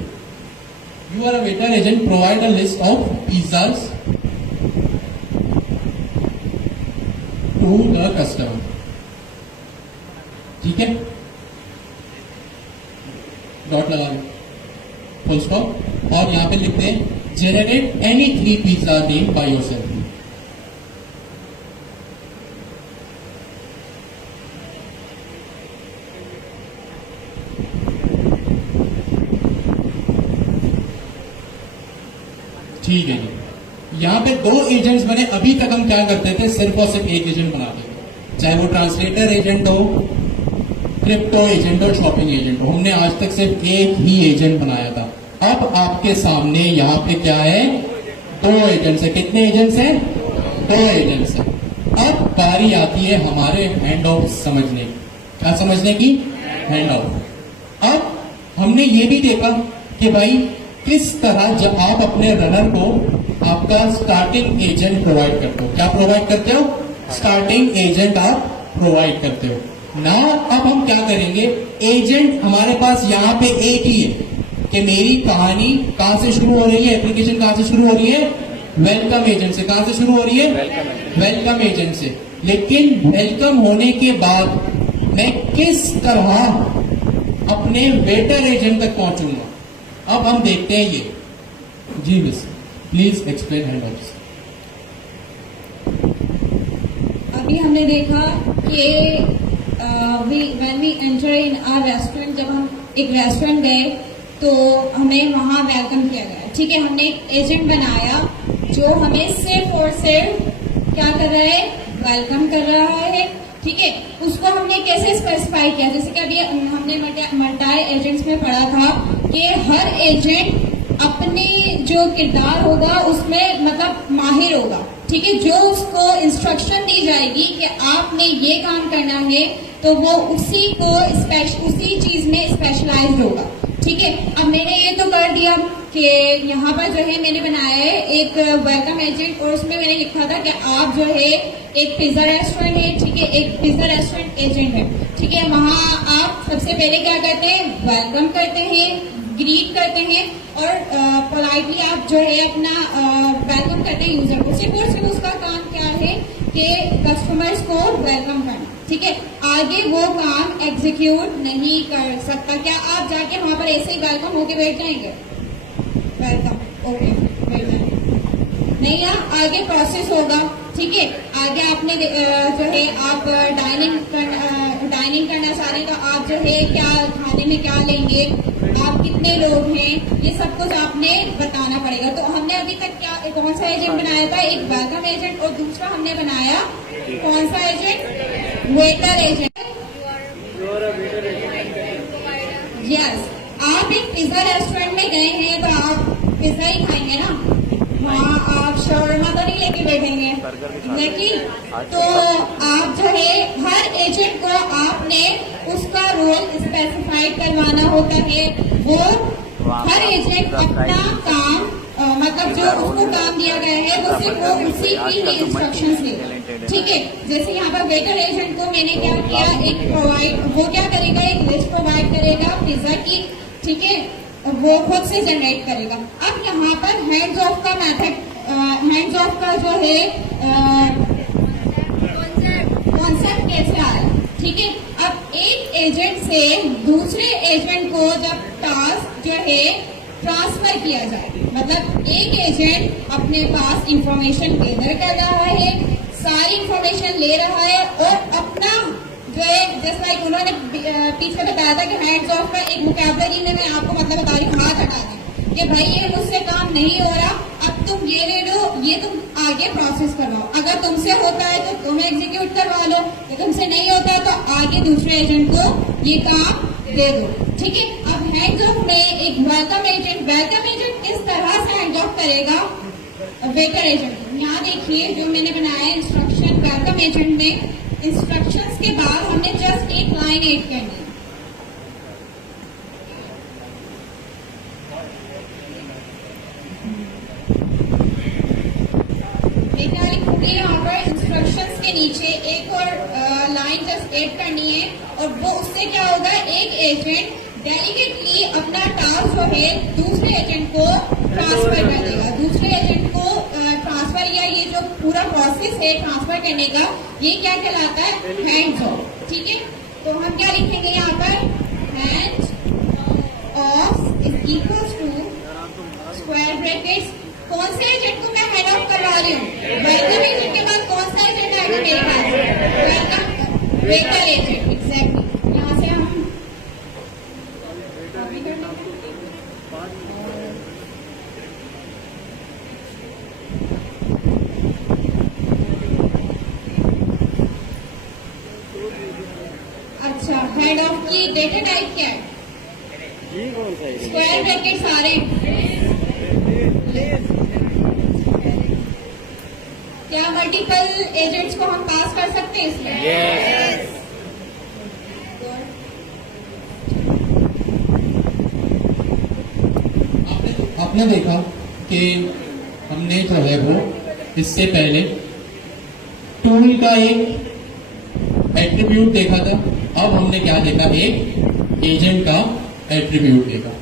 you are a waiter agent provide a list of pizzas to the customer. ठीक है, डॉट लगा दें, फुल स्टॉप, और यहां पे लिखते हैं generate any 3 pizza name by yourself. ठीक है जी, यहां पे 2 एजेंट्स बने। अभी तक हम क्या करते थे, सिर्फ और सिर्फ एक एजेंट बनाते थे, चाहे वो ट्रांसलेटर एजेंट हो, क्रिप्टो एजेंट और शॉपिंग एजेंट हो। हमने आज तक सिर्फ एक ही एजेंट बनाया था। अब आपके सामने यहाँ पे क्या है, 2 एजेंट्स है। कितने एजेंट्स हैं, 2 एजेंट्स हैं। अब बारी आती है हमारे हैंड ऑफ समझने की। क्या समझने की, हैंड ऑफ। अब हमने ये भी देखा कि भाई किस तरह जब आप अपने रनर को आपका स्टार्टिंग एजेंट प्रोवाइड करते हो। क्या प्रोवाइड करते हो, स्टार्टिंग एजेंट आप प्रोवाइड करते हो ना। अब हम क्या करेंगे, एजेंट हमारे पास यहाँ पे एक ही है कि मेरी कहानी कहां से शुरू हो रही है, एप्लीकेशन कहां से शुरू हो रही है, वेलकम एजेंट से। कहां से शुरू हो रही है, वेलकम एजेंट से। लेकिन वेलकम होने के बाद मैं किस तरह अपने वेटर एजेंट तक पहुंचूंगा, अब हम देखते हैं ये। जी miss, please explain hand off. अभी हमने देखा कि when we enter in our restaurant, जब हम एक रेस्टोरेंट गए तो हमें वहाँ वेलकम किया गया। ठीक है, हमने एक एजेंट बनाया जो हमें सिर्फ और सिर्फ क्या कर रहा है, वेलकम कर रहा है। ठीक है, उसको हमने कैसे स्पेसिफाई किया, जैसे कि अभी हमने मल्टाई एजेंट्स में पढ़ा था कि हर एजेंट अपने जो किरदार होगा उसमें मतलब माहिर होगा। ठीक है, जो उसको इंस्ट्रक्शन दी जाएगी कि आपने ये काम करना है तो वो उसी चीज में स्पेशलाइज्ड होगा। ठीक है, अब मैंने ये तो कर दिया कि यहाँ पर जो है मैंने बनाया है एक वेलकम एजेंट, और उसमें मैंने लिखा था कि आप जो है एक पिज्जा रेस्टोरेंट है। ठीक है, एक पिज्जा रेस्टोरेंट एजेंट है। ठीक है, वहाँ आप सबसे पहले क्या करते हैं, वेलकम करते हैं, ग्रीट करते हैं, और पोलाइटली आप जो है अपना वेलकम करते हैं यूजर को। सिर्फ और सिर्फ उसका काम क्या है कि कस्टमर्स को वेलकम करना। ठीक है, आगे वो काम एग्जीक्यूट नहीं कर सकता। क्या आप जाके वहां पर ऐसे ही वेलकम होके बैठ जाएंगे? Welcome, okay welcome. नहीं आगे प्रोसेस होगा, ठीक है। आगे आपने जो है आप डाइनिंग करना चाह रहे, तो आप जो है क्या खाने में क्या लेंगे, आप कितने लोग हैं, ये सब कुछ आपने बताना पड़ेगा। तो हमने अभी तक क्या कौन सा एजेंट बनाया था, एक वेलकम एजेंट, और दूसरा हमने बनाया कौन सा एजेंट, वेटर एजेंट। यस, आप एक पिज्जा रेस्टोरेंट में गए हैं तो आप पिज्जा ही खाएंगे ना, वहाँ आप शवरमा तो नहीं लेके बैठेंगे, लेकिन तो आप जो है हर एजेंट को आपने उसका रोल स्पेसिफाइड करवाना होता है। वो हर एजेंट अपना काम मतलब जो उसको काम दिया गया है वो सिर्फ वो उसी की ही इंस्ट्रक्शंस दे, ठीक है। जैसे यहाँ पर वेटर एजेंट को मैंने क्या किया, वो क्या करेगा, एक लिस्ट प्रोवाइड करेगा पिज्जा की, ठीक है, वो खुद से जनरेट करेगा। अब यहाँ पर हैंड्स ऑफ का मेथड, हैंड्स ऑफ का जो है कॉन्सेप्ट कैसे आया, ठीक है। अब एक एजेंट से दूसरे एजेंट को जब टास्क जो है ट्रांसफर किया जाए, मतलब एक एजेंट अपने पास इंफॉर्मेशन गैदर कर रहा है, सारी इंफॉर्मेशन ले रहा है और अपना जो है जैसे लाइक उन्होंने पीछे बताया था कि हैंड्स ऑफ का एक वोकैबुलरी में मैं आपको मतलब बता रही हूँ, हाथ हटा दें कि भाई ये मुझसे काम नहीं हो रहा, अब तुम ये ले लो, ये तुम आगे प्रोसेस करवाओ। अगर तुमसे होता है तो तुम एग्जीक्यूट करवा लो, तो तुमसे नहीं होता है तो आगे दूसरे एजेंट को ये काम दे दो, ठीक है। अब हैंड्स ऑफ में एक वेलकम एजेंट किस तरह से हैंड ऑफ करेगा वेटर एजेंट। यहाँ देखिए जो मैंने बनाया इंस्ट्रक्शन वेलकम एजेंट में, इंस्ट्रक्शंस के बाद हमने जस्ट एक लाइन ऐड करनी है। यहाँ पर इंस्ट्रक्शंस के नीचे एक और लाइन जस्ट ऐड करनी है, और वो उससे क्या होगा, एक एजेंट डेलीकेटली अपना टास्क जो है दूसरे एजेंट को ट्रांसफर कर देगा। दूसरे एजेंट को ट्रांसफर या ये जो पूरा प्रोसेस है ट्रांसफर करने का, ये क्या कहलाता है, हैंड्स ऑफ, ठीक है। तो हम क्या लिखेंगे यहाँ पर, handoffs is equals to square brackets, कौन से एजेंट को मैं हैंड ऑफ करवा रही हूँ, वेलकम एजेंट के बाद कौन सा एजेंट आएगा मेरे पास, वेलकम वेटर एजेंट, एग्जैक्टली। यहाँ से हम अच्छा, हेड ऑफ की डेटा टाइप क्या है, ये कौन सा है? स्क्वायर ब्रैकेट सारे, क्या मल्टीपल एजेंट्स को हम पास कर सकते हैं इसमें? Yes. आपने देखा कि हमने जो है वो इससे पहले टूल का एक एट्रीब्यूट देखा था, अब हमने क्या देखा, एक एजेंट का एट्रीब्यूट देखा।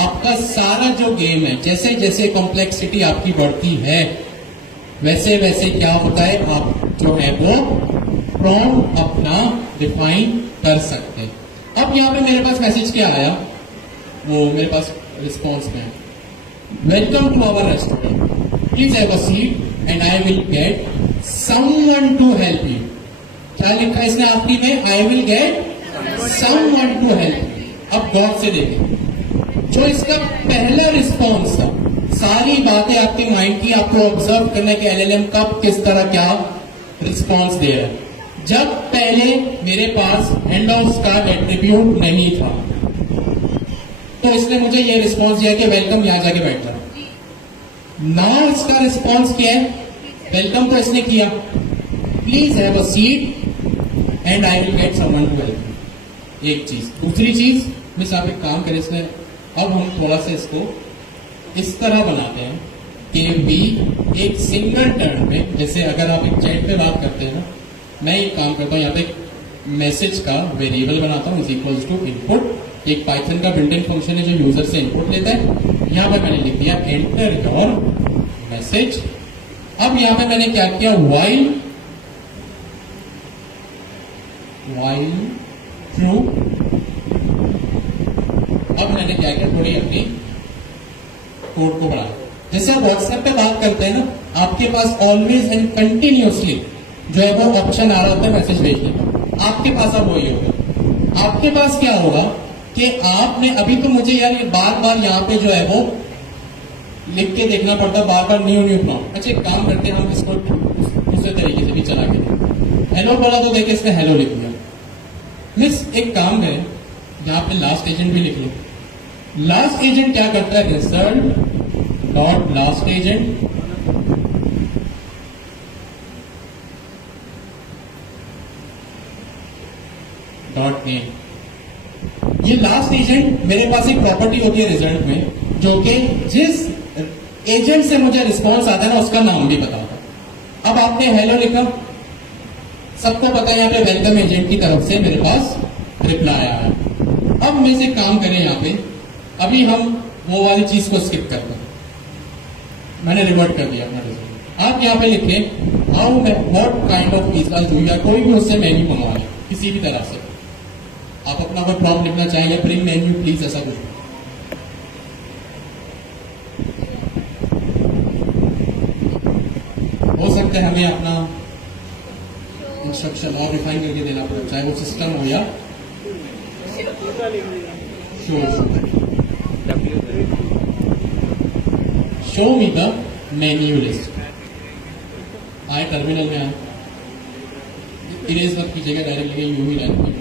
आपका सारा जो गेम है, जैसे जैसे कॉम्प्लेक्सिटी आपकी बढ़ती है वैसे वैसे क्या होता है, आप जो है वो प्रॉम्प्ट अपना डिफाइन कर सकते हैं। अब यहाँ पे मेरे पास मैसेज क्या आया, वो मेरे पास रिस्पॉन्स में है, welcome to our restaurant, please have a seat and I will get someone to help you. क्या लिखा है इसने आखिरी में, I will get someone to help you. अब गौर से देखें, जो इसका पहला रिस्पॉन्स था, सारी बातें आपके माइंड की आपको ऑब्जर्व करने के एलएलएम कब किस तरह क्या रिस्पॉन्स दे रहा है। जब पहले मेरे पास हैंडऑफ्स का एट्रीब्यूट नहीं था तो इसने मुझे ये रिस्पॉन्स दिया कि वेलकम, यहां जाके बैठ जाओ। नाउ इसका रिस्पॉन्स क्या है, वेलकम तो इसने किया, please have a seat and I will get someone to help. एक चीज, दूसरी चीज, मिस आप एक काम करें, इसने अब हम थोड़ा सा इसको इस तरह बनाते हैं कि भी एक सिंगल टर्न में, जैसे अगर आप एक चैट पे बात करते हैं ना, मैं एक काम करता हूँ, यहाँ पे मैसेज का वेरिएबल बनाता हूँ इज इक्वल्स टू इनपुट, एक पाइथन का बिल्ट इन फंक्शन है जो यूजर से इनपुट लेता है। यहाँ पे मैंने लिख दिया एंटर योर मैसेज। अब यहाँ पे मैंने क्या किया, वाइल ट्रू। अब मैंने क्या किया, थोड़ी अपनी कोड को बढ़ाएं। जैसे आप व्हाट्सएप पे बात करते हैं ना, आपके पास ऑलवेज एंड कंटिन्यूअसली जो है वो ऑप्शन आ रहा होता है मैसेज भेजने का, आपके पास अब वही होगा। आपके पास क्या होगा कि आपने अभी तो मुझे यार ये बार बार यहाँ पे जो है वो लिख के देखना पड़ता, बार बार न्यू प्रॉम्प्ट। अच्छा एक काम करते हैं, हम इसको दूसरे तरीके से भी चला के, हेलो बोला तो देखिए इसने हेलो लिख दिया। मिस एक काम करें, यहाँ पे लास्ट एजेंट भी लिख लो। लास्ट एजेंट क्या करता है, result dot last agent dot name. ये लास्ट एजेंट मेरे पास एक प्रॉपर्टी होती है रिजल्ट में, जो कि जिस एजेंट से मुझे रिस्पॉन्स आता है ना उसका नाम भी बताता है। अब आपने हेलो लिखा, सबको पता है यहाँ पे वेलकम एजेंट की तरफ से मेरे पास रिप्लाई आया है। अब मैं से काम करें यहाँ पे, अभी हम वो वाली चीज को स्किप करते हैं, मैंने रिवर्ट कर दिया अपना रिजल्ट। आप यहाँ पे लिखें how what kind of pizza do you, कोई भी उससे मेन्यू मंगवा लें किसी भी तरह से। आप अपना कोई प्रॉम्प्ट लिखना चाहेंगे, ब्रिंग मेन्यू प्लीज, ऐसा कुछ। हो सकता है हमें अपना इंस्ट्रक्शन और रिफाइन करके देना पड़े, चाहे वो सिस्टम हो या show me the menu list. आए टर्मिनल में आए, इरेज मत कीजिएगा, डायरेक्ट लिखे यू ही रहने।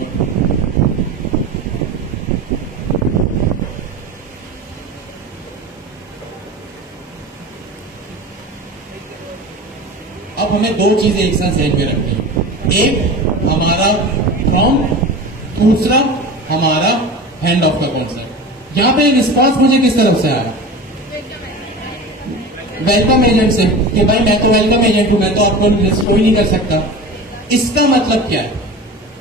अब हमें दो चीजें एक साथ ध्यान में रखनी है, एक हमारा प्रॉम्प्ट, दूसरा हमारा हैंड ऑफ का कॉन्सेप्ट। यहाँ पे रिस्पॉन्स मुझे किस तरफ से आया, वेलकम एजेंट से, कि भाई मैं तो वेलकम एजेंट हूं, मैं तो आपको लिस्ट कोई नहीं कर सकता। इसका मतलब क्या है,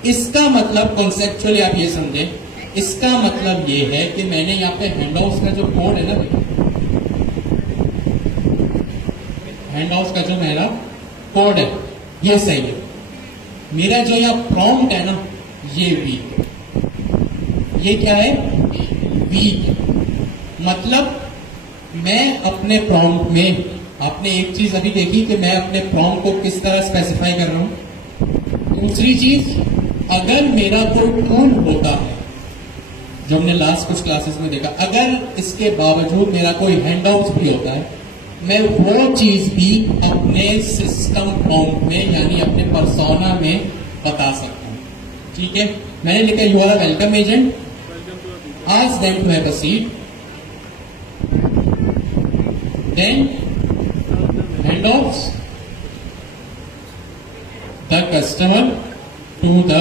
इसका मतलब कॉन्सेप्चुअली आप ये समझे, इसका मतलब ये है कि मैंने यहाँ पे हैंड ऑफ का जो कोड है ना, हैंड ऑफ का जो मेरा कोड है ये सही है, मेरा जो यहाँ प्रॉम्प्ट है ना ये वीक, ये क्या है वीक। मतलब मैं अपने प्रॉम्प्ट में, आपने एक चीज अभी देखी कि मैं अपने प्रॉम्प्ट को किस तरह स्पेसिफाई कर रहा हूं। दूसरी चीज, अगर मेरा कोई टूल होता है, जो हमने लास्ट कुछ क्लासेस में देखा, अगर इसके बावजूद मेरा कोई हैंडआउट भी होता है, मैं वो चीज भी अपने सिस्टम प्रॉम्प्ट में यानी अपने पर्सोना में बता सकता हूं। ठीक है, मैंने लिखा you are a welcome agent, ask them to have a seat, then hand off the customer to the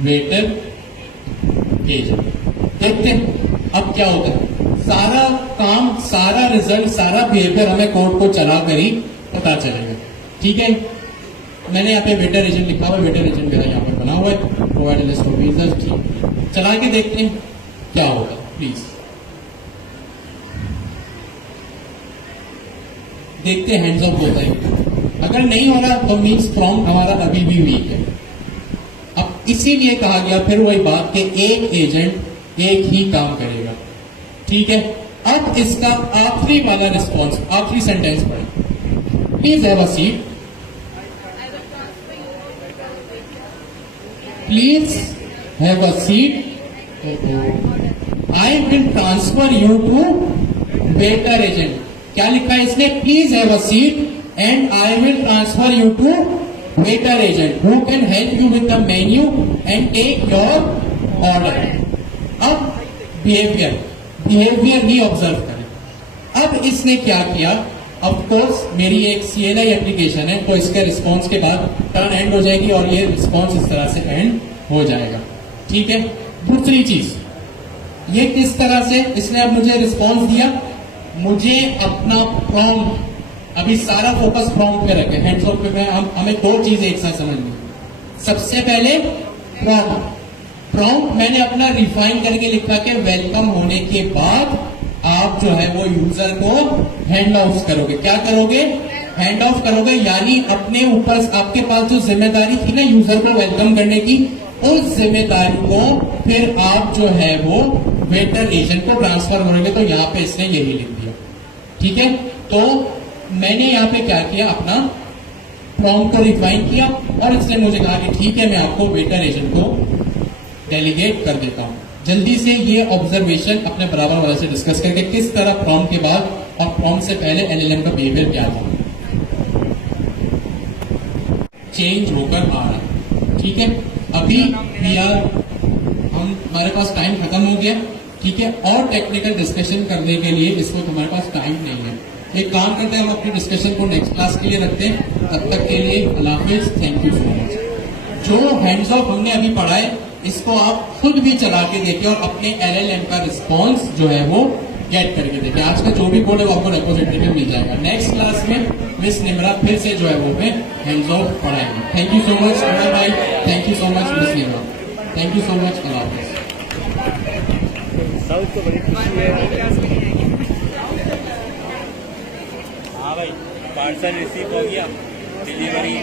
waiter agent. देखते हैं अब क्या होता है, सारा काम, सारा रिजल्ट, सारा बिहेवियर हमें कोड को चला कर ही पता चलेगा। ठीक है, मैंने यहाँ पे वेटर एजेंट लिखा हुआ है, वेटर एजेंट मेरा यहाँ पर बना हुआ है, प्रोवाइड लिस्ट ऑफ यूजर्स। चला के देखते हैं क्या होगा, प्लीज देखते हैं हैंड्स ऑफ होता है। अगर नहीं हो रहा तो मीन्स प्रॉम्प्ट हमारा अभी भी वीक है। अब इसीलिए कहा गया फिर वही बात कि एक एजेंट एक ही काम करेगा। ठीक है, अब इसका आखिरी वाला रिस्पॉन्स, आखिरी सेंटेंस पढ़े, please have a seat, please have a seat, I will transfer you to waiter agent. क्या लिखा है इसने, please have a seat and I will transfer you to waiter agent who can help you with the menu and take your order. अब behaviour ही observe करें। अब इसने क्या किया, ऑफ कोर्स मेरी एक CLI एप्लीकेशन है, तो इसके रिस्पॉन्स के बाद टर्न एंड हो जाएगी और ये रिस्पॉन्स इस तरह से एंड हो जाएगा। ठीक है, दूसरी चीज, ये किस तरह से इसने अब मुझे रिस्पॉन्स दिया, मुझे अपना प्रॉम्प्ट, अभी सारा फोकस प्रॉम्प्ट पे रखे, हैंड्स ऑफ पे हमें दो चीजें एक साथ समझनी। सबसे पहले प्रॉम्प्ट मैंने अपना रिफाइन करके लिखा कि वेलकम होने के बाद आप जो है वो यूजर को हैंड ऑफ करोगे। क्या करोगे, हैंड ऑफ करोगे, यानी अपने ऊपर आपके पास जो जिम्मेदारी थी ना यूजर को वेलकम करने की, उस जिम्मेदारी को फिर आप जो है वो वेटर एजेंट को ट्रांसफर करेंगे। तो यहाँ पे इसने यही लिख दिया, ठीक है। तो मैंने यहाँ पे क्या किया, अपना प्रॉम्प्ट को रिफाइन किया और इसने मुझे कहा कि ठीक है मैं आपको वेटर एजेंट को डेलीगेट कर देता हूं। जल्दी से ये ऑब्जर्वेशन अपने बराबर वाले से डिस्कस करके किस तरह प्रॉम्प्ट के बाद और प्रॉम्प्ट से पहले एलएलएम का बिहेवियर क्या था, चेंज होकर आ रहा है, ठीक है। अभी हमारे पास टाइम खत्म हो गया, ठीक है। और टेक्निकल डिस्कशन करने के लिए इसको हमारे पास टाइम नहीं है। एक काम करते हैं, हम अपनी डिस्कशन को नेक्स्ट क्लास के लिए रखते हैं। तब तक के लिए अल्लाह हाफिज, थैंक यू सो मच। जो हैंड्स ऑफ हमने अभी पढ़ा है इसको आप खुद भी चला के देखिए और अपने एलएलएम का रिस्पॉन्स जो है वो गेट करके देखिए। आज का जो भी कोड है वो आपको रेपोजिटरी में मिल जाएगा। नेक्स्ट क्लास में मिस निमरा फिर से जो है वो हमें हैंड्स ऑफ पढ़ाएंगे। थैंक यू सो मच अमर भाई, thank you so much miss Nimra, thank you so much, Allah Hafiz. South को बड़ी खुशी है। हाँ भाई, पार्सल रिसीव हो गया, डिलीवरी